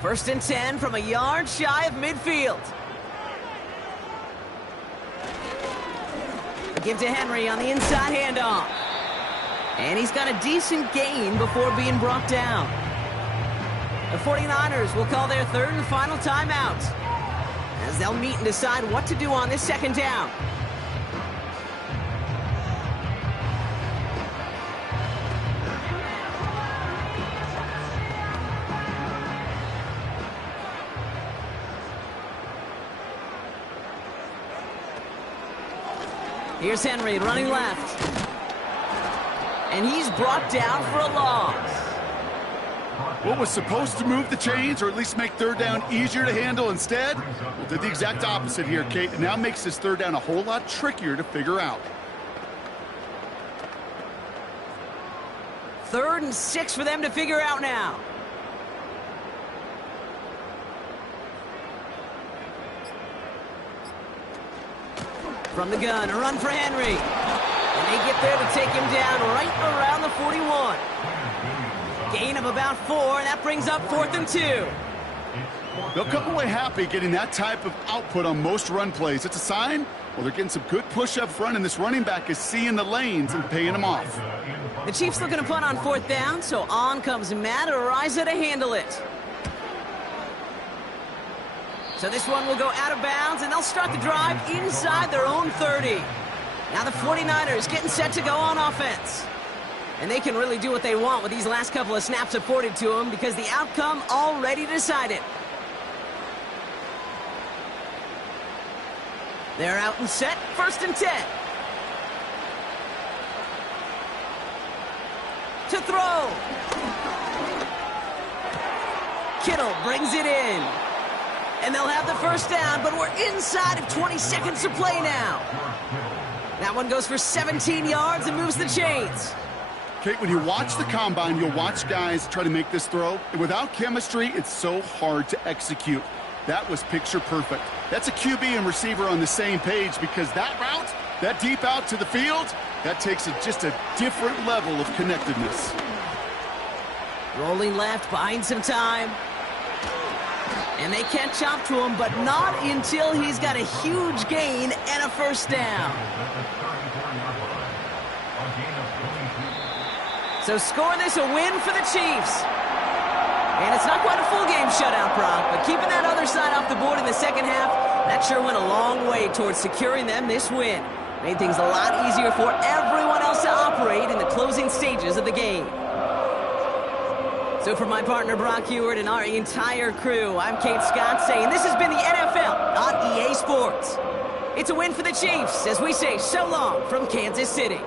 First and 10 from a yard shy of midfield. Give to Henry on the inside handoff. And he's got a decent gain before being brought down. The 49ers will call their 3rd and final timeout as they'll meet and decide what to do on this 2nd down. Here's Henry running left. And he's brought down for a loss. What was supposed to move the chains or at least make 3rd down easier to handle instead? Well, did the exact opposite here, Kate. It now makes this 3rd down a whole lot trickier to figure out. 3rd and 6 for them to figure out now. From the gun, a run for Henry. And they get there to take him down right around the 41. Gain of about 4, and that brings up 4th and 2. They'll come away happy getting that type of output on most run plays. It's a sign, well, they're getting some good push up front, and this running back is seeing the lanes and paying them off. The Chiefs looking to punt on 4th down, so on comes Matt Araiza to handle it. So this one will go out of bounds, and they'll start the drive inside their own 30. Now the 49ers getting set to go on offense. And they can really do what they want with these last couple of snaps afforded to them because the outcome already decided. They're out and set, 1st and 10. To throw. Kittle brings it in. And they'll have the 1st down, but we're inside of 20 seconds to play now. That one goes for 17 yards and moves the chains. Kate, when you watch the combine, you'll watch guys try to make this throw. And without chemistry, it's so hard to execute. That was picture perfect. That's a QB and receiver on the same page because that route, that deep out to the field, that takes just a different level of connectedness. Rolling left, buying some time. And they catch up to him, but not until he's got a huge gain and a 1st down. So score this a win for the Chiefs. And it's not quite a full game shutout, Brock, but keeping that other side off the board in the 2nd half, that sure went a long way towards securing them this win. Made things a lot easier for everyone else to operate in the closing stages of the game. So for my partner Brock Huard and our entire crew, I'm Kate Scott saying this has been the NFL, not EA Sports. It's a win for the Chiefs as we say so long from Kansas City.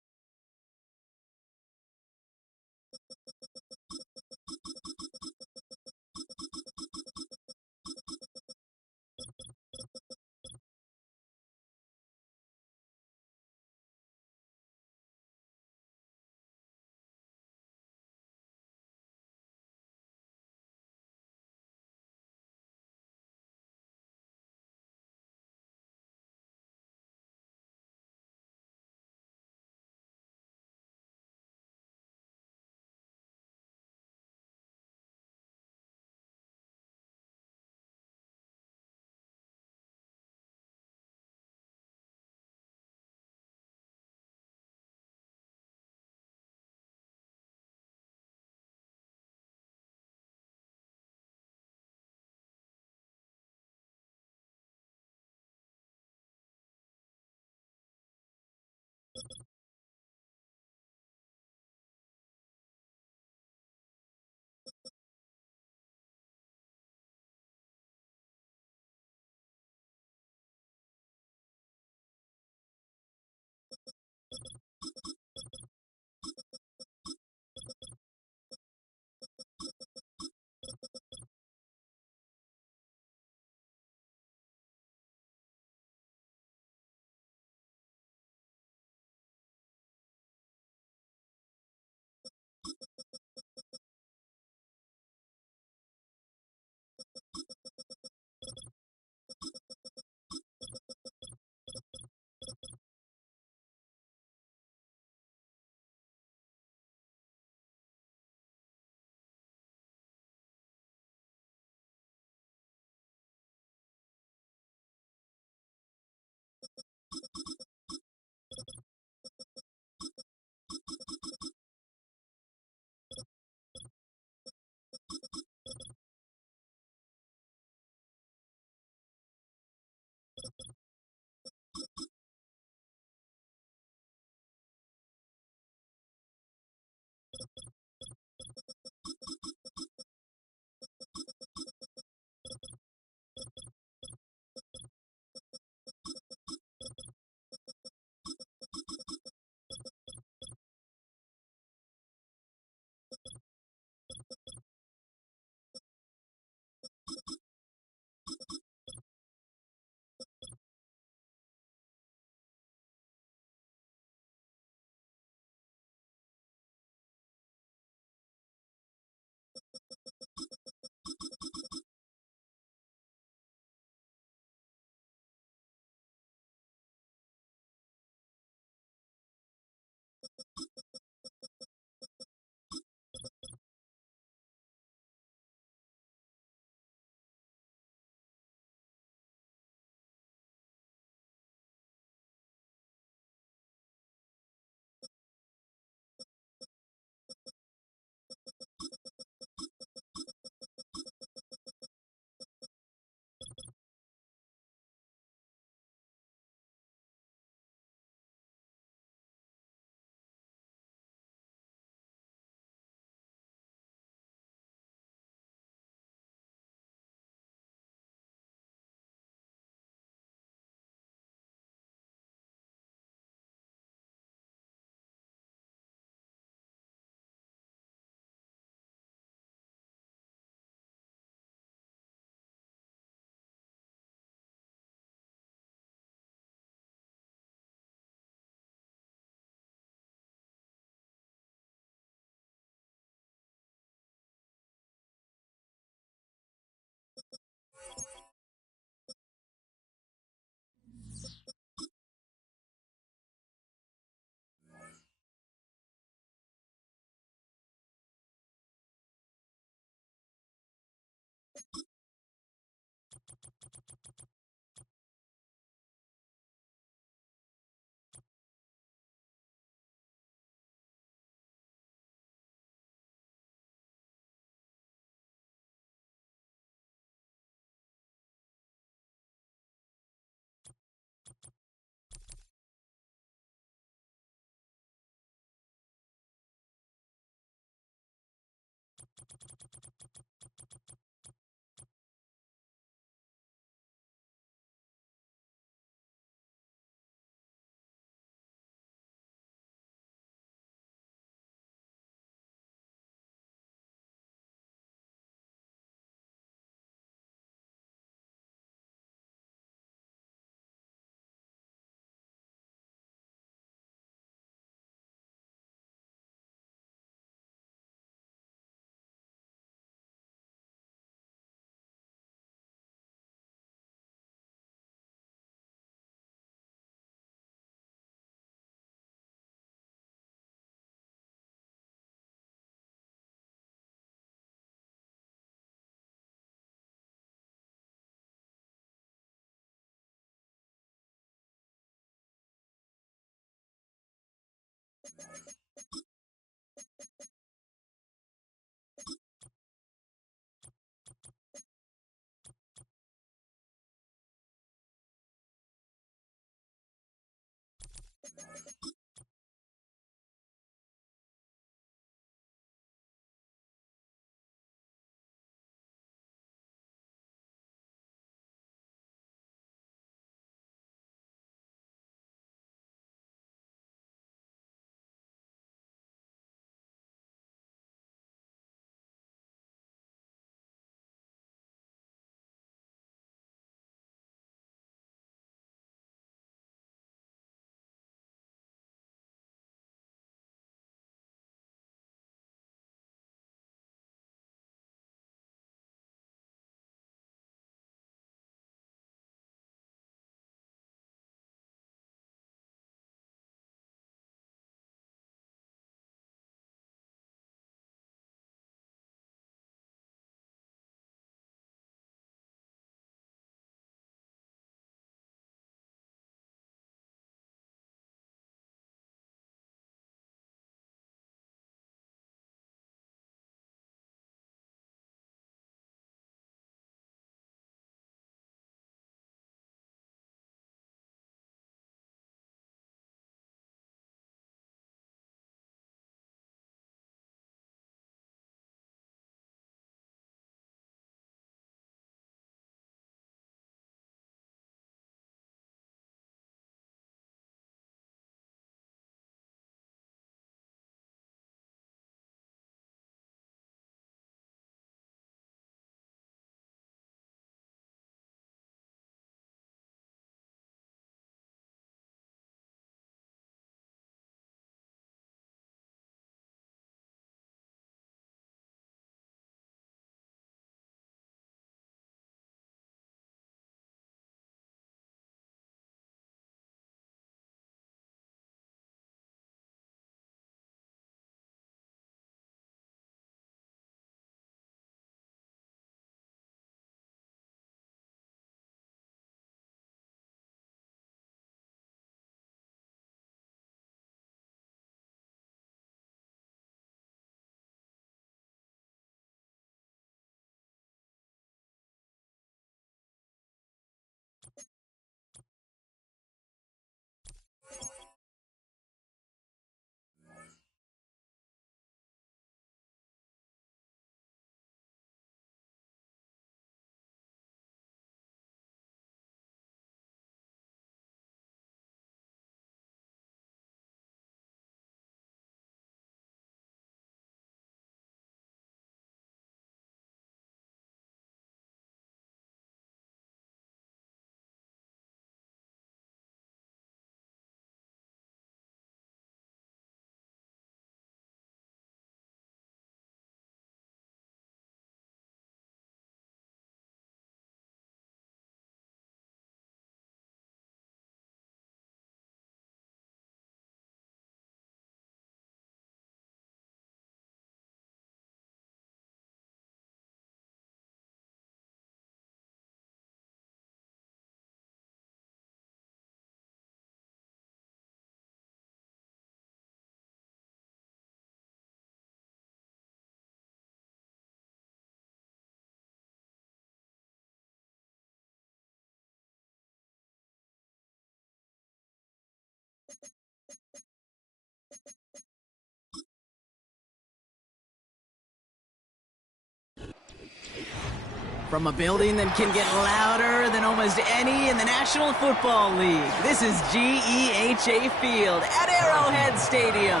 From a building that can get louder than almost any in the National Football League, this is GEHA Field at Arrowhead Stadium.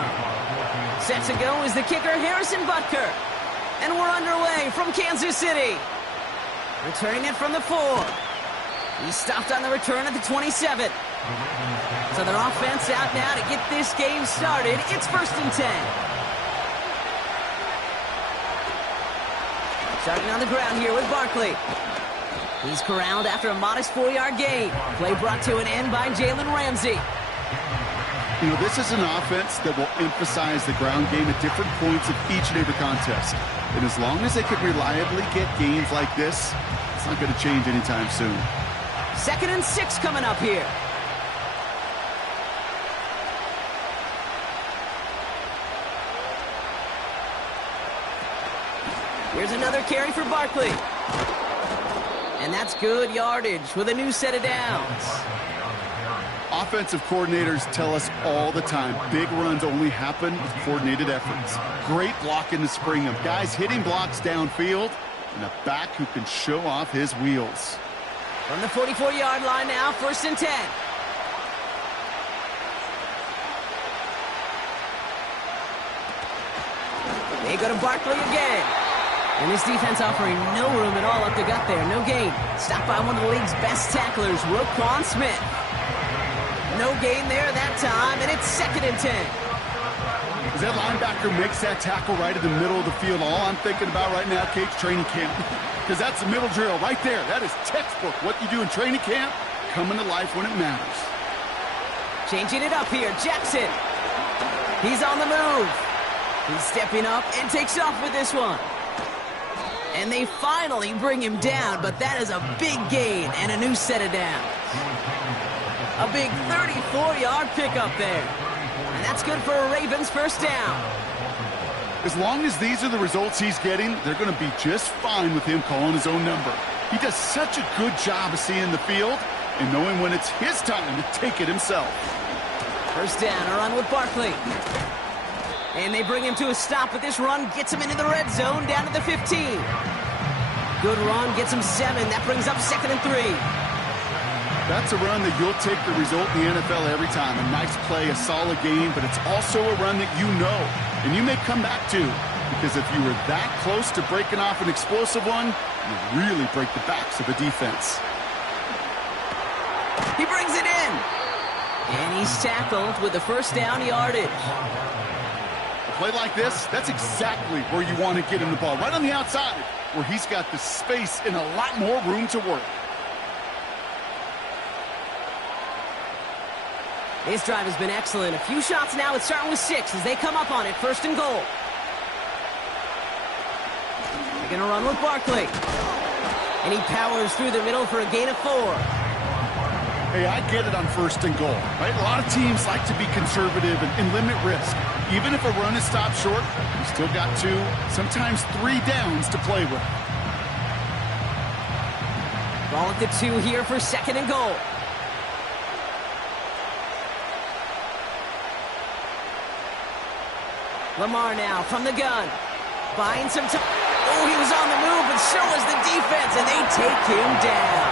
Set to go is the kicker, Harrison Butker. And we're underway from Kansas City. Returning it from the 4. He stopped on the return at the 27. So their offense out now to get this game started. It's 1st and 10. Starting on the ground here with Barkley. He's corralled after a modest 4-yard gain. Play brought to an end by Jalen Ramsey. You know, this is an offense that will emphasize the ground game at different points of each and every contest. And as long as they can reliably get gains like this, it's not going to change anytime soon. 2nd and 6 coming up here. Here's another carry for Barkley. And that's good yardage with a new set of downs. Offensive coordinators tell us all the time, big runs only happen with coordinated efforts. Great blocking to spring them. Guys hitting blocks downfield, and a back who can show off his wheels. From the 44-yard line now, 1st and 10. They go to Barkley again. And this defense offering no room at all up the gut there. No gain. Stopped by one of the league's best tacklers, Roquan Smith. No gain there that time, and it's 2nd and 10. As that linebacker makes that tackle right in the middle of the field, all I'm thinking about right now, Kate's training camp. Because that's the middle drill right there. That is textbook. What you do in training camp, coming to life when it matters. Changing it up here, Jackson. He's on the move. He's stepping up and takes off with this one. And they finally bring him down, but that is a big gain and a new set of downs. A big 34-yard pickup there. And that's good for a Ravens 1st down. As long as these are the results he's getting, they're going to be just fine with him calling his own number. He does such a good job of seeing the field and knowing when it's his time to take it himself. 1st down, a run with Barkley. And they bring him to a stop, but this run gets him into the red zone down to the 15. Good run, gets him 7. That brings up 2nd and 3. That's a run that you'll take the result in the NFL every time. A nice play, a solid game, but it's also a run that you know and you may come back to, because if you were that close to breaking off an explosive one, you really break the backs of a defense. He brings it in. And he's tackled with the 1st down yardage. A play like this, that's exactly where you want to get him the ball, right on the outside, where he's got the space and a lot more room to work. This drive has been excellent. A few shots now. It's starting with 6 as they come up on it. 1st and goal. They're going to run with Barkley. And he powers through the middle for a gain of 4. Hey, I get it on 1st and goal, right? A lot of teams like to be conservative and limit risk. Even if a run is stopped short, you still got 2, sometimes 3 downs to play with. Ball at the 2 here for 2nd and goal. Lamar now from the gun. Buying some time. Oh, he was on the move, but so was the defense, and they take him down.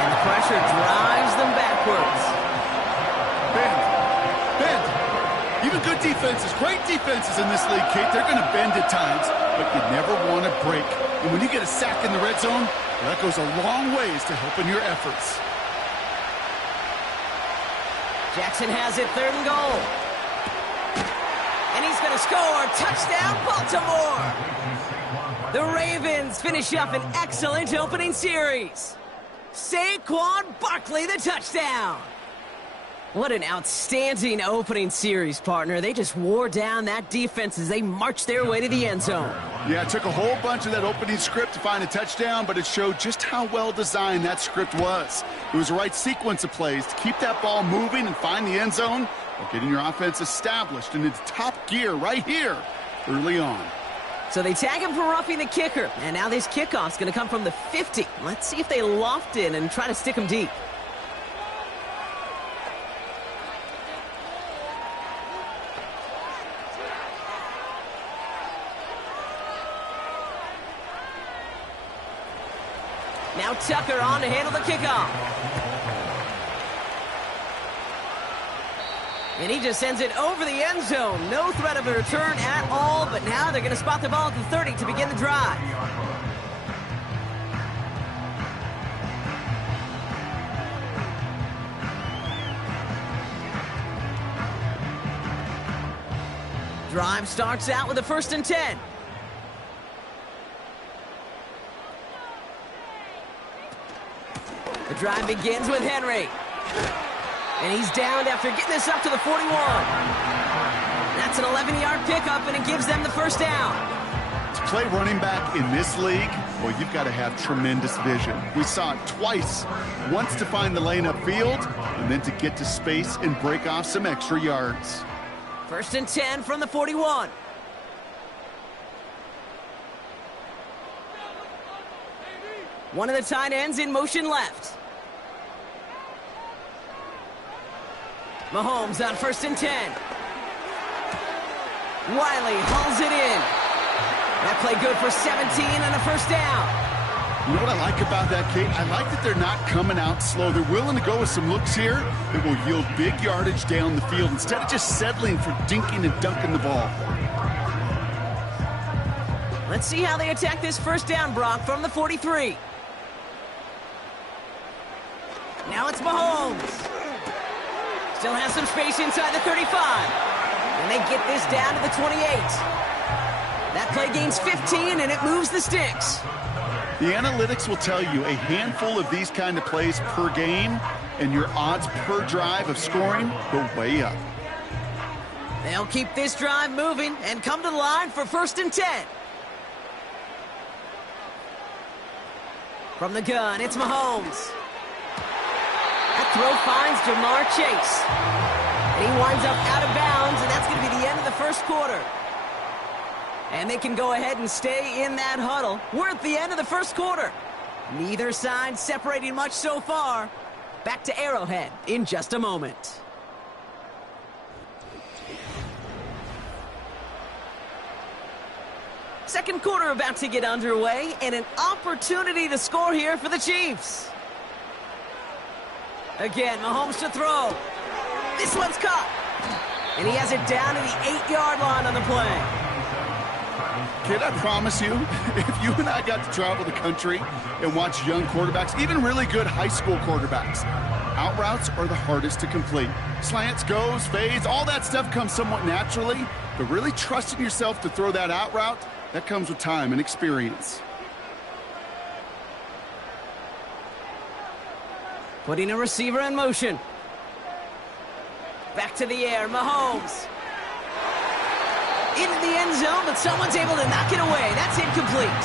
And the pressure drives them backwards. Bend. Even good defenses, great defenses in this league, Kate, they're going to bend at times, but you never want to break. And when you get a sack in the red zone, well, that goes a long ways to helping your efforts. Jackson has it, 3rd and goal. And he's going to score. Touchdown, Baltimore. The Ravens finish up an excellent opening series. Saquon Barkley, the touchdown. What an outstanding opening series, partner. They just wore down that defense as they marched their way to the end zone. Yeah, it took a whole bunch of that opening script to find a touchdown, but it showed just how well designed that script was. It was the right sequence of plays to keep that ball moving and find the end zone, while getting your offense established in its top gear right here early on. So they tag him for roughing the kicker, and now this kickoff's going to come from the 50. Let's see if they loft in and try to stick him deep. Tucker on to handle the kickoff. And he just sends it over the end zone. No threat of a return at all, but now they're going to spot the ball at the 30 to begin the drive. Drive starts out with a 1st and 10. The drive begins with Henry. And he's downed after getting this up to the 41. That's an 11-yard pickup, and it gives them the 1st down. To play running back in this league, well, you've got to have tremendous vision. We saw it twice. Once to find the lane upfield, and then to get to space and break off some extra yards. 1st and 10 from the 41. One of the tight ends in motion left. Mahomes on 1st and 10. Wiley hauls it in. That play good for 17 and a 1st down. You know what I like about that, Kate? I like that they're not coming out slow. They're willing to go with some looks here that will yield big yardage down the field instead of just settling for dinking and dunking the ball. Let's see how they attack this 1st down, Brock, from the 43. Now it's Mahomes. Still has some space inside the 35. And they get this down to the 28. That play gains 15, and it moves the sticks. The analytics will tell you a handful of these kind of plays per game, and your odds per drive of scoring go way up. They'll keep this drive moving and come to the line for 1st and 10. From the gun, it's Mahomes. That throw finds Jamar Chase. And he winds up out of bounds, and that's going to be the end of the 1st quarter. And they can go ahead and stay in that huddle. We're at the end of the 1st quarter. Neither side separating much so far. Back to Arrowhead in just a moment. Second quarter about to get underway, and an opportunity to score here for the Chiefs. Again, Mahomes to throw. This one's caught. And he has it down to the 8-yard line on the play. Kid, I promise you, if you and I got to travel the country and watch young quarterbacks, even really good high school quarterbacks, out routes are the hardest to complete. Slants, goes, fades, all that stuff comes somewhat naturally, but really trusting yourself to throw that out route, that comes with time and experience. Putting a receiver in motion. Back to the air, Mahomes. Into the end zone, but someone's able to knock it away. That's incomplete.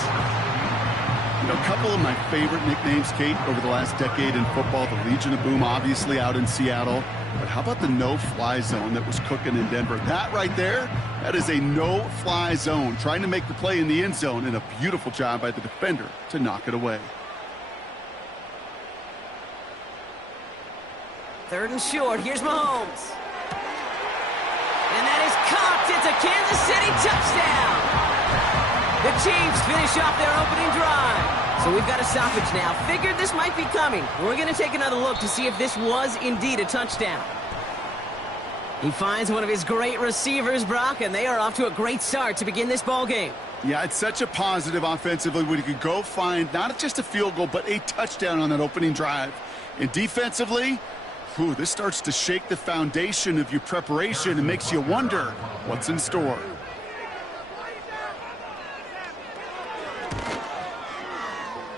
You know, a couple of my favorite nicknames, Kate, over the last decade in football, the Legion of Boom, obviously out in Seattle. But how about the no-fly zone that was cooking in Denver? That right there, that is a no-fly zone, trying to make the play in the end zone, and a beautiful job by the defender to knock it away. 3rd and short. Here's Mahomes. And that is caught. It's a Kansas City touchdown. The Chiefs finish off their opening drive. So we've got a stoppage now. Figured this might be coming. We're going to take another look to see if this was indeed a touchdown. He finds one of his great receivers, Brock, and they are off to a great start to begin this ball game. Yeah, it's such a positive offensively when you could go find not just a field goal, but a touchdown on that opening drive. And defensively, this starts to shake the foundation of your preparation and makes you wonder what's in store.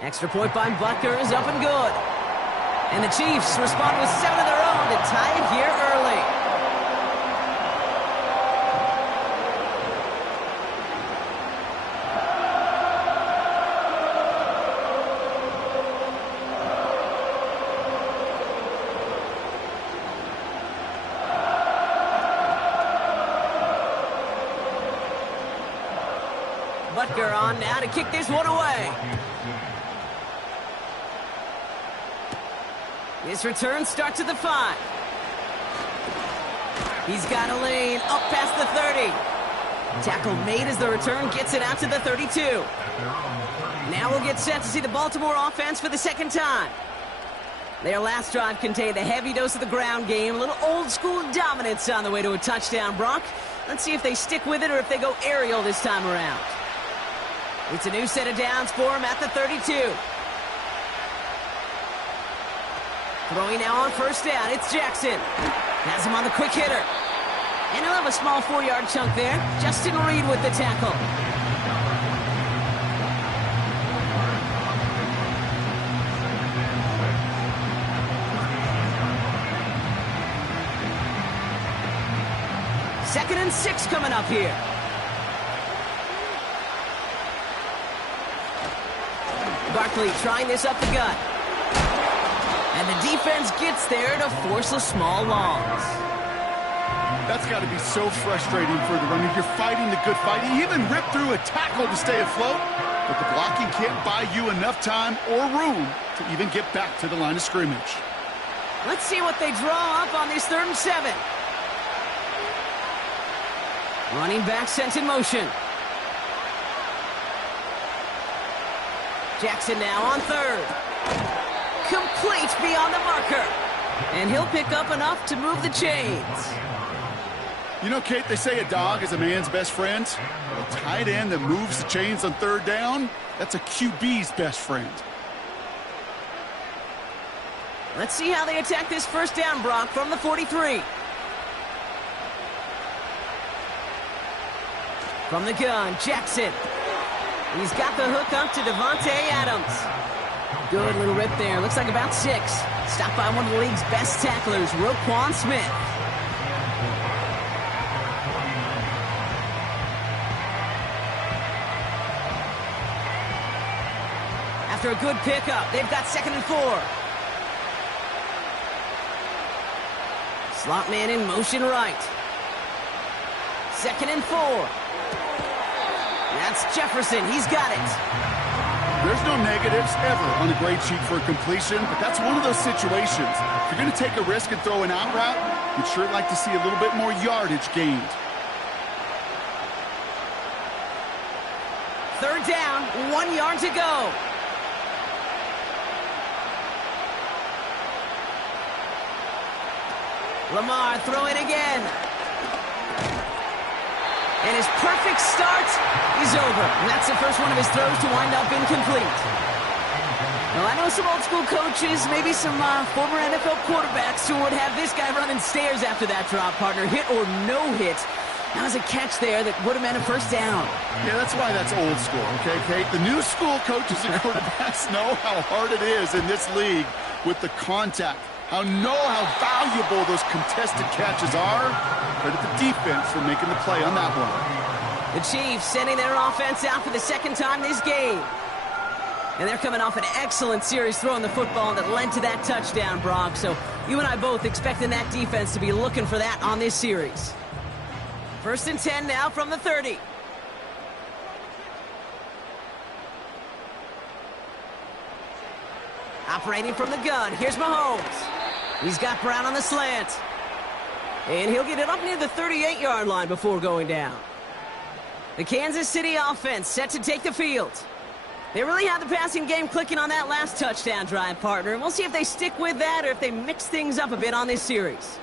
Extra point by Butker is up and good. And the Chiefs respond with 7 of their own to tie it here early. Butker on now to kick this one away. This return starts at the 5. He's got a lane up past the 30. Tackle made as the return gets it out to the 32. Now we'll get set to see the Baltimore offense for the second time. Their last drive contained a heavy dose of the ground game, a little old-school dominance on the way to a touchdown, Brock. Let's see if they stick with it or if they go aerial this time around. It's a new set of downs for them at the 32. Throwing now on first down, it's Jackson. Has him on the quick hitter. And he'll have a small 4-yard chunk there. Justin Reed with the tackle. Second and 6 coming up here. Barkley trying this up the gut. And the defense gets there to force a small loss. That's got to be so frustrating for the runner. You're fighting the good fight. He even ripped through a tackle to stay afloat, but the blocking can't buy you enough time or room to even get back to the line of scrimmage. Let's see what they draw up on this 3rd and 7. Running back sent in motion. Jackson now on 3rd. Complete beyond the marker. And he'll pick up enough to move the chains. You know, Kate, they say a dog is a man's best friend. A tight end that moves the chains on 3rd down, that's a QB's best friend. Let's see how they attack this first down, Brock, from the 43. From the gun, Jackson. He's got the hook up to Devontae Adams. Good little rip there. Looks like about 6. Stopped by one of the league's best tacklers, Roquan Smith. After a good pickup, they've got 2nd and 4. Slot man in motion right. 2nd and 4. That's Jefferson. He's got it. There's no negatives ever on a grade sheet for a completion, but that's one of those situations. If you're going to take a risk and throw an out route, you'd sure like to see a little bit more yardage gained. 3rd down, 1 yard to go. Lamar throwing again. And his perfect start is over. And that's the first one of his throws to wind up incomplete. Now, I know some old-school coaches, maybe some former NFL quarterbacks who would have this guy running stairs after that drop, partner. Hit or no hit. That was a catch there that would have meant a first down. Yeah, that's why that's old school, okay, Kate? The new school coaches and quarterbacks know how hard it is in this league with the contact. How valuable those contested catches are. Credit the defense for making the play on that one. The Chiefs sending their offense out for the 2nd time this game. And they're coming off an excellent series throwing the football that led to that touchdown, Brock. So you and I both expecting that defense to be looking for that on this series. 1st and 10 now from the 30. Operating from the gun, here's Mahomes. He's got Brown on the slant. And he'll get it up near the 38-yard line before going down. The Kansas City offense set to take the field. They really had the passing game clicking on that last touchdown drive, partner. And we'll see if they stick with that or if they mix things up a bit on this series.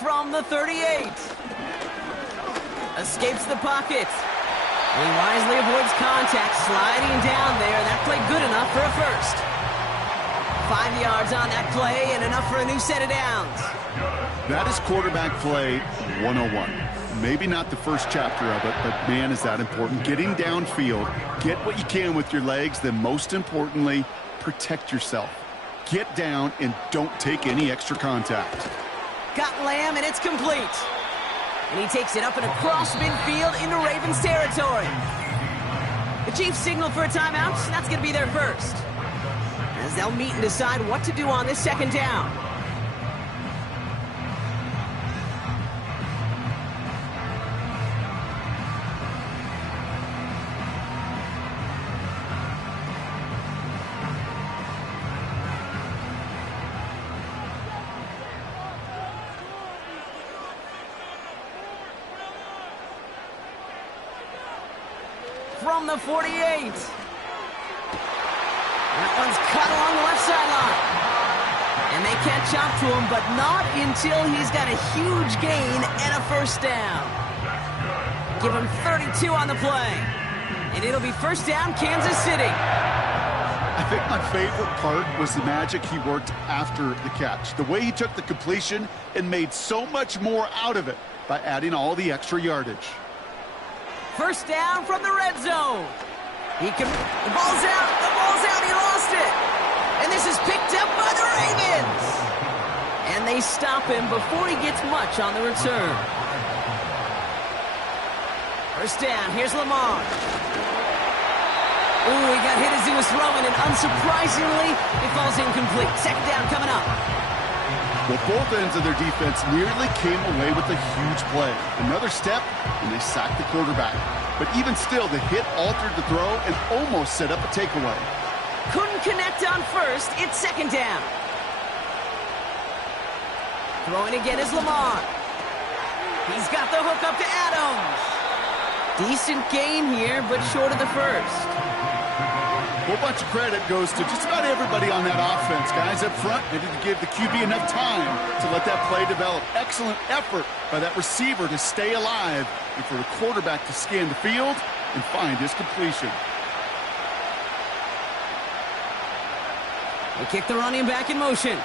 From the 38. Escapes the pocket. He wisely avoids contact, sliding down there. That play good enough for a first. 5 yards on that play and enough for a new set of downs. That is quarterback play 101. Maybe not the first chapter of it, but man, is that important. Getting downfield, get what you can with your legs, then most importantly, protect yourself. Get down and don't take any extra contact. Got Lamb, and it's complete. And he takes it up and across midfield into Ravens territory. The Chiefs signal for a timeout. That's going to be their first. As they'll meet and decide what to do on this 2nd down. from the 48. That one's cut along the left sideline. And they catch up to him, but not until he's got a huge gain and a first down. Give him 32 on the play. And it'll be first down, Kansas City. I think my favorite part was the magic he worked after the catch. The way he took the completion and made so much more out of it by adding all the extra yardage. First down from the red zone. The ball's out, he lost it. And this is picked up by the Ravens. And they stop him before he gets much on the return. First down, here's Lamar. Ooh, he got hit as he was throwing, and unsurprisingly, it falls incomplete. Second down coming up. Well, both ends of their defense nearly came away with a huge play. Another step, and they sacked the quarterback. But even still, the hit altered the throw and almost set up a takeaway. Couldn't connect on first. It's second down. Throwing again is Lamar. He's got the hook up to Adams. Decent gain here, but short of the first. A whole bunch of credit goes to just about everybody on that offense. Guys up front needed to give the QB enough time to let that play develop. Excellent effort by that receiver to stay alive and for the quarterback to scan the field and find his completion. They kick the running back in motion.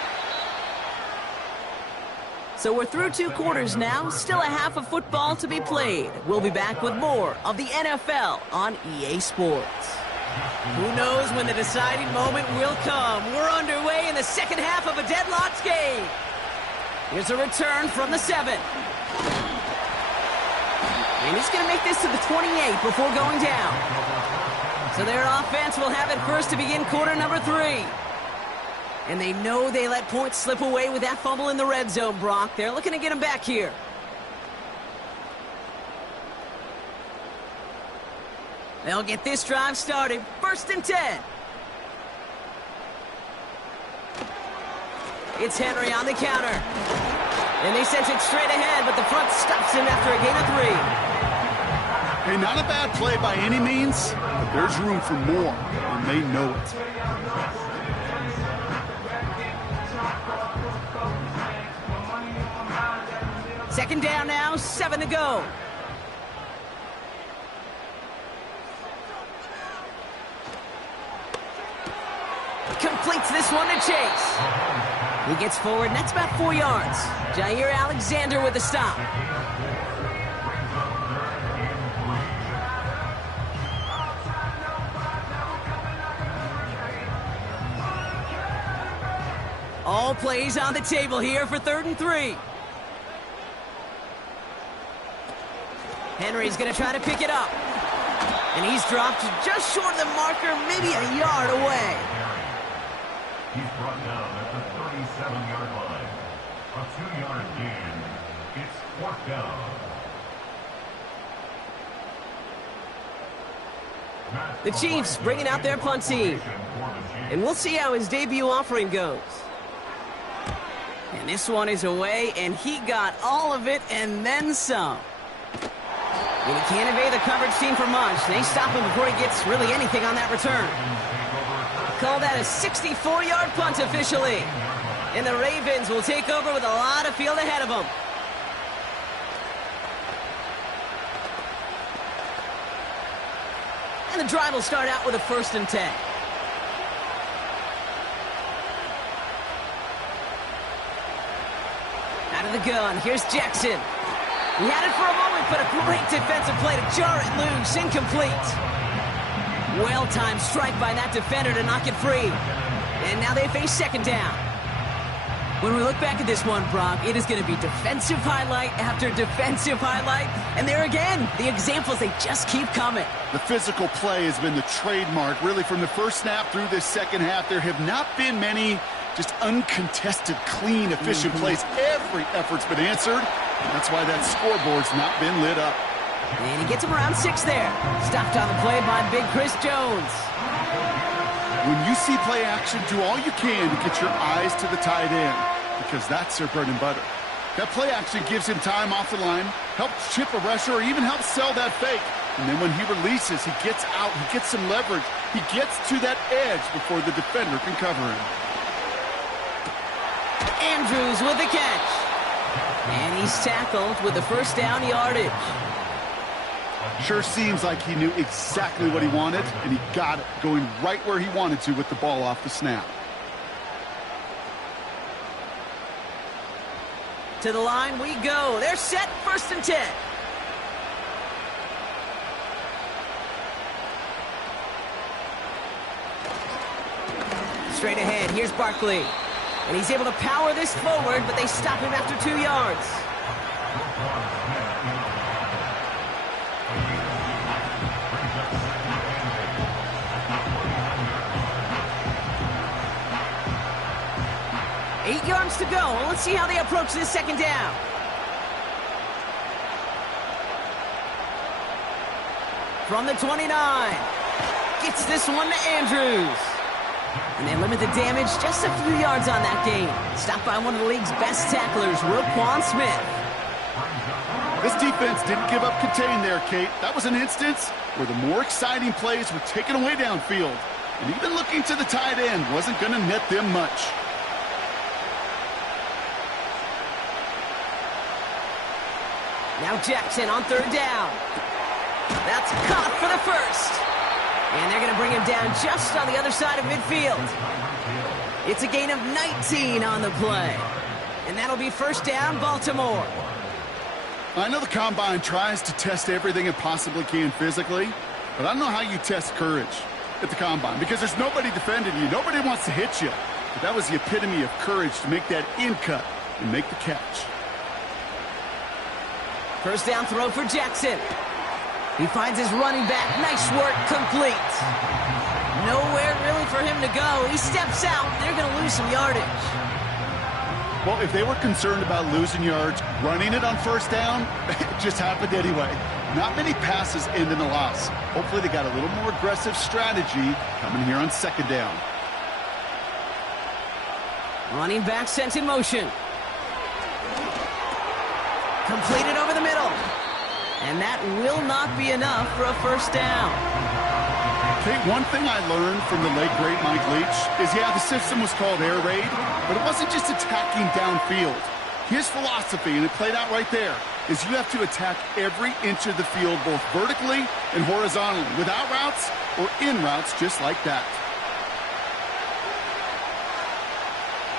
So we're through 2 quarters now. Still a half of football to be played. We'll be back with more of the NFL on EA Sports. Who knows when the deciding moment will come? We're underway in the second half of a deadlocked game. Here's a return from the 7. And he's going to make this to the 28 before going down. So their offense will have it first to begin quarter number 3. And they know they let points slip away with that fumble in the red zone, Brock. They're looking to get him back here. They'll get this drive started. First and 10. It's Henry on the counter. And they sent it straight ahead, but the front stops him after a gain of 3. Hey, not a bad play by any means, but there's room for more, and they know it. Second down now, 7 to go. Completes this one to Chase. He gets forward, and that's about 4 yards. Jair Alexander with the stop. All plays on the table here for 3rd and 3. Henry's going to try to pick it up. And he's dropped just short of the marker, maybe a yard away. He's brought down at the 37-yard line. A 2-yard gain. It's 4th down. The Chiefs bringing out their punt team. And we'll see how his debut offering goes. And this one is away, and he got all of it and then some. And he can't evade the coverage team for much. They stop him before he gets really anything on that return. Call that a 64-yard punt officially. And the Ravens will take over with a lot of field ahead of them. And the drive will start out with a 1st and 10. Out of the gun, here's Jackson. He had it for a moment, but a great defensive play to jar it loose. Incomplete. Well-timed strike by that defender to knock it free. And now they face second down. When we look back at this one, Brock, it is going to be defensive highlight after defensive highlight. And there again, the examples, they just keep coming. The physical play has been the trademark. Really, from the first snap through this second half, there have not been many just uncontested, clean, efficient plays. Every effort's been answered. That's why that scoreboard's not been lit up. And he gets him around 6 there. Stopped on the play by big Chris Jones. When you see play action, do all you can to get your eyes to the tight end, because that's their bread and butter. That play action gives him time off the line, helps chip a rusher, or even helps sell that fake. And then when he releases, he gets out, he gets some leverage. He gets to that edge before the defender can cover him. Andrews with the catch. And he's tackled with the first down yardage. Sure seems like he knew exactly what he wanted, and he got it, going right where he wanted to with the ball off the snap. To the line we go. They're set, 1st and 10. Straight ahead, here's Barkley. And he's able to power this forward, but they stop him after 2 yards. Eight yards to go. Let's see how they approach this 2nd down. From the 29. Gets this one to Andrews. And they limit the damage just a few yards on that game. Stopped by one of the league's best tacklers, Roquan Smith. This defense didn't give up contain there, Kate. That was an instance where the more exciting plays were taken away downfield. And even looking to the tight end wasn't going to net them much. Now Jackson on 3rd down. That's caught for the first. And they're going to bring him down just on the other side of midfield. It's a gain of 19 on the play. And that'll be 1st down, Baltimore. I know the Combine tries to test everything it possibly can physically, but I don't know how you test courage at the Combine because there's nobody defending you. Nobody wants to hit you. But that was the epitome of courage to make that in cut and make the catch. 1st down throw for Jackson. He finds his running back. Nice work, complete. Nowhere really for him to go. He steps out. They're going to lose some yardage. Well, if they were concerned about losing yards, running it on 1st down, it just happened anyway. Not many passes end in a loss. Hopefully they got a little more aggressive strategy coming here on 2nd down. Running back sent in motion. Completed over the middle. And that will not be enough for a 1st down. Okay, one thing I learned from the late, great Mike Leach is, yeah, the system was called air raid, but it wasn't just attacking downfield. His philosophy, and it played out right there, is you have to attack every inch of the field, both vertically and horizontally, without routes or in routes just like that.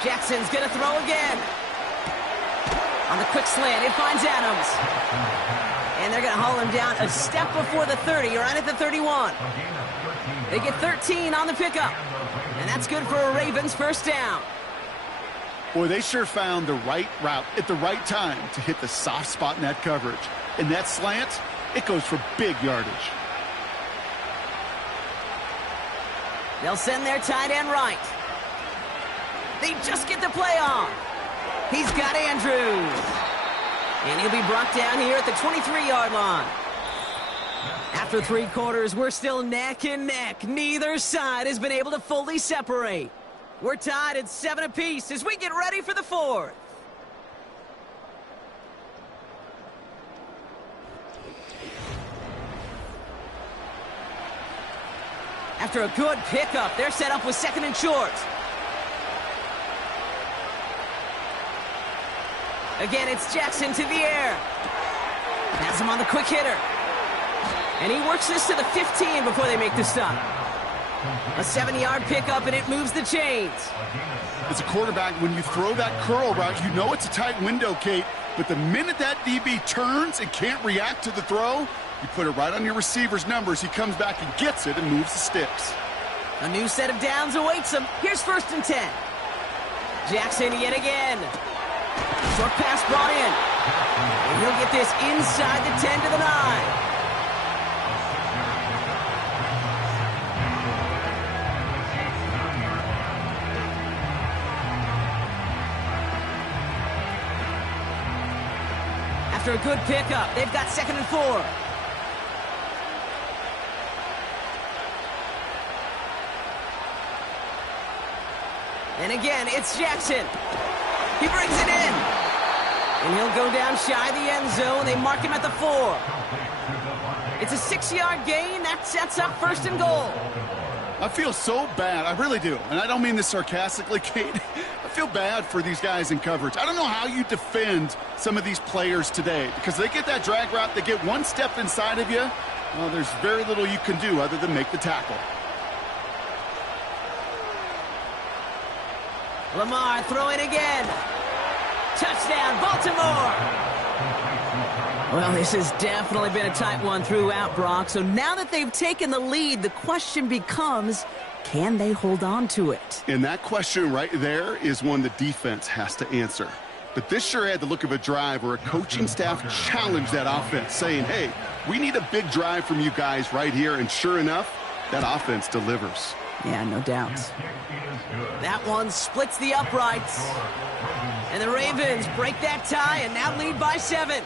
Jackson's going to throw again. On the quick slant, it finds Adams. And they're going to haul him down a step before the 30, right at the 31. They get 13 on the pickup. And that's good for a Ravens 1st down. Boy, they sure found the right route at the right time to hit the soft spot in that coverage. And that slant, it goes for big yardage. They'll send their tight end right. They just get the play on. He's got Andrews. And he'll be brought down here at the 23-yard line. After 3 quarters, we're still neck and neck. Neither side has been able to fully separate. We're tied at 7 apiece as we get ready for the 4th. After a good pickup, they're set up with 2nd and short. Again, it's Jackson to the air. Has him on the quick hitter. And he works this to the 15 before they make the stop. A 7-yard pickup, and it moves the chains. As a quarterback, when you throw that curl route, you know it's a tight window, Kate. But the minute that DB turns and can't react to the throw, you put it right on your receiver's numbers. He comes back and gets it and moves the sticks. A new set of downs awaits him. Here's 1st and 10. Jackson yet again. Short pass brought in. And he'll get this inside the 10 to the 9. After a good pickup, they've got 2nd and 4. And again, it's Jackson. He brings it in. And he'll go down shy of the end zone. They mark him at the 4. It's a 6-yard gain. That sets up 1st and goal. I feel so bad. I really do. And I don't mean this sarcastically, Kate. I feel bad for these guys in coverage. I don't know how you defend some of these players today because they get that drag route, they get one step inside of you. Well, there's very little you can do other than make the tackle. Lamar throwing again. Touchdown, Baltimore. Well, this has definitely been a tight one throughout, Brock. So now that they've taken the lead, the question becomes, can they hold on to it? And that question right there is one the defense has to answer. But this sure had the look of a drive where a coaching staff challenged that offense, saying, hey, we need a big drive from you guys right here. And sure enough, that offense delivers. Yeah, no doubt. That one splits the uprights. And the Ravens break that tie and now lead by 7.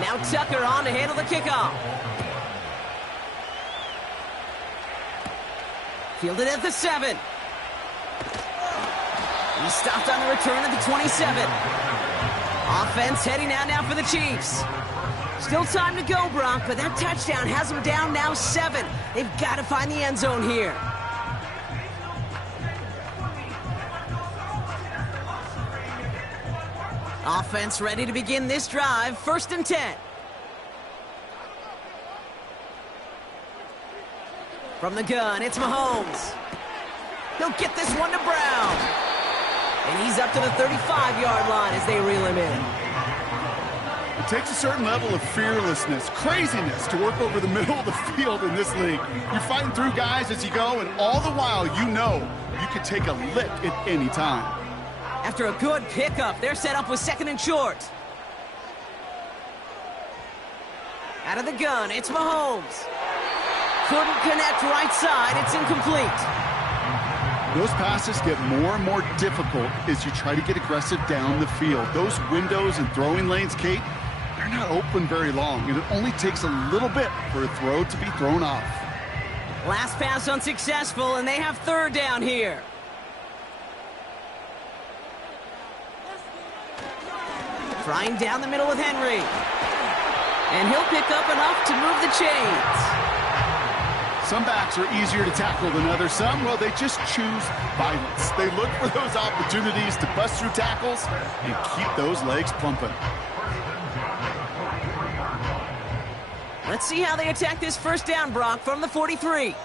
Now Tucker on to handle the kickoff. Fielded at the 7. He's stopped on the return at the 27. Offense heading out now for the Chiefs. Still time to go, Brock, but that touchdown has them down now 7. They've got to find the end zone here. Offense ready to begin this drive. 1st and 10. From the gun, it's Mahomes. He'll get this one to Brown. And he's up to the 35-yard line as they reel him in. It takes a certain level of fearlessness, craziness to work over the middle of the field in this league. You're fighting through guys as you go, and all the while you know you could take a lick at any time. After a good pickup, they're set up with 2nd and short. Out of the gun, it's Mahomes. Couldn't connect right side. It's incomplete. Those passes get more and more difficult as you try to get aggressive down the field. Those windows and throwing lanes, Kate, they're not open very long, and it only takes a little bit for a throw to be thrown off. Last pass unsuccessful, and they have 3rd down here. Flying down the middle with Henry. And he'll pick up enough to move the chains. Some backs are easier to tackle than others. Some, well, they just choose violence. They look for those opportunities to bust through tackles and keep those legs pumping. Let's see how they attack this 1st down, Brock, from the 43.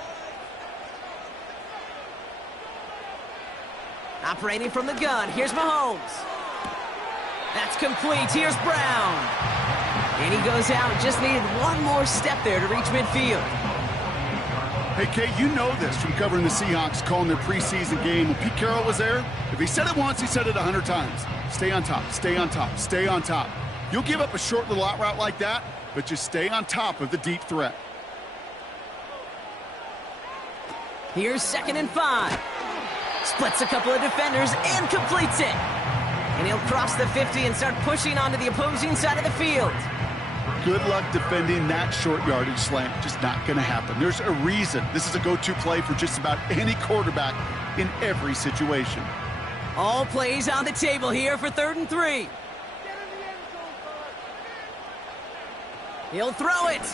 Operating from the gun, here's Mahomes. That's complete. Here's Brown. And he goes out. Just needed one more step there to reach midfield. Hey, Kate, you know this from covering the Seahawks, calling their preseason game. When Pete Carroll was there, if he said it once, he said it 100 times. Stay on top, stay on top, stay on top. You'll give up a short little out route like that, but just stay on top of the deep threat. Here's 2nd and 5. Splits a couple of defenders and completes it. And he'll cross the 50 and start pushing onto the opposing side of the field. Good luck defending that short yardage slant. Just not going to happen. There's a reason this is a go-to play for just about any quarterback in every situation. All plays on the table here for 3rd and 3. He'll throw it.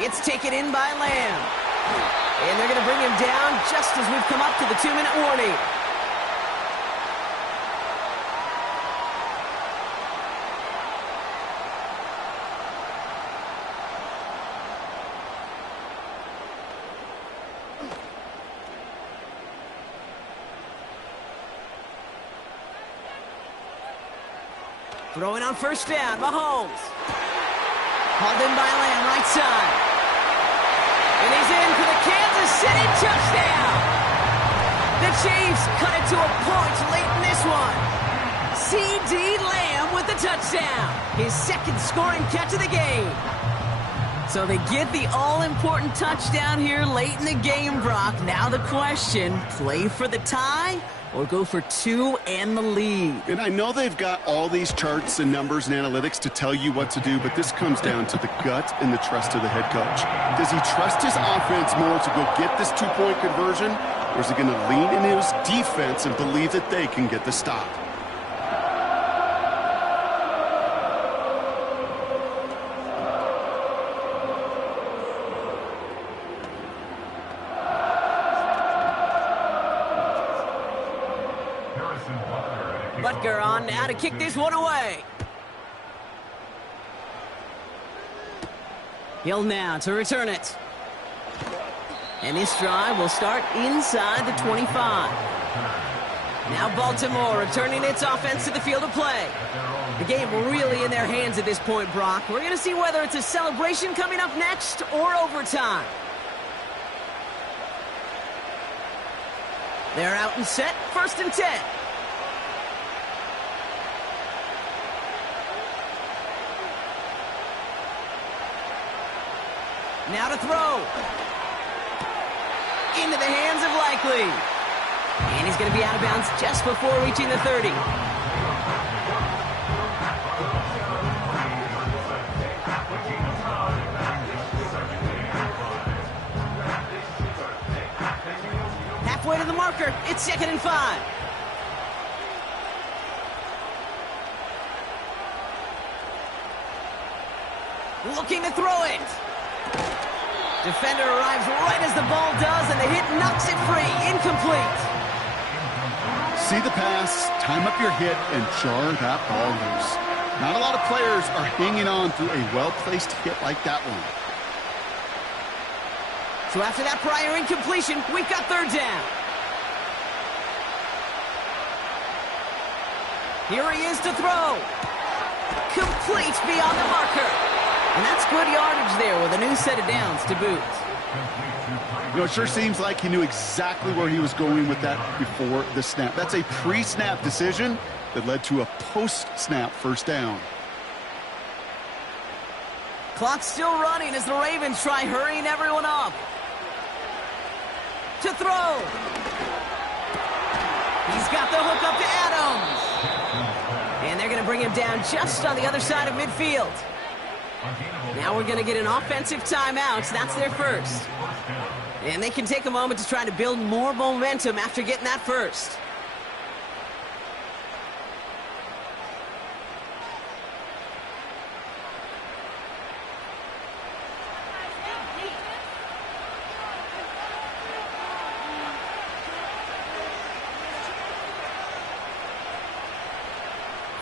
It's taken in by Lamb. And they're going to bring him down just as we've come up to the 2-minute warning. Throwing on 1st down, Mahomes. Hauled in by Lamb, right side. And he's in for the Kansas City touchdown. The Chiefs cut it to a point late in this one. C.D. Lamb with the touchdown. His 2nd scoring catch of the game. So they get the all-important touchdown here late in the game, Brock. Now the question, play for the tie or go for 2 and the lead. And I know they've got all these charts and numbers and analytics to tell you what to do, but this comes down to the gut and the trust of the head coach. Does he trust his offense more to go get this 2-point conversion, or is he going to lean into his defense and believe that they can get the stop? Butker on now to kick this one away. Hill now to return it. And this drive will start inside the 25. Now Baltimore returning its offense to the field of play. The game really in their hands at this point, Brock. We're going to see whether it's a celebration coming up next or overtime. They're out and set, 1st and 10. Now to throw. Into the hands of Likely. And he's going to be out of bounds just before reaching the 30. Halfway to the marker. It's 2nd and 5. Looking to throw it. Defender arrives right as the ball does, and the hit knocks it free. Incomplete. See the pass, time up your hit, and jar that ball loose. Not a lot of players are hanging on through a well-placed hit like that one. So after that prior incompletion, we've got 3rd down. Here he is to throw. Complete beyond the marker. And that's good yardage there with a new set of downs to boot. You know, it sure seems like he knew exactly where he was going with that before the snap. That's a pre-snap decision that led to a post-snap 1st down. Clock's still running as the Ravens try hurrying everyone up. To throw. He's got the hook up to Adams. And they're going to bring him down just on the other side of midfield. Now we're going to get an offensive timeout. That's their first. And they can take a moment to try to build more momentum after getting that first.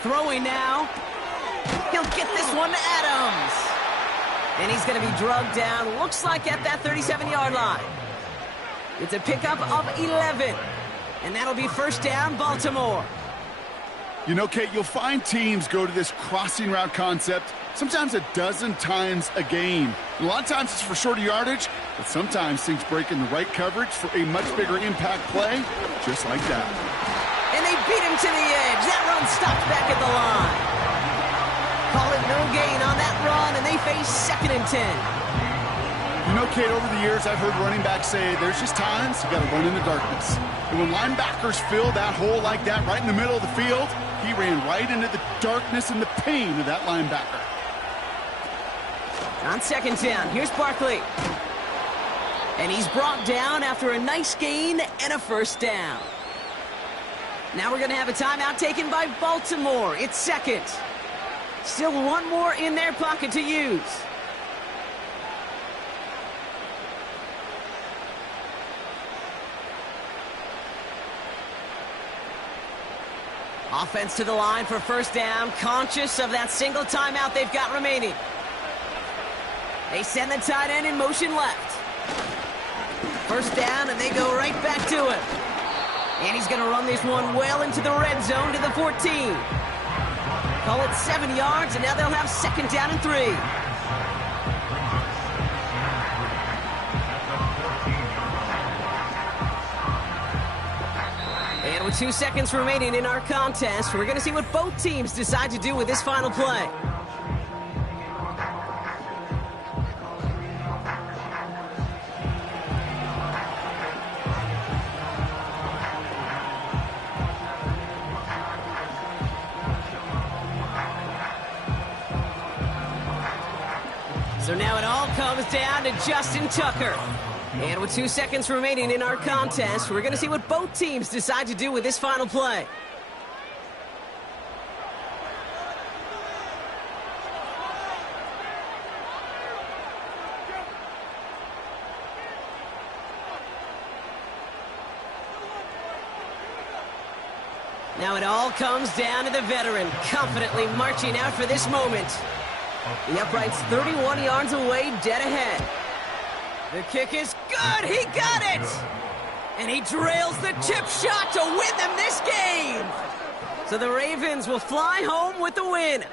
Throwing now. He'll get this one to Adams. And he's going to be drugged down, looks like at that 37-yard line. It's a pickup of 11. And that'll be 1st down, Baltimore. You know, Kate, you'll find teams go to this crossing route concept sometimes a dozen times a game. A lot of times it's for shorter yardage, but sometimes things break in the right coverage for a much bigger impact play, just like that. And they beat him to the edge. That run stopped back at the line. Call it no gain on that run, and they face 2nd and 10. You know, Kate, over the years, I've heard running backs say there's just times you got to run in the darkness. And when linebackers fill that hole like that right in the middle of the field, he ran right into the darkness and the pain of that linebacker. On 2nd down, here's Barkley. And he's brought down after a nice gain and a 1st down. Now we're going to have a timeout taken by Baltimore. It's 2nd. Still one more in their pocket to use. Offense to the line for 1st down, conscious of that single timeout they've got remaining. They send the tight end in motion left. 1st down, and they go right back to him. And he's going to run this one well into the red zone to the 14. Call it 7 yards, and now they'll have 2nd down and 3. And with 2 seconds remaining in our contest, we're going to see what both teams decide to do with this final play. So now it all comes down to Justin Tucker. And with 2 seconds remaining in our contest, we're going to see what both teams decide to do with this final play. Now it all comes down to the veteran, confidently marching out for this moment. The upright's 31 yards away, dead ahead. The kick is good. He got it. And he drills the chip shot to win them this game. So the Ravens will fly home with the win.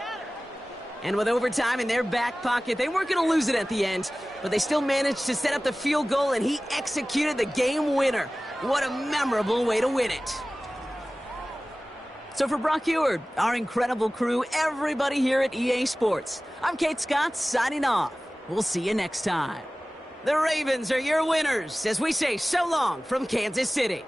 And with overtime in their back pocket, they weren't going to lose it at the end, but they still managed to set up the field goal, and he executed the game winner. What a memorable way to win it. So for Brock Eward, our incredible crew, everybody here at EA Sports, I'm Kate Scott signing off. We'll see you next time. The Ravens are your winners as we say so long from Kansas City.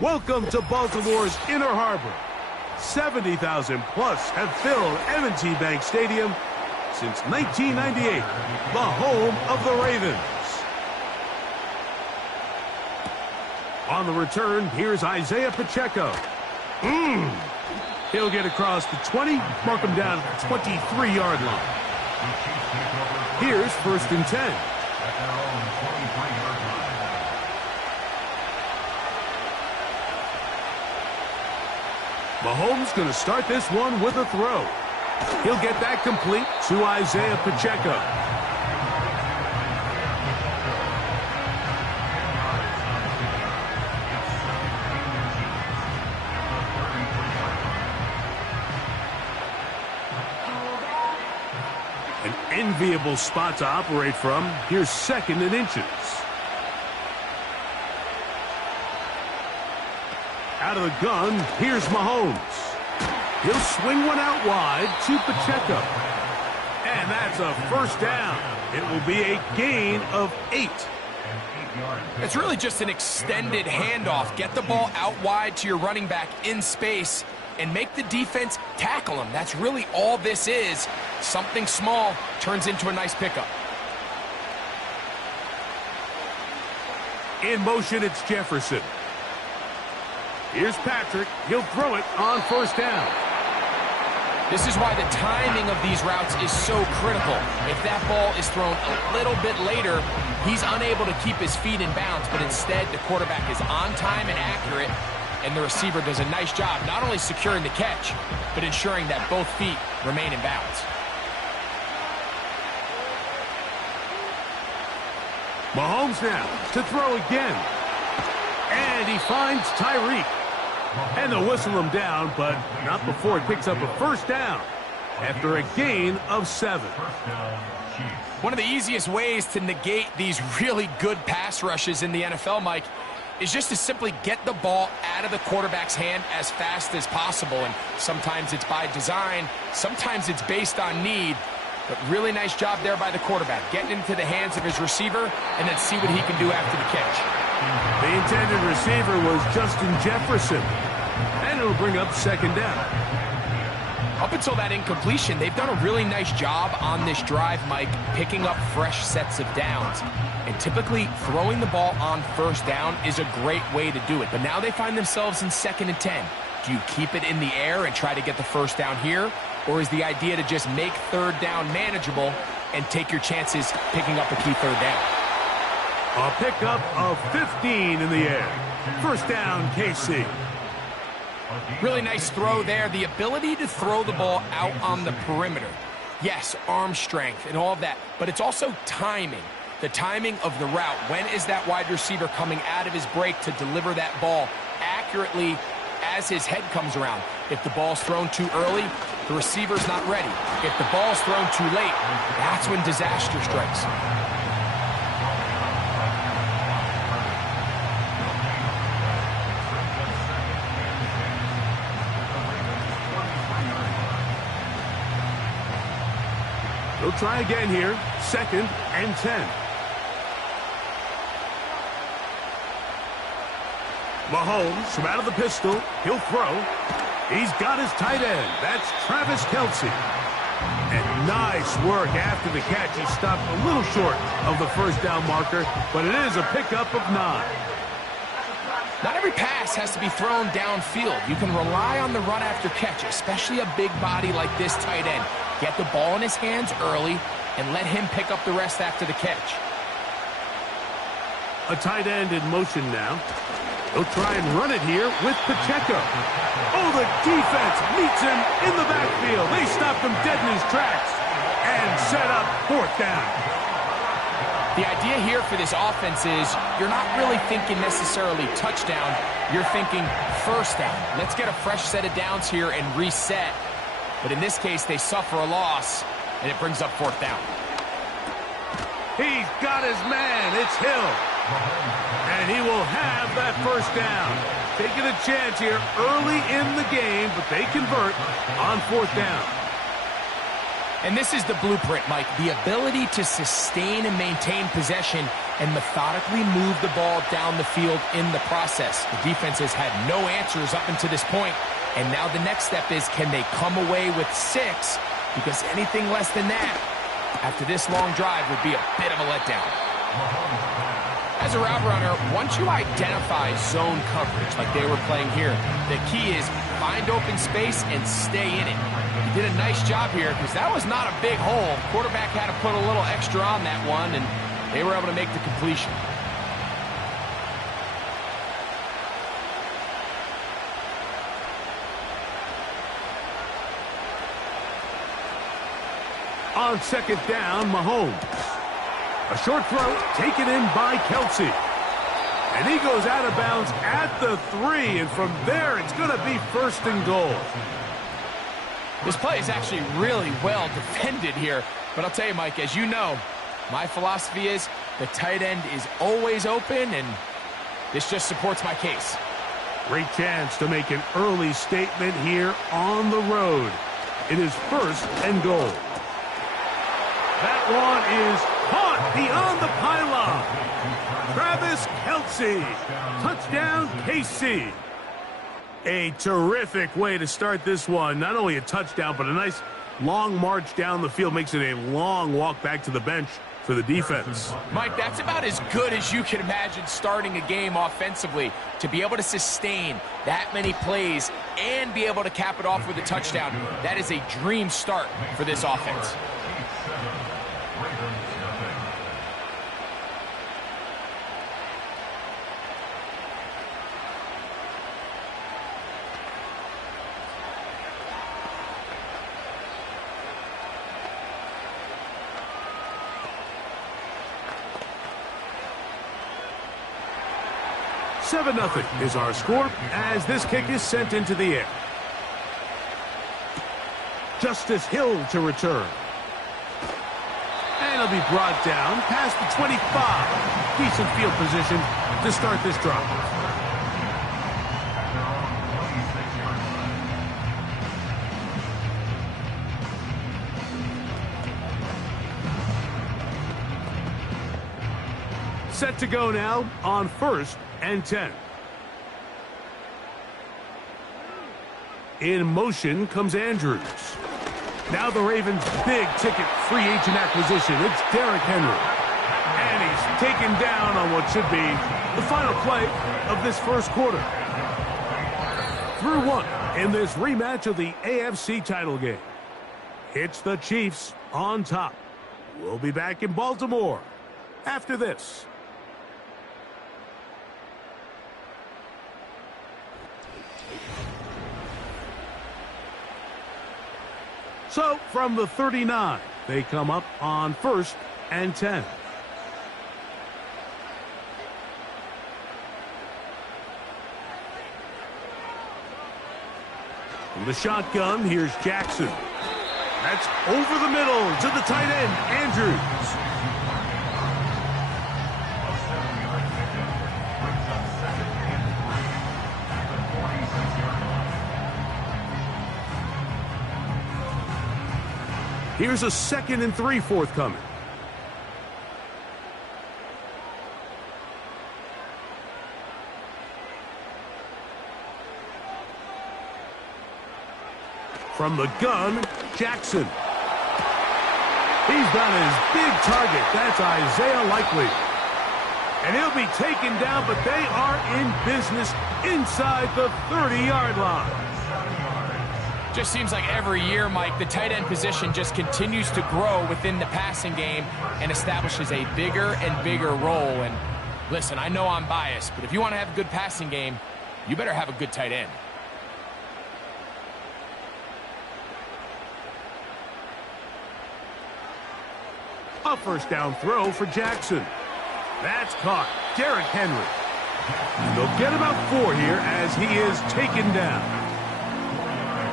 Welcome to Baltimore's Inner Harbor. 70,000 plus have filled M&T Bank Stadium since 1998, the home of the Ravens. On the return, here's Isaiah Pacheco. He'll get across the 20, mark him down at the 23-yard line. Here's 1st and 10. Mahomes going to start this one with a throw. He'll get that complete to Isaiah Pacheco. An enviable spot to operate from. Here's 2nd and inches. Out of the gun, here's Mahomes. He'll swing one out wide to Pacheco. And that's a 1st down. It will be a gain of 8. It's really just an extended handoff. Get the ball out wide to your running back in space and make the defense tackle him. That's really all this is. Something small turns into a nice pickup. In motion, it's Jefferson. Here's Patrick. He'll throw it on 1st down. This is why the timing of these routes is so critical. If that ball is thrown a little bit later, he's unable to keep his feet in bounds, but instead the quarterback is on time and accurate, and the receiver does a nice job not only securing the catch, but ensuring that both feet remain in bounds. Mahomes now to throw again. And he finds Tyreek. And they'll whistle him down, but not before he picks up a 1st down after a gain of 7. One of the easiest ways to negate these really good pass rushes in the NFL, Mike, is just to simply get the ball out of the quarterback's hand as fast as possible. And sometimes it's by design, sometimes it's based on need. But really nice job there by the quarterback, getting into the hands of his receiver and then see what he can do after the catch. The intended receiver was Justin Jefferson. And it'll bring up 2nd down. Up until that incompletion, they've done a really nice job on this drive, Mike, picking up fresh sets of downs. And typically, throwing the ball on 1st down is a great way to do it. But now they find themselves in 2nd and 10. Do you keep it in the air and try to get the 1st down here? Or is the idea to just make 3rd down manageable and take your chances picking up a key 3rd down? A pickup of 15 in the air. 1st down, KC. Really nice throw there. The ability to throw the ball out on the perimeter. Yes, arm strength and all of that, but it's also timing. The timing of the route. When is that wide receiver coming out of his break to deliver that ball accurately as his head comes around? If the ball's thrown too early, the receiver's not ready. If the ball's thrown too late, that's when disaster strikes. They'll try again here. 2nd and 10. Mahomes from out of the pistol. He'll throw. He's got his tight end. That's Travis Kelce. And nice work after the catch. He stopped a little short of the 1st down marker, but it is a pickup of 9. Not every pass has to be thrown downfield. You can rely on the run after catch, especially a big body like this tight end. Get the ball in his hands early and let him pick up the rest after the catch. A tight end in motion now. He'll try and run it here with Pacheco. Oh, the defense meets him in the backfield. They stopped him dead in his tracks and set up 4th down. The idea here for this offense is you're not really thinking necessarily touchdown. You're thinking 1st down. Let's get a fresh set of downs here and reset. But in this case, they suffer a loss, and it brings up 4th down. He's got his man. It's Hill. And he will have that 1st down. Taking a chance here early in the game, but they convert on 4th down. And this is the blueprint, Mike. The ability to sustain and maintain possession and methodically move the ball down the field in the process. The defense has had no answers up until this point, and now the next step is, can they come away with 6? Because anything less than that after this long drive would be a bit of a letdown. As a route runner, once you identify zone coverage like they were playing here, the key is find open space and stay in it. He did a nice job here because that was not a big hole. Quarterback had to put a little extra on that one, and they were able to make the completion. On second down, Mahomes. A short throw taken in by Kelce. And he goes out of bounds at the 3, and from there it's going to be 1st and goal. This play is actually really well defended here. But I'll tell you, Mike, as you know, my philosophy is the tight end is always open, and this just supports my case. Great chance to make an early statement here on the road. It is 1st and goal. That one is caught beyond the pylon. Travis Kelce. Touchdown, KC. A terrific way to start this one. Not only a touchdown, but a nice long march down the field. Makes it a long walk back to the bench for the defense. Mike, that's about as good as you can imagine starting a game offensively. To be able to sustain that many plays and be able to cap it off with a touchdown, that is a dream start for this offense. Seven 7-0 is our score as this kick is sent into the air. Justice Hill to return. And it'll be brought down past the 25. Decent field position to start this drive. Set to go now on 1st and 10. In motion comes Andrews. Now the Ravens' big-ticket free agent acquisition. It's Derrick Henry. And he's taken down on what should be the final play of this first quarter. Through 1 in this rematch of the AFC title game. It's the Chiefs on top. We'll be back in Baltimore after this. So, from the 39, they come up on 1st and 10. From the shotgun, here's Jackson. That's over the middle to the tight end, Andrews. Here's a 2nd and 3 forthcoming. From the gun, Jackson. He's got his big target. That's Isaiah Likely. And he'll be taken down, but they are in business inside the 30-yard line. Just seems like every year, Mike, the tight end position just continues to grow within the passing game and establishes a bigger and bigger role. And listen, I know I'm biased, but if you want to have a good passing game, you better have a good tight end. A first down throw for Jackson. That's caught. Derrick Henry. And they'll get about 4 here as he is taken down.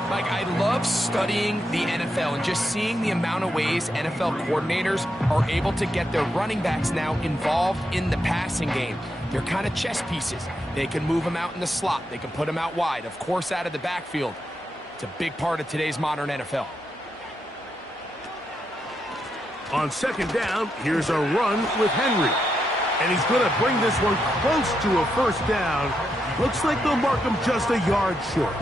Like, I love studying the NFL and just seeing the amount of ways NFL coordinators are able to get their running backs now involved in the passing game. They're kind of chess pieces. They can move them out in the slot. They can put them out wide, of course, out of the backfield. It's a big part of today's modern NFL. On second down, here's a run with Henry. And he's going to bring this one close to a first down. Looks like they'll mark him just a yard short.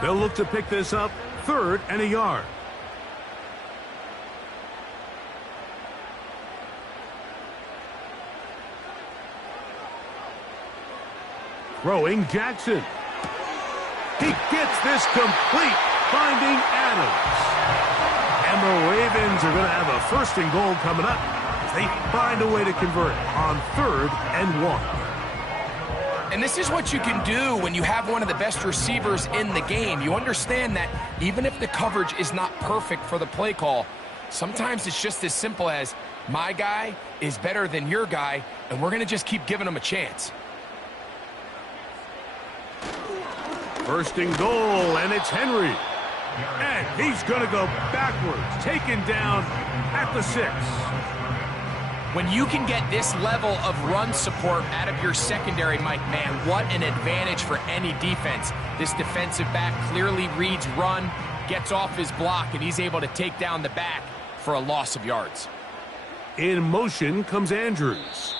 They'll look to pick this up, 3rd and a yard. Throwing Jackson. He gets this complete, finding Adams. And the Ravens are going to have a 1st and goal coming up as they find a way to convert on 3rd and 1. And this is what you can do when you have one of the best receivers in the game. You understand that even if the coverage is not perfect for the play call, sometimes it's just as simple as my guy is better than your guy, and we're going to just keep giving him a chance. 1st and goal, and it's Henry. And he's going to go backwards, taken down at the 6. When you can get this level of run support out of your secondary, Mike, man, what an advantage for any defense. This defensive back clearly reads run, gets off his block, and he's able to take down the back for a loss of yards. In motion comes Andrews.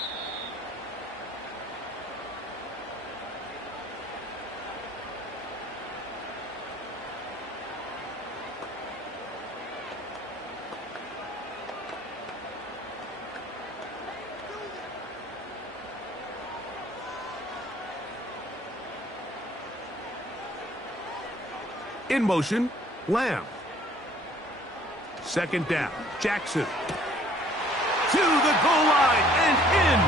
In motion, Lamb. 2nd down, Jackson. To the goal line and in.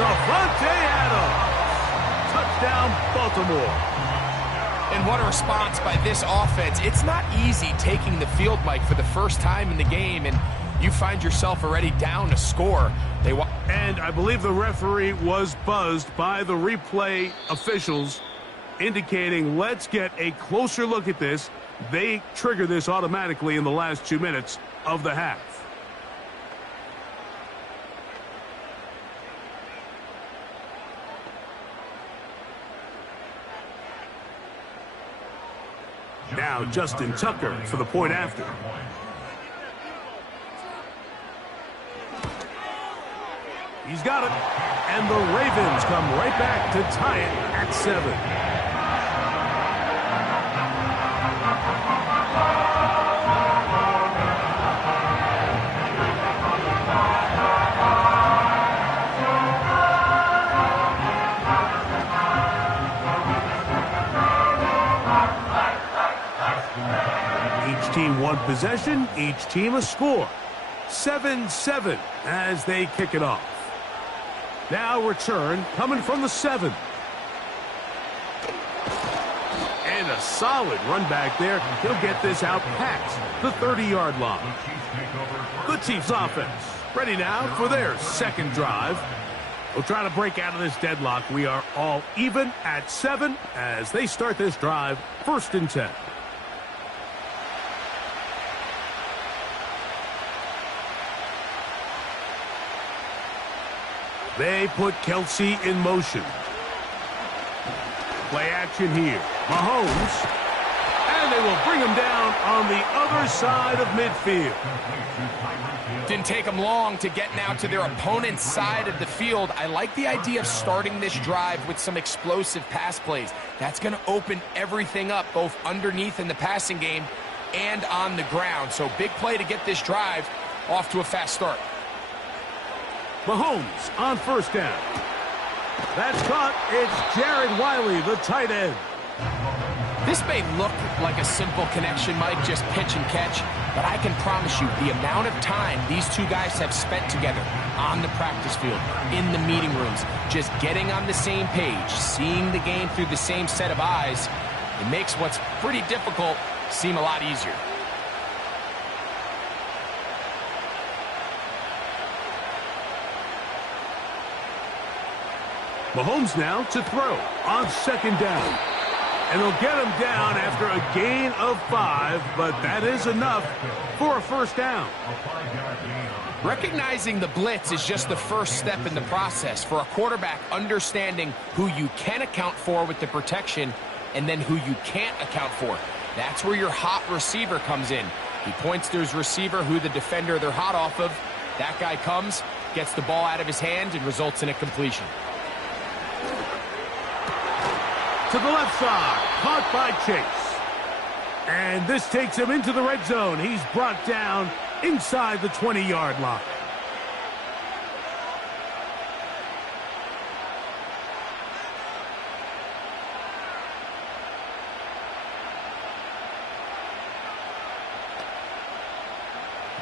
Davante Adams. Touchdown, Baltimore. And what a response by this offense. It's not easy taking the field, Mike, for the first time in the game, and you find yourself already down a score. And I believe the referee was buzzed by the replay officials, indicating let's get a closer look at this. They trigger this automatically in the last 2 minutes of the half. Now Justin Tucker for the point after. He's got it. And the Ravens come right back to tie it at 7. 1 possession, each team a score. 7-7 as they kick it off. Now return coming from the 7. And a solid run back there. He'll get this out past the 30-yard line. The Chiefs offense ready now for their 2nd drive. We'll try to break out of this deadlock. We are all even at 7 as they start this drive, 1st and 10. They put Kelsey in motion. Play action here. Mahomes. And they will bring him down on the other side of midfield. Didn't take them long to get now to their opponent's side of the field. I like the idea of starting this drive with some explosive pass plays. That's going to open everything up, both underneath in the passing game and on the ground. So big play to get this drive off to a fast start. Mahomes on 1st down. That's caught. It's Jared Wiley, the tight end. This may look like a simple connection, Mike, just pitch and catch, but I can promise you the amount of time these two guys have spent together on the practice field, in the meeting rooms, just getting on the same page, seeing the game through the same set of eyes, it makes what's pretty difficult seem a lot easier. Mahomes now to throw on 2nd down. And they'll get him down after a gain of 5, but that is enough for a 1st down. Recognizing the blitz is just the first step in the process. For a quarterback, understanding who you can account for with the protection and then who you can't account for. That's where your hot receiver comes in. He points to his receiver, who the defender they're hot off of. That guy comes, gets the ball out of his hand, and results in a completion. To the left side, caught by Chase. And this takes him into the red zone. He's brought down inside the 20-yard line.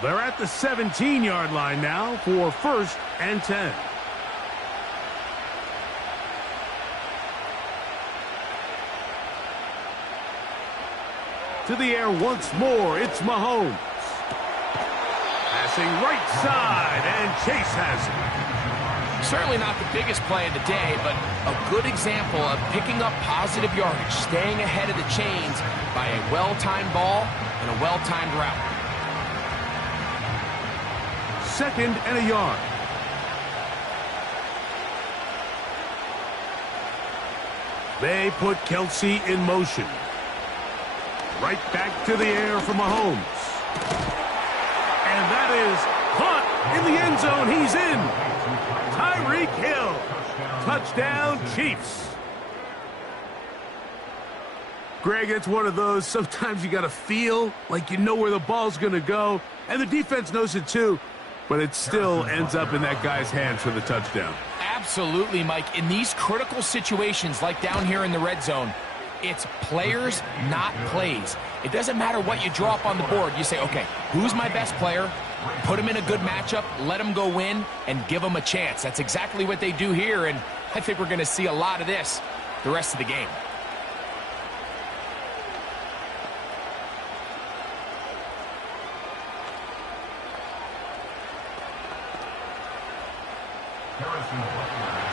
They're at the 17-yard line now for 1st and 10. To the air once more, it's Mahomes. Passing right side, and Chase has it. Certainly not the biggest play of the day, but a good example of picking up positive yardage, staying ahead of the chains by a well-timed ball and a well-timed route. 2nd and a yard. They put Kelce in motion. Right back to the air for Mahomes. And that is caught in the end zone. He's in. Tyreek Hill. Touchdown, Chiefs. Greg, it's one of those, sometimes you got to feel like you know where the ball's going to go, and the defense knows it too, but it still ends up in that guy's hands for the touchdown. Absolutely, Mike. In these critical situations, like down here in the red zone, it's players, not plays. It doesn't matter what you draw up on the board. You say, okay, who's my best player? Put him in a good matchup, let him go win, and give him a chance. That's exactly what they do here, and I think we're going to see a lot of this the rest of the game.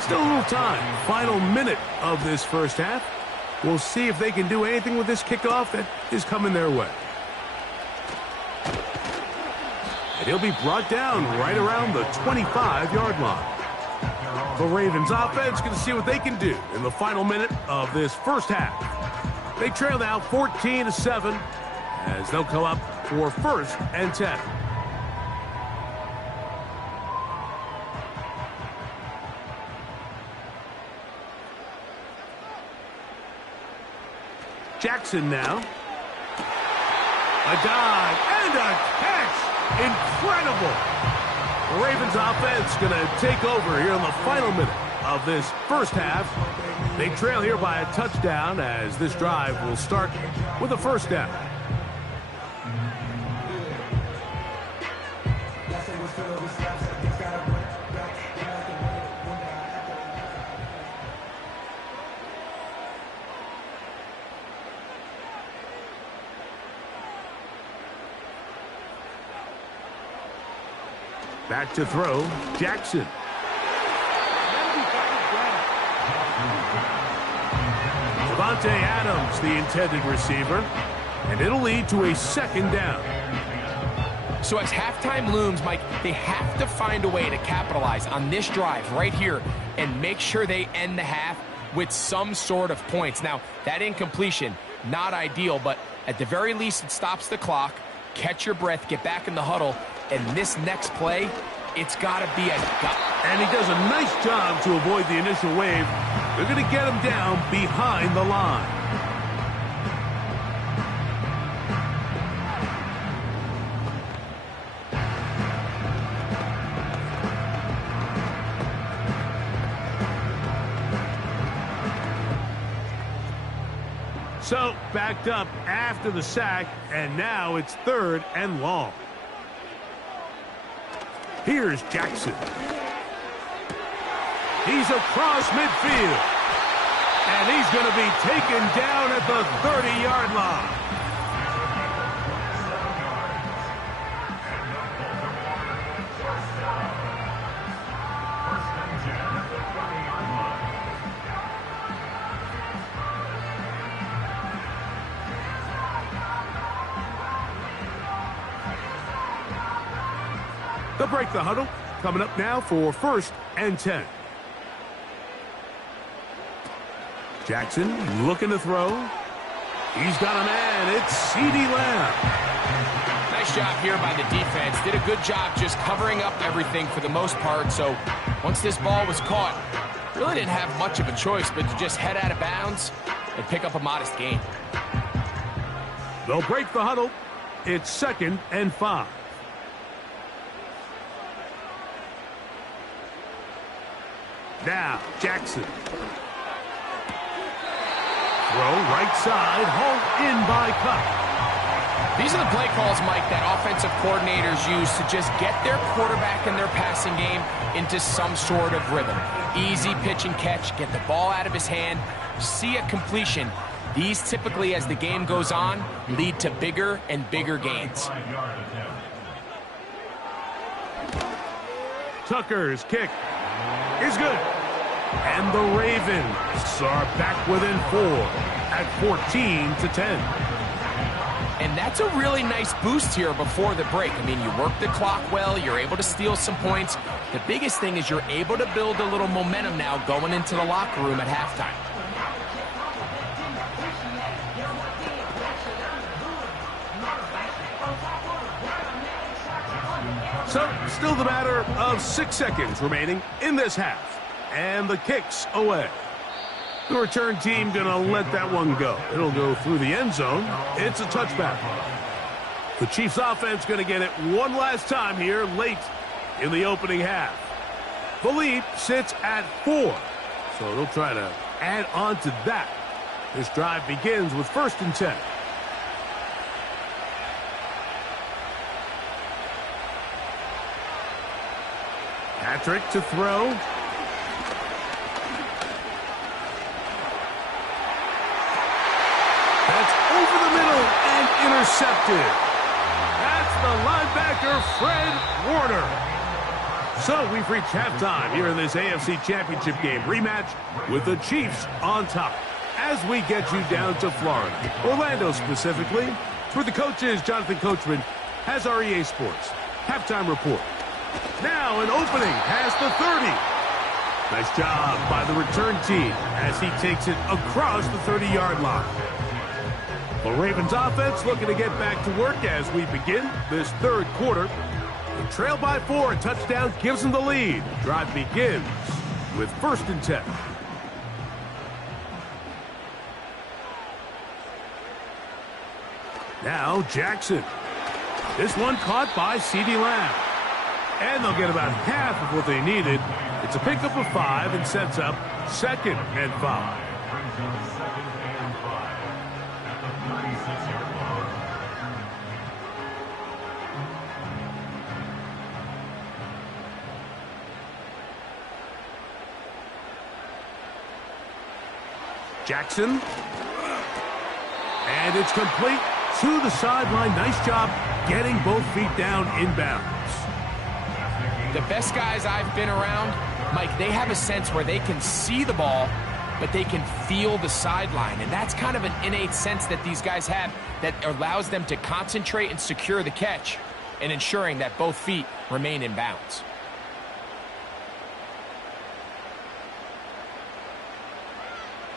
Still a little time. Final minute of this first half. We'll see if they can do anything with this kickoff that is coming their way. And he'll be brought down right around the 25-yard line. The Ravens offense going to see what they can do in the final minute of this first half. They trail now 14-7 as they'll come up for 1st and 10. Jackson now. A dive and a catch. Incredible. The Ravens offense going to take over here in the final minute of this first half. They trail here by a touchdown as this drive will start with a 1st down. Back to throw, Jackson. Davante Adams, the intended receiver, and it'll lead to a 2nd down. So as halftime looms, Mike, they have to find a way to capitalize on this drive right here and make sure they end the half with some sort of points. Now, that incompletion, not ideal, but at the very least, it stops the clock. Catch your breath, get back in the huddle, and this next play, it's got to be a gut. And he does a nice job to avoid the initial wave. They're going to get him down behind the line. So, backed up after the sack, and now it's 3rd and long. Here's Jackson. He's across midfield. And he's going to be taken down at the 30-yard line. They'll break the huddle. Coming up now for 1st and 10. Jackson looking to throw. He's got a man. It's CeeDee Lamb. Nice job here by the defense. Did a good job just covering up everything for the most part. So once this ball was caught, really didn't have much of a choice but to just head out of bounds and pick up a modest gain. They'll break the huddle. It's 2nd and 5. Now, Jackson. Throw right side, hauled in by Kupp. These are the play calls, Mike, that offensive coordinators use to just get their quarterback and their passing game into some sort of rhythm. Easy pitch and catch, get the ball out of his hand, see a completion. These typically, as the game goes on, lead to bigger and bigger gains. Tucker's kick is good. And the Ravens are back within 4 at 14-10. And that's a really nice boost here before the break. I mean, you work the clock well, you're able to steal some points. The biggest thing is you're able to build a little momentum now going into the locker room at halftime. So, still the matter of 6 seconds remaining in this half. And the kick's away. The return team going to let that one go. It'll go through the end zone. It's a touchback. The Chiefs offense going to get it one last time here late in the opening half. The lead sits at 4. So they'll try to add on to that. This drive begins with 1st and 10. Patrick to throw. That's over the middle and intercepted. That's the linebacker, Fred Warner. So we've reached halftime here in this AFC Championship game rematch with the Chiefs on top. As we get you down to Florida, Orlando specifically, where the coaches, Jonathan Coachman, has our EA Sports halftime report. Now an opening past the 30. Nice job by the return team as he takes it across the 30-yard line. The Ravens offense looking to get back to work as we begin this 3rd quarter. They trail by 4. A touchdown gives them the lead. Drive begins with 1st and 10. Now Jackson. This one caught by CeeDee Lamb. And they'll get about half of what they needed. It's a pickup of 5 and sets up 2nd and 5. Jackson. And it's complete to the sideline. Nice job getting both feet down inbounds. The best guys I've been around, Mike, they have a sense where they can see the ball, but they can feel the sideline. And that's kind of an innate sense that these guys have that allows them to concentrate and secure the catch and ensuring that both feet remain in bounds.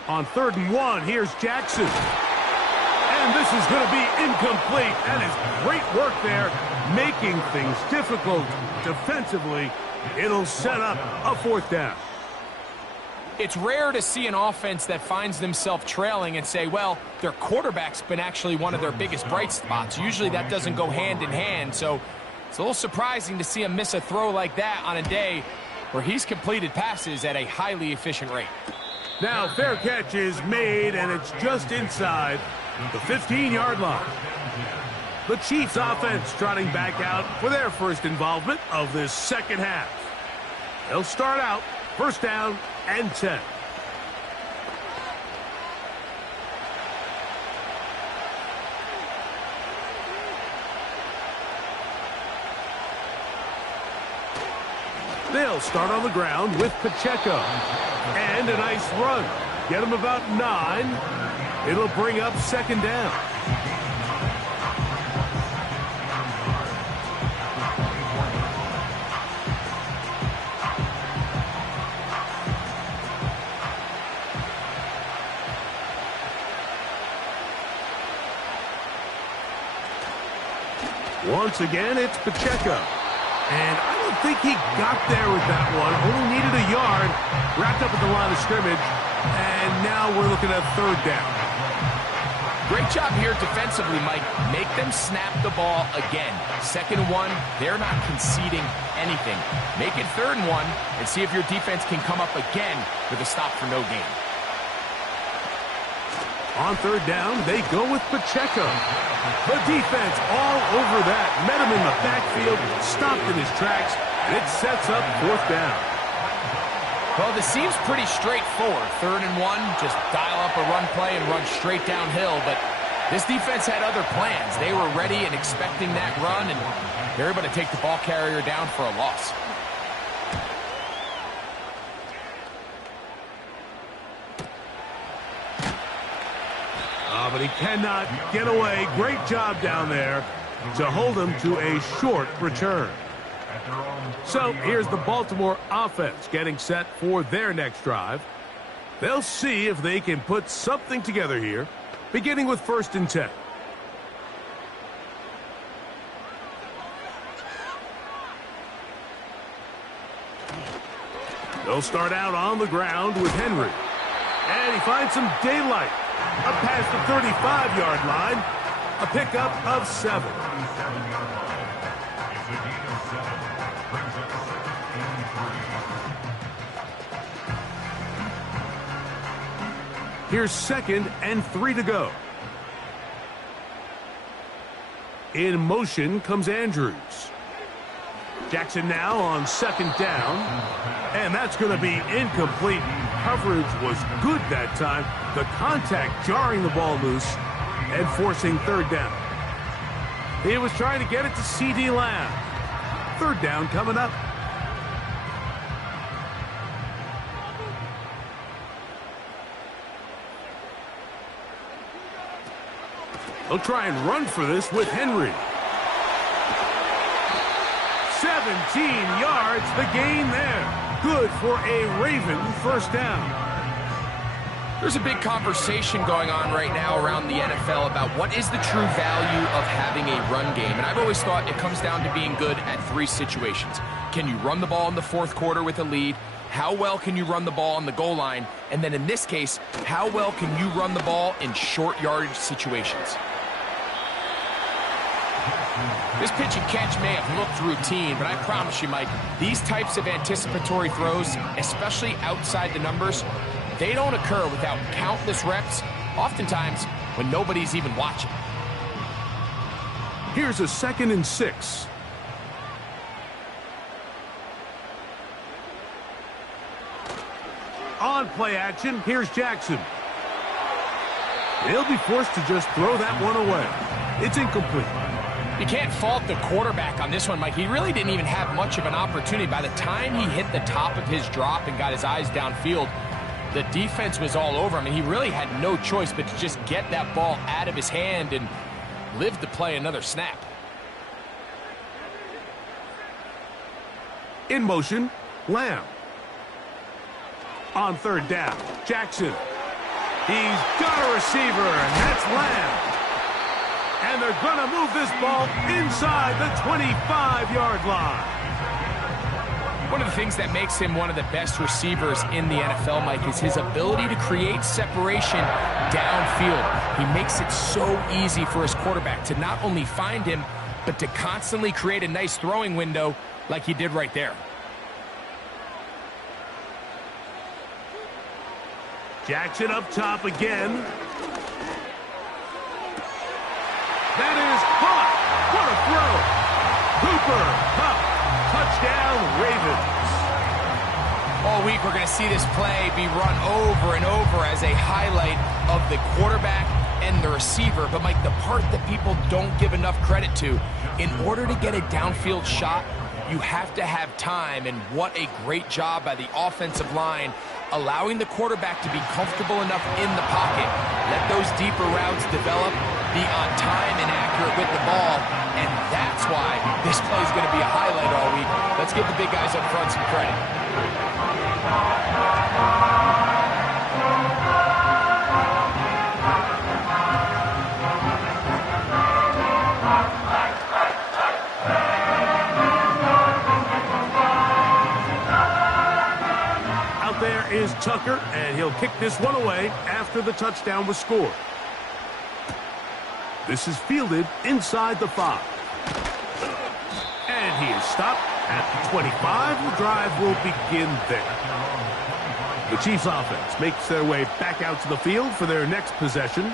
On 3rd and 1, here's Jackson. And this is going to be incomplete. That is great work there, making things difficult defensively. It'll set up a 4th down. It's rare to see an offense that finds themselves trailing and say, well, their quarterback's been actually one of their biggest bright spots. Usually that doesn't go hand in hand, so it's a little surprising to see him miss a throw like that on a day where he's completed passes at a highly efficient rate. Now fair catch is made, and it's just inside the 15-yard line. The Chiefs offense trotting back out for their first involvement of this 2nd half. They'll start out 1st down and 10. They'll start on the ground with Pacheco. And a nice run. Get him about 9. It'll bring up 2nd down. once again, it's Pacheco. And I don't think he got there with that one. Only needed a yard. Wrapped up at the line of scrimmage. And now we're looking at third down. Great job here defensively, Mike. Make them snap the ball again. 2nd and 1, they're not conceding anything. Make it 3rd and 1 and see if your defense can come up again with a stop for no gain. On 3rd down, they go with Pacheco. The defense all over that. Met him in the backfield, stopped in his tracks, and it sets up 4th down. Well, this seems pretty straightforward. 3rd and 1, just dial up a run play and run straight downhill. But this defense had other plans. They were ready and expecting that run, and they're able to take the ball carrier down for a loss. But he cannot get away. Great job down there to hold him to a short return. So here's the Baltimore offense getting set for their next drive. They'll see if they can put something together here, beginning with 1st and 10. They'll start out on the ground with Henry. And he finds some daylight. Up past the 35-yard line. A pickup of 7. Here's 2nd and 3 to go. In motion comes Andrews. Jackson now on 2nd down. And that's going to be incomplete. Coverage was good that time. The contact jarring the ball loose and forcing 3rd down. He was trying to get it to CeeDee Lamb. 3rd down coming up. They'll try and run for this with Henry. 17 yards, the gain there. Good for a Raven 1st down. There's a big conversation going on right now around the NFL about what is the true value of having a run game. And I've always thought it comes down to being good at 3 situations. Can you run the ball in the 4th quarter with a lead? How well can you run the ball on the goal line? And then in this case, how well can you run the ball in short yardage situations? This pitch and catch may have looked routine, but I promise you, Mike, these types of anticipatory throws, especially outside the numbers, they don't occur without countless reps, oftentimes when nobody's even watching. Here's a 2nd and 6. On play action, here's Jackson. He'll be forced to just throw that one away. It's incomplete. You can't fault the quarterback on this one, Mike. He really didn't even have much of an opportunity. By the time he hit the top of his drop and got his eyes downfield, the defense was all over him, and he really had no choice but to just get that ball out of his hand and live to play another snap. In motion, Lamb. On 3rd down, Jackson. He's got a receiver, and that's Lamb. And they're going to move this ball inside the 25-yard line. One of the things that makes him one of the best receivers in the NFL, Mike, is his ability to create separation downfield. He makes it so easy for his quarterback to not only find him, but to constantly create a nice throwing window like he did right there. Jackson up top again. That is caught. What a throw. Cooper Kupp. Touchdown, Ravens. All week we're going to see this play be run over and over as a highlight of the quarterback and the receiver. But, Mike, the part that people don't give enough credit to, in order to get a downfield shot, you have to have time. And what a great job by the offensive line, allowing the quarterback to be comfortable enough in the pocket. Let those deeper routes develop, be on time and accurate with the ball, and that's why this play is going to be a highlight all week. Let's give the big guys up front some credit. there is Tucker, and he'll kick this one away after the touchdown was scored. This is fielded inside the 5. And he is stopped at the 25. The drive will begin there. The Chiefs offense makes their way back out to the field for their next possession.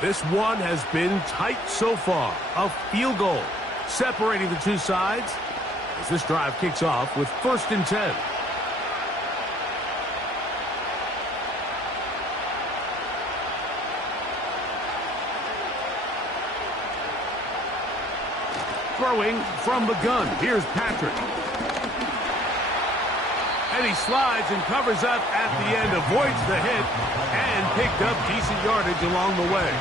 This one has been tight so far. A field goal separating the two sides as this drive kicks off with 1st and 10. Throwing from the gun. Here's Patrick. And he slides and covers up at the end, avoids the hit, and picked up decent yardage along the way.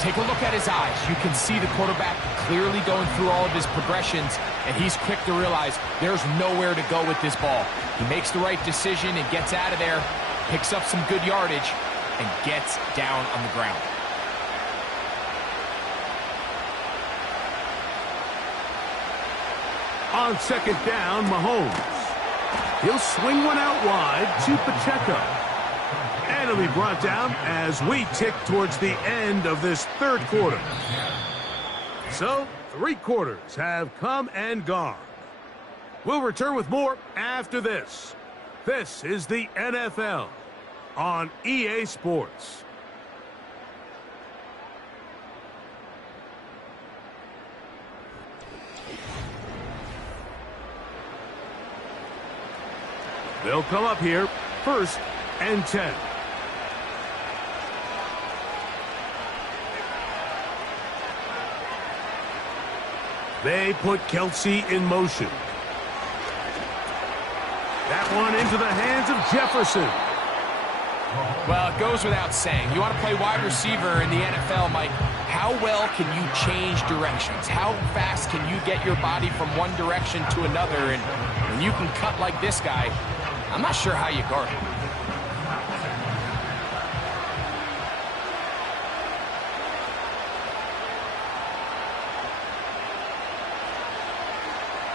Take a look at his eyes. You can see the quarterback clearly going through all of his progressions, and he's quick to realize there's nowhere to go with this ball. He makes the right decision and gets out of there, picks up some good yardage, and gets down on the ground. On 2nd down, Mahomes. He'll swing one out wide to Pacheco. And it'll be brought down as we tick towards the end of this 3rd quarter. So, 3 quarters have come and gone. We'll return with more after this. This is the NFL on EA Sports. They'll come up here, 1st and 10. They put Kelce in motion. That one into the hands of Jefferson. Well, it goes without saying. You want to play wide receiver in the NFL, Mike. How well can you change directions? How fast can you get your body from one direction to another? And when you can cut like this guy, I'm not sure how you guard him.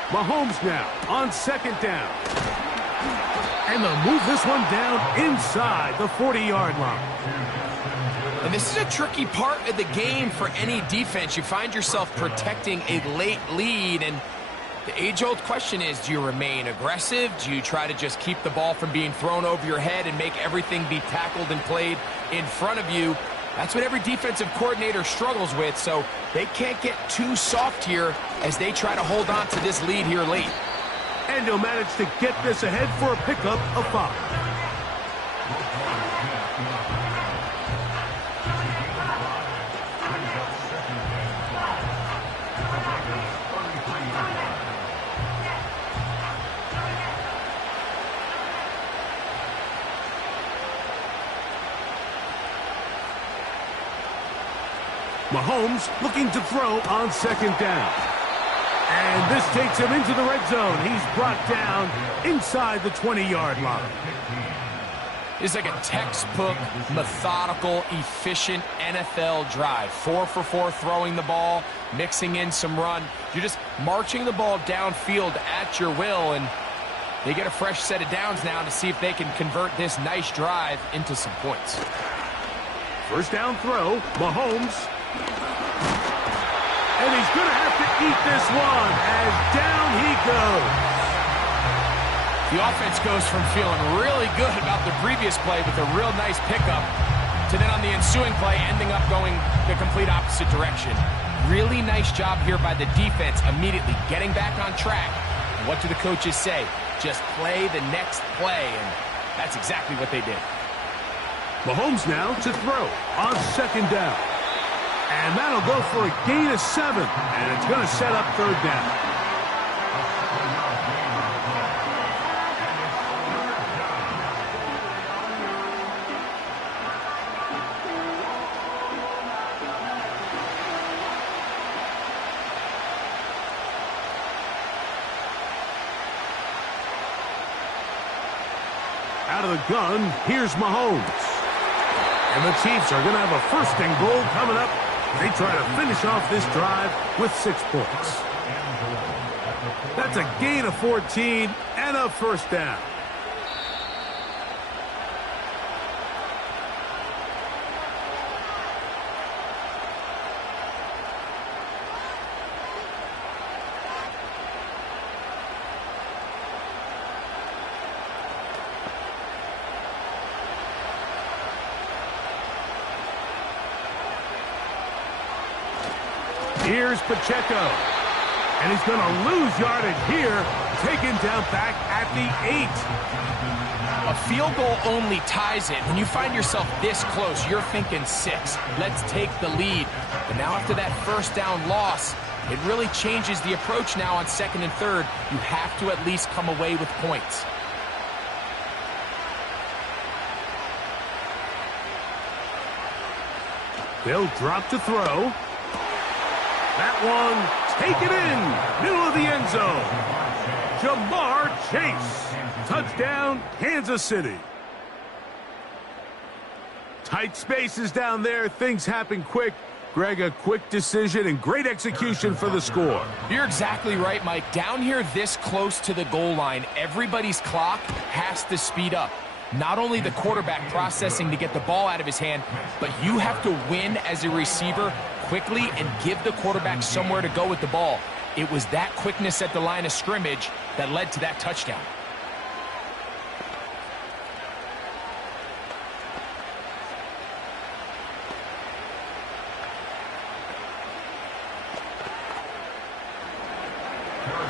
Mahomes now on 2nd down. And they'll move this one down inside the 40-yard line. And this is a tricky part of the game for any defense. You find yourself protecting a late lead, and the age-old question is, do you remain aggressive? Do you try to just keep the ball from being thrown over your head and make everything be tackled and played in front of you? That's what every defensive coordinator struggles with, so they can't get too soft here as they try to hold on to this lead here late. And he'll manage to get this ahead for a pickup of 5. Mahomes looking to throw on 2nd down. And this takes him into the red zone. He's brought down inside the 20-yard line. It's like a textbook, methodical, efficient NFL drive. 4 for 4 throwing the ball, mixing in some run. You're just marching the ball downfield at your will, and they get a fresh set of downs now to see if they can convert this nice drive into some points. 1st down throw, Mahomes. And he's going to have to eat this one as down he goes. The offense goes from feeling really good about the previous play with a real nice pickup to then on the ensuing play ending up going the complete opposite direction. Really nice job here by the defense immediately getting back on track. And what do the coaches say? Just play the next play, and that's exactly what they did. Mahomes now to throw on 2nd down. And that'll go for a gain of 7. And it's going to set up 3rd down. Out of the gun, here's Mahomes. And the Chiefs are going to have a 1st and goal coming up. They try to finish off this drive with 6 points. That's a gain of 14 and a 1st down. Here's Pacheco. And he's going to lose yardage here, taken down back at the 8. A field goal only ties it. When you find yourself this close, you're thinking 6. Let's take the lead. But now after that first down loss, it really changes the approach now on 2nd and 3rd. You have to at least come away with points. They'll drop to throw. That one, take it in, middle of the end zone. Jamar Chase. Touchdown, Kansas City. Tight spaces down there. Things happen quick. Greg, a quick decision and great execution for the score. You're exactly right, Mike. Down here this close to the goal line, everybody's clock has to speed up. Not only the quarterback processing to get the ball out of his hand, but you have to win as a receiver quickly and give the quarterback somewhere to go with the ball. It was that quickness at the line of scrimmage that led to that touchdown.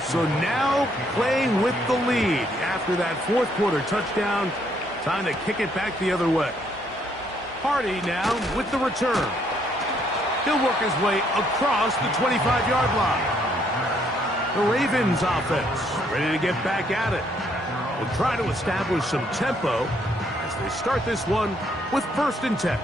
So now playing with the lead after that fourth quarter touchdown. Time to kick it back the other way. Hardy now with the return. He'll work his way across the 25-yard line. The Ravens offense ready to get back at it. Will try to establish some tempo as they start this one with 1st and 10.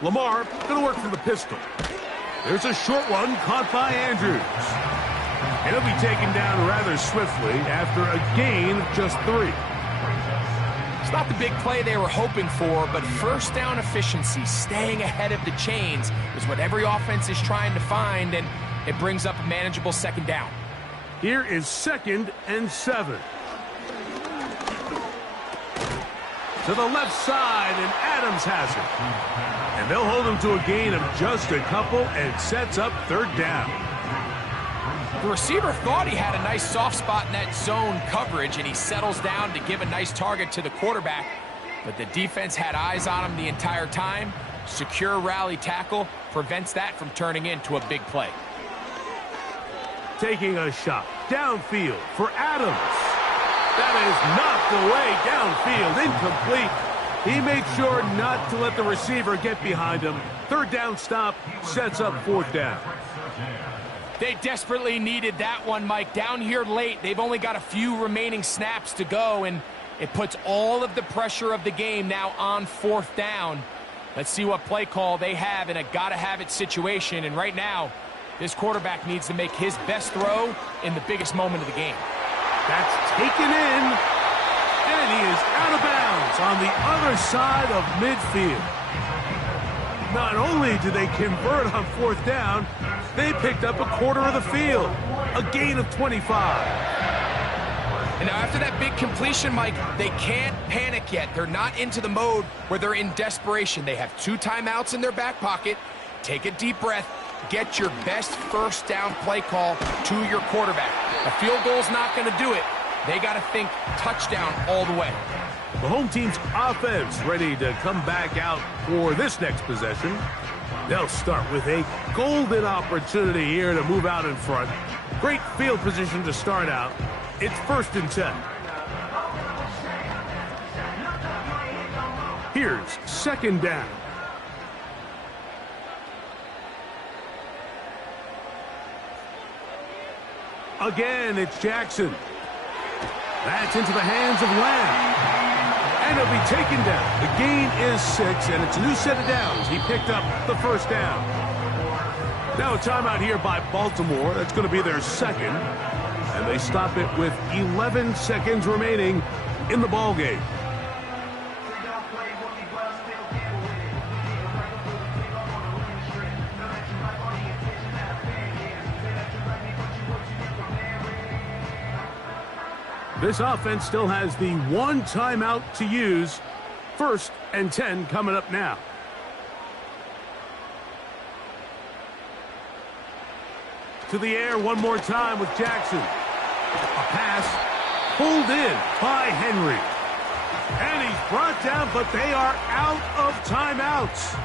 Lamar going to work from the pistol. There's a short one caught by Andrews. And he'll be taken down rather swiftly after a gain of just 3. It's not the big play they were hoping for, but first down efficiency, staying ahead of the chains, is what every offense is trying to find, and it brings up a manageable 2nd down. Here is 2nd and 7. To the left side, and Adams has it. And they'll hold him to a gain of just a couple, and sets up 3rd down. The receiver thought he had a nice soft spot in that zone coverage, and he settles down to give a nice target to the quarterback. But the defense had eyes on him the entire time. Secure rally tackle prevents that from turning into a big play. Taking a shot downfield for Adams. That is knocked away downfield, incomplete. He made sure not to let the receiver get behind him. 3rd down stop sets up 4th down. They desperately needed that one, Mike. Down here late, they've only got a few remaining snaps to go, and it puts all of the pressure of the game now on 4th down. Let's see what play call they have in a gotta-have-it situation, and right now, this quarterback needs to make his best throw in the biggest moment of the game. That's taken in. And he is out of bounds on the other side of midfield. Not only did they convert on 4th down, they picked up a quarter of the field. A gain of 25. And now after that big completion, Mike, they can't panic yet. They're not into the mode where they're in desperation. They have 2 timeouts in their back pocket. Take a deep breath. Get your best first down play call to your quarterback. A field goal's not going to do it. They got to think touchdown all the way. The home team's offense ready to come back out for this next possession. They'll start with a golden opportunity here to move out in front. Great field position to start out. It's 1st and 10. Here's 2nd down. Again, it's Jackson. That's into the hands of Lamb. And it'll be taken down. The gain is 6, and it's a new set of downs. He picked up the 1st down. Now a timeout here by Baltimore. That's going to be their 2nd. And they stop it with 11 seconds remaining in the ballgame. This offense still has the 1 timeout to use. 1st and 10 coming up now. To the air one more time with Jackson. A pass pulled in by Henry. And he's brought down, but they are out of timeouts.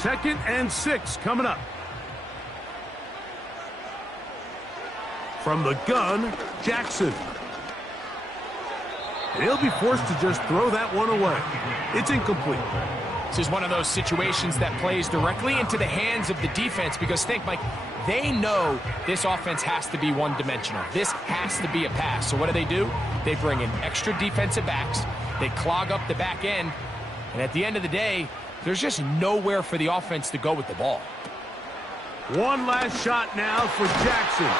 Second and 6 coming up. From the gun, Jackson. And he'll be forced to just throw that one away. It's incomplete. This is one of those situations that plays directly into the hands of the defense because think, Mike, they know this offense has to be one-dimensional. This has to be a pass. So what do? They bring in extra defensive backs. They clog up the back end. And at the end of the day, there's just nowhere for the offense to go with the ball. One last shot now for Jackson.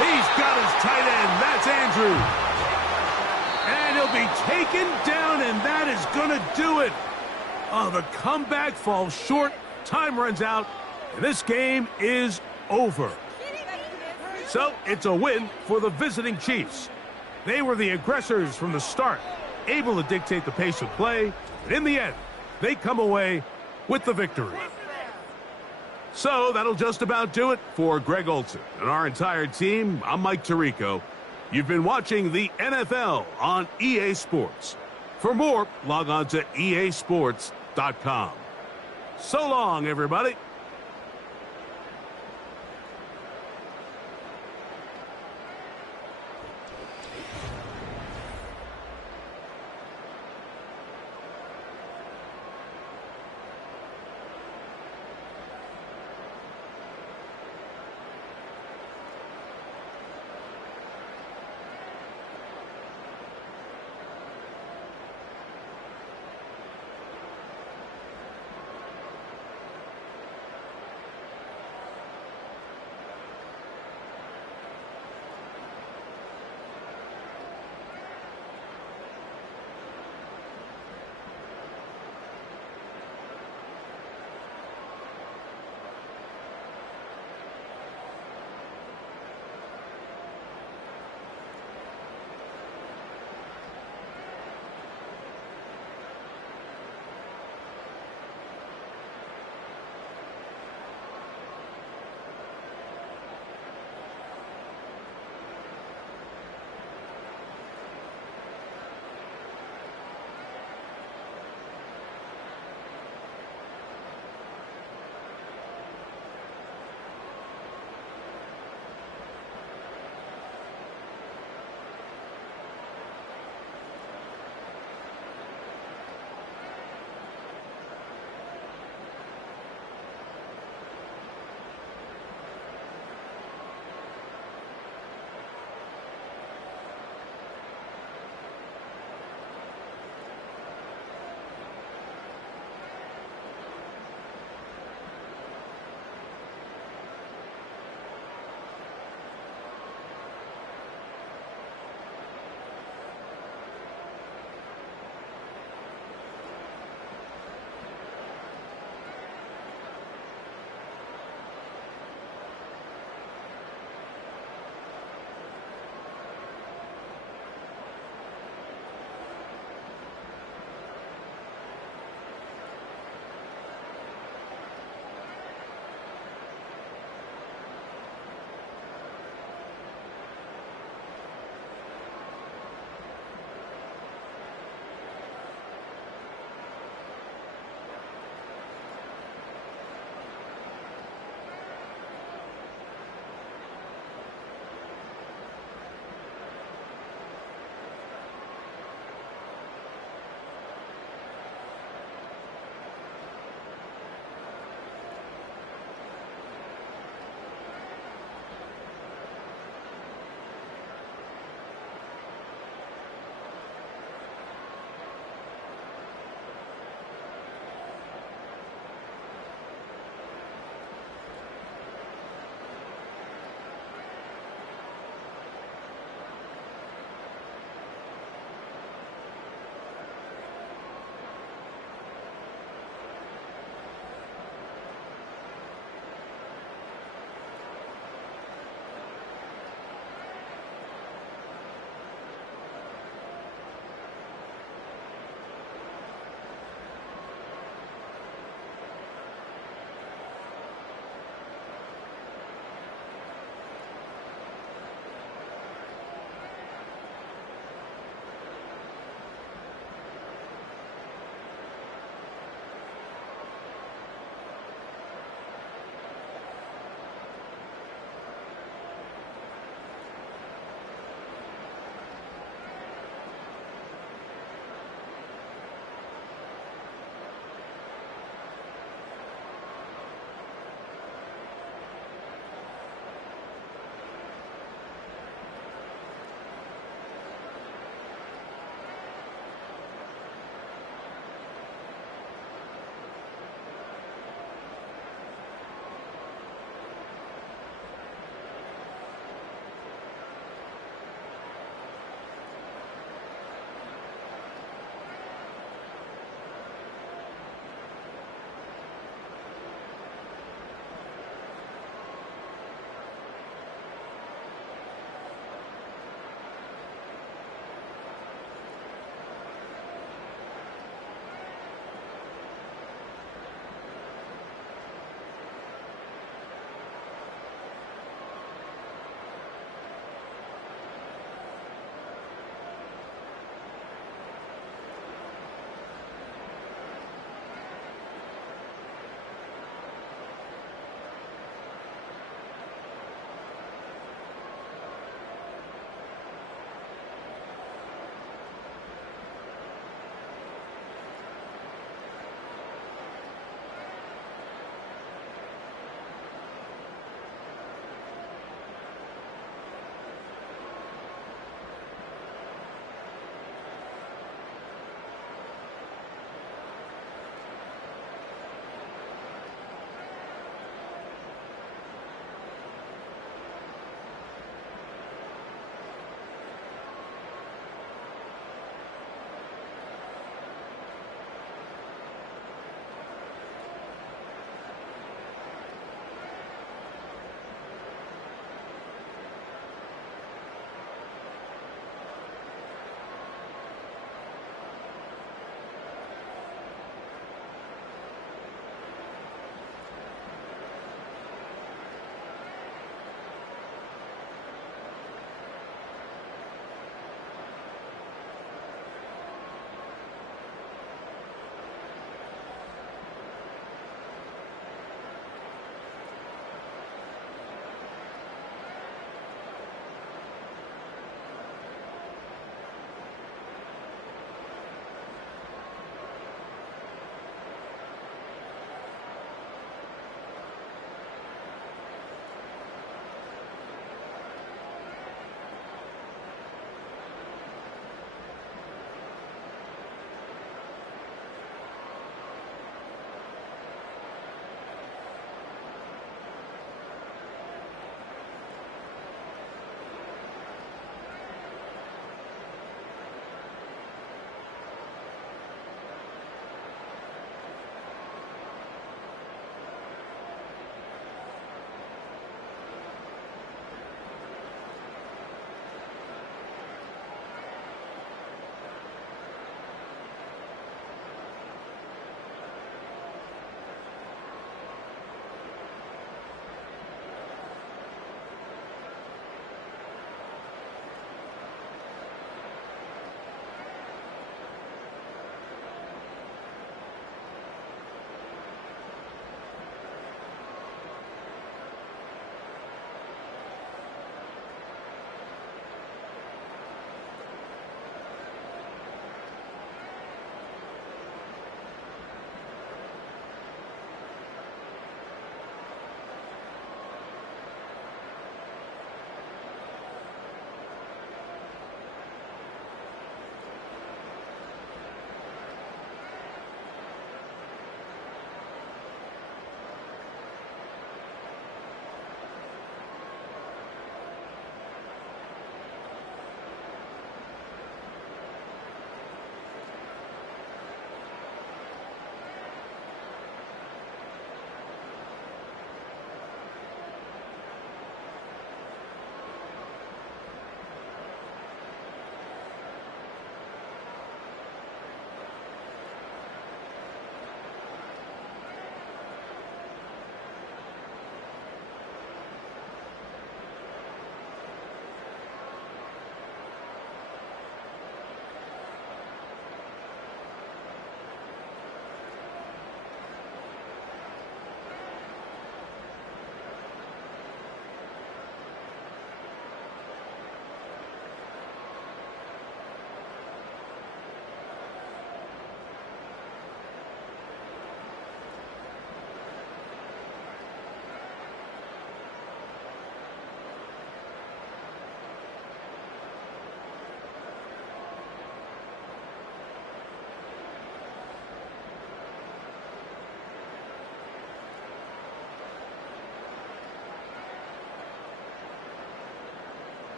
He's got his tight end. That's Andrews. And he'll be taken down, and that is going to do it. Oh, the comeback falls short. Time runs out, and this game is over. So it's a win for the visiting Chiefs. They were the aggressors from the start, able to dictate the pace of play, but in the end, they come away with the victory. So that'll just about do it for Greg Olsen and our entire team. I'm Mike Tirico. You've been watching the NFL on EA Sports. For more, log on to easports.com. So long, everybody.